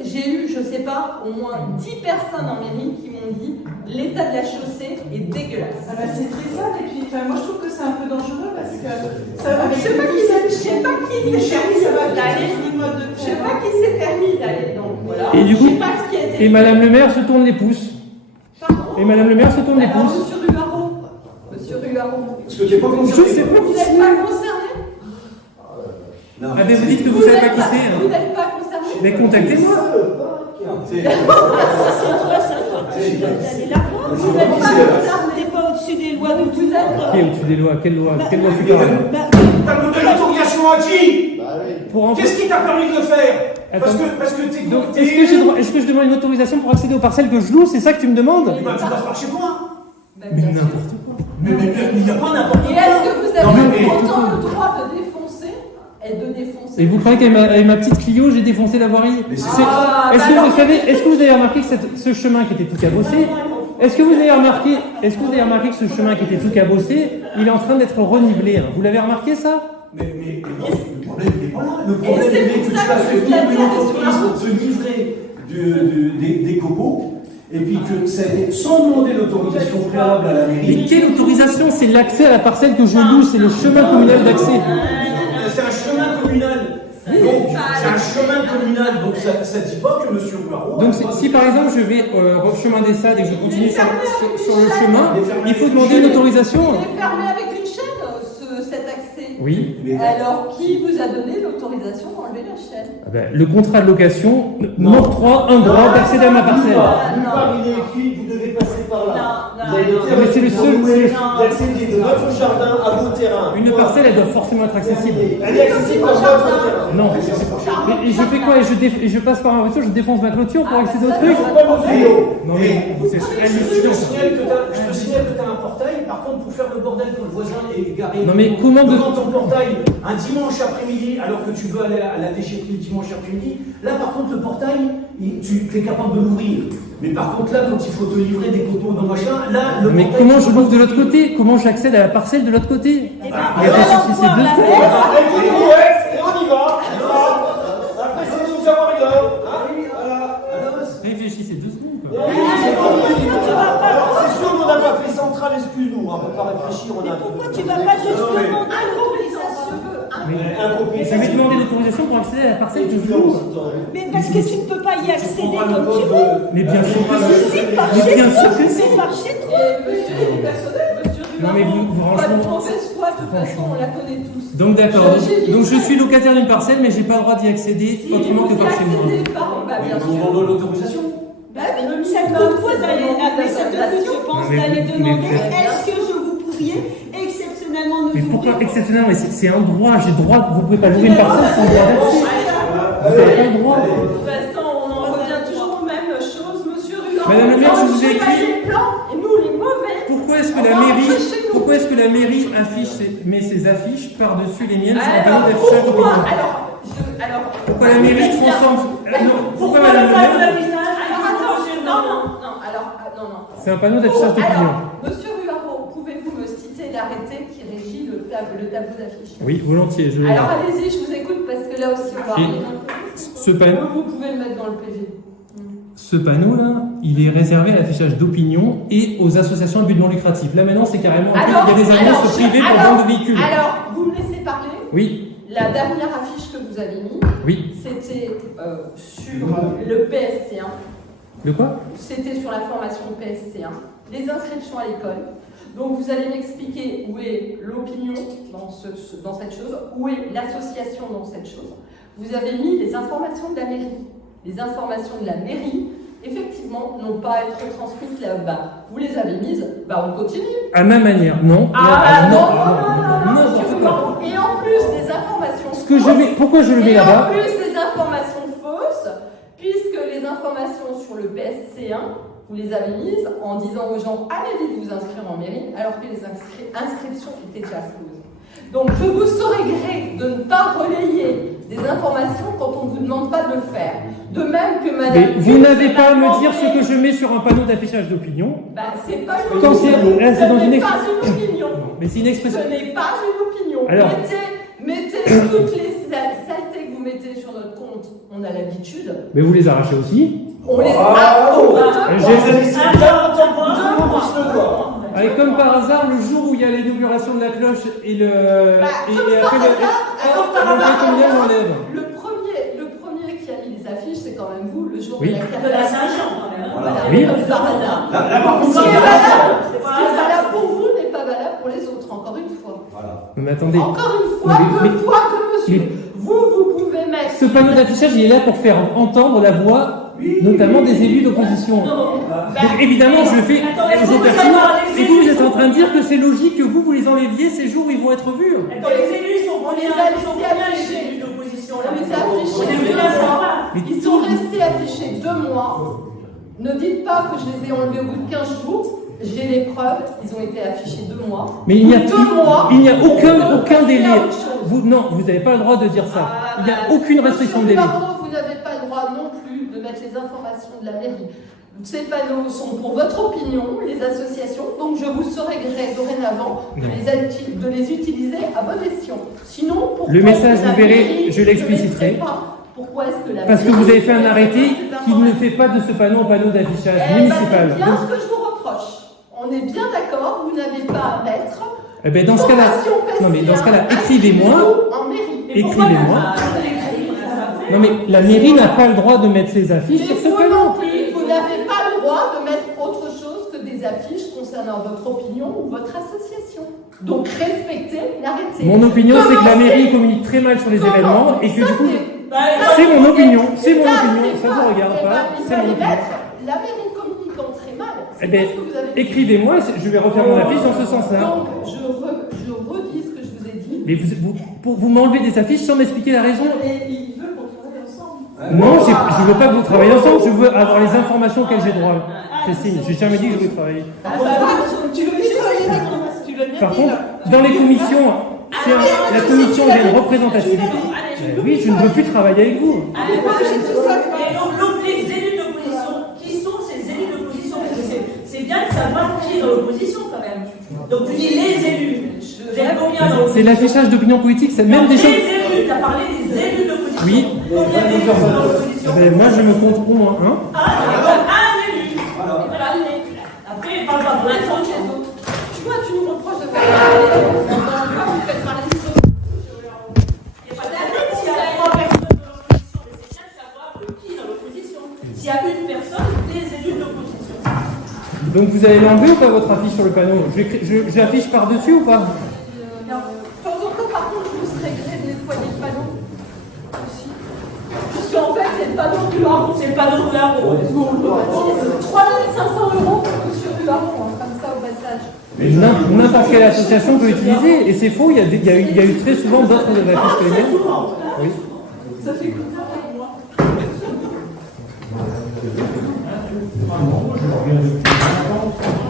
j'ai eu, je sais pas, au moins 10 personnes en mairie qui m'ont dit l'état de la chaussée est dégueulasse. Ah bah c'est très sale, et puis moi je trouve que c'est un peu dangereux parce que ça va. Je sais pas qui s'est permis d'aller, donc voilà. Et du coup, je sais pas ce qui a été et Madame le maire se tourne les pouces. Pardon. Et Madame le maire se tourne les pouces. Monsieur Ruaro. Est-ce que tu n'es pas concerné? Je sais pas. Vous n'êtes pas concerné? Ah ben vous dites que vous ne savez pas qui c'est. Vous n'êtes pas concerné? Mais contactez-moi. C'est toi, ça, toi. Allez la voir. Vous n'êtes pas concerné. T'es pas au-dessus des lois, donc vous êtes. Qui est au-dessus des lois? Quelle loi tu parles? T'as demandé l'autorisation à qui? Qu'est-ce qui t'a permis de le faire? Parce que t'es compté. Est-ce que je demande une autorisation pour accéder aux parcelles que je loue? C'est ça que tu me demandes? Tu passes par chez moi. Mais n'importe quoi. Mais il n'y a pas n'importe quoi. Et est-ce que vous avez autant le droit de défoncer et de défoncer? Et vous croyez qu'avec ma petite Clio, j'ai défoncé la voirie? Est-ce que vous avez remarqué que ce chemin qui était tout cabossé, est-ce que vous avez remarqué que ce chemin qui était tout cabossé, il est en train d'être renivelé? Vous l'avez remarqué ça? Mais le problème n'est pas là. Le problème est que tu as fait venir une entreprise pour te livrer des copeaux. Et puis que ça a été sans demander l'autorisation préalable à la mairie. Mais quelle autorisation? C'est l'accès à la parcelle que je loue, c'est le chemin communal d'accès. C'est un chemin communal. Donc, c'est un chemin communal, donc ça ne dit pas que M. Ruaro. Donc, si par exemple je vais au chemin des Sades et que je continue sur le chemin, il faut demander une autorisation. Il est fermé avec une chaîne, cet accès. Oui. Alors, qui vous a donné l'autorisation d'enlever la chaîne? Le contrat de location m'octroie un droit d'accéder à ma parcelle. Nulle part il est écrit, vous devez passer par là. Vous avez été mais c'est le seul d'accéder de votre jardin à vos terrains. Une parcelle, elle doit forcément être accessible. Elle est accessible par votre terrain. Non. Et je fais quoi? Et je passe par ma voiture, je défonce ma clôture pour accéder au truc? Non mais c'est je te signale que tu as un portail, par contre pour faire le bordel quand le voisin est garé non mais comment devant ton portail un dimanche après-midi alors que tu veux aller à la déchetterie le dimanche après-midi, là par contre le portail, tu es capable de l'ouvrir. Mais par contre là quand il faut te livrer des coteaux dans machin, là le mais portail, comment je l'ouvre de l'autre côté? Comment j'accède à la parcelle de l'autre côté? Et on y va. Après c'est nous avoir une heure. Réfléchissez 2 secondes. C'est sûr qu'on n'a pas fait central, excuse-nous, on ne peut pas réfléchir. Pourquoi tu ne vas pas juste demander l'autorisation? Je vais demander l'autorisation pour accéder à la parcelle que je loue. Mais parce que tu ne peux pas y accéder comme tu veux. Mais bien sûr que c'est par chez toi. C'est par chez toi. Monsieur est personnel, monsieur non mais vous Votre franchement. mauvaise foi, de toute façon, on la connaît tous. Donc d'accord. Donc je suis locataire d'une parcelle, mais j'ai pas le droit d'y accéder autrement que par chez moi. Bien sûr. On donne l'autorisation. Ça te coûte quoi d'aller, je pense, d'aller demander est-ce que vous pourriez exceptionnellement nous Mais ouvrir? pourquoi exceptionnellement? C'est un droit, j'ai le droit, vous pouvez pas louer une parcelle sans droit d'accès. Vous n'avez pas le droit. De toute façon, on en revient toujours aux mêmes choses, monsieur Ruland. Madame la maire, je vous ai écrit. Les plans, et nous les mauvais. Pourquoi est-ce que la mairie met ses affiches par-dessus les miennes sur un panneau d'affichage d'opinion? Pourquoi la mairie transforme... Pourquoi madame la maire... C'est un panneau d'affichage d'opinion. Alors, monsieur Ruaro, pouvez-vous me citer l'arrêté qui régit le tableau d'affichage? Oui, volontiers. Alors allez-y, je vous écoute parce que là aussi on va arriver dans le PV. Ce panneau... Vous pouvez le mettre dans le PV. Ce panneau-là, il est réservé à l'affichage d'opinion et aux associations à but non lucratif. Là maintenant, c'est carrément... il y a des annonces privées pour vendre de véhicules. Alors, vous me laissez parler? Oui. La dernière affiche que vous avez mise, oui. C'était sur le PSC1. Le quoi? C'était sur la formation PSC1, les inscriptions à l'école. Donc vous allez m'expliquer où est l'opinion dans cette chose, où est l'association dans cette chose. Vous avez mis les informations de la mairie. Les informations de la mairie, effectivement, n'ont pas à être transmises là-bas. Vous les avez mises, on continue. À ma manière, non. Non. Et en plus des informations pourquoi je le mets là-bas? En plus des informations fausses, puisque les informations sur le PSC1, vous les avez mises en disant aux gens allez vite vous inscrire en mairie, alors que les inscriptions étaient déjà fausses. Donc je vous saurais gré de ne pas relayer des informations quand on ne vous demande pas de le faire. De même que madame... Mais vous n'avez pas à me dire ce que je mets sur un panneau d'affichage d'opinion. C'est pas une opinion. Ce n'est pas une opinion. Mais c'est une expression. Ce n'est pas une opinion. Alors... Mettez toutes les saletés que vous mettez sur notre compte, on a l'habitude. Mais vous les arrachez aussi. On les Allez, comme par hasard, le jour où il y a l'inauguration de la cloche et le... et après combien j'enlève? Le premier qui a mis les affiches, c'est quand même vous, le jour oui. de la Saint-Jean, quand même. Voilà. Oui. Par hasard. Ce qui est valable pour vous n'est pas valable pour les autres, encore une fois. Voilà. Mais attendez. Encore une fois, monsieur. Vous pouvez mettre... Ce panneau d'affichage, il est là pour faire entendre la voix... notamment des élus d'opposition. Donc évidemment, je le fais. Et vous êtes en train de dire que c'est logique que vous les enleviez ces jours où ils vont être vus. Les élus sont combien? Les élus d'opposition. Ils sont restés affichés 2 mois. Ne dites pas que je les ai enlevés au bout de 15 jours. J'ai les preuves, ils ont été affichés 2 mois. Mais il n'y a aucun délai. Vous n'avez pas le droit de dire ça. Il n'y a aucune restriction de délai. Vous n'avez pas le droit non plus de mettre les informations de la mairie. Ces panneaux sont pour votre opinion, les associations, donc je vous saurais gré dorénavant de les utiliser à bon escient. Sinon, pourquoi le message, vous verrez, je l'expliciterai. Pourquoi est-ce que la Parce que vous avez fait un arrêté qui ne fait pas de ce panneau un panneau d'affichage municipal. C'est bien ce que je vous reproche. On est bien d'accord, vous n'avez pas à mettre. Eh bien, dans ce cas-là, écrivez-moi. Écrivez-moi. Non mais la mairie n'a pas le droit de mettre ses affiches sur ce panneau. Vous n'avez pas le droit de mettre autre chose que des affiches concernant votre opinion ou votre association. Donc respectez, l'arrêtez. Mon opinion, c'est que la mairie communique très mal sur les événements et que du coup, c'est mon opinion, ça vous regarde pas, c'est mon opinion. La mairie communiquant très mal. Eh bien, écrivez-moi, je vais refaire mon affiche dans ce sens-là. Donc, je redis ce que je vous ai dit. Mais vous m'enlevez des affiches sans m'expliquer la raison. Et il veut qu'on travaille ensemble. Non, je ne veux pas que vous travailliez ensemble, je veux avoir les informations auxquelles j'ai droit. Christine, j'ai jamais dit que je voulais travailler. Tu veux bien travailler. Par contre, dans les commissions, la commission vient de représentativité. Oui, je ne veux plus travailler avec vous. Et donc, les élus d'opposition, qui sont ces élus d'opposition? Parce que c'est bien de savoir qui est dans l'opposition quand même. Donc, tu dis les élus. Vous êtes combien dans l'opposition? C'est l'affichage d'opinion politique, c'est même des choses. Les élus, tu as parlé des élus d'opposition. Oui. Combien d'élus sont dans l'opposition? Moi, je me compte au moins un. Donc, un élu. Voilà. Après, il parle pas pour l'instant. Tu vois, tu nous reproches de faire parler. Vous faites parler des autres. S'il y a 3 personnes dans l'opposition, mais c'est bien de savoir qui est dans l'opposition. S'il y a une personne, des élus de l'opposition. Donc vous allez l'enlever ou pas votre affiche sur le panneau? J'affiche par-dessus ou pas? De temps en temps, par contre, je vous serais gré de nettoyer le panneau. Aussi. Parce qu'en fait, c'est le panneau du Haron. C'est le panneau du Haron. 3 500 € pour monsieur du Haron, comme ça au passage. N'importe quelle association peut utiliser, et c'est faux, il y a eu très souvent d'autres affiches que les miennes. Oui. Ça fait combien par mois? Je reviens depuis 20 ans.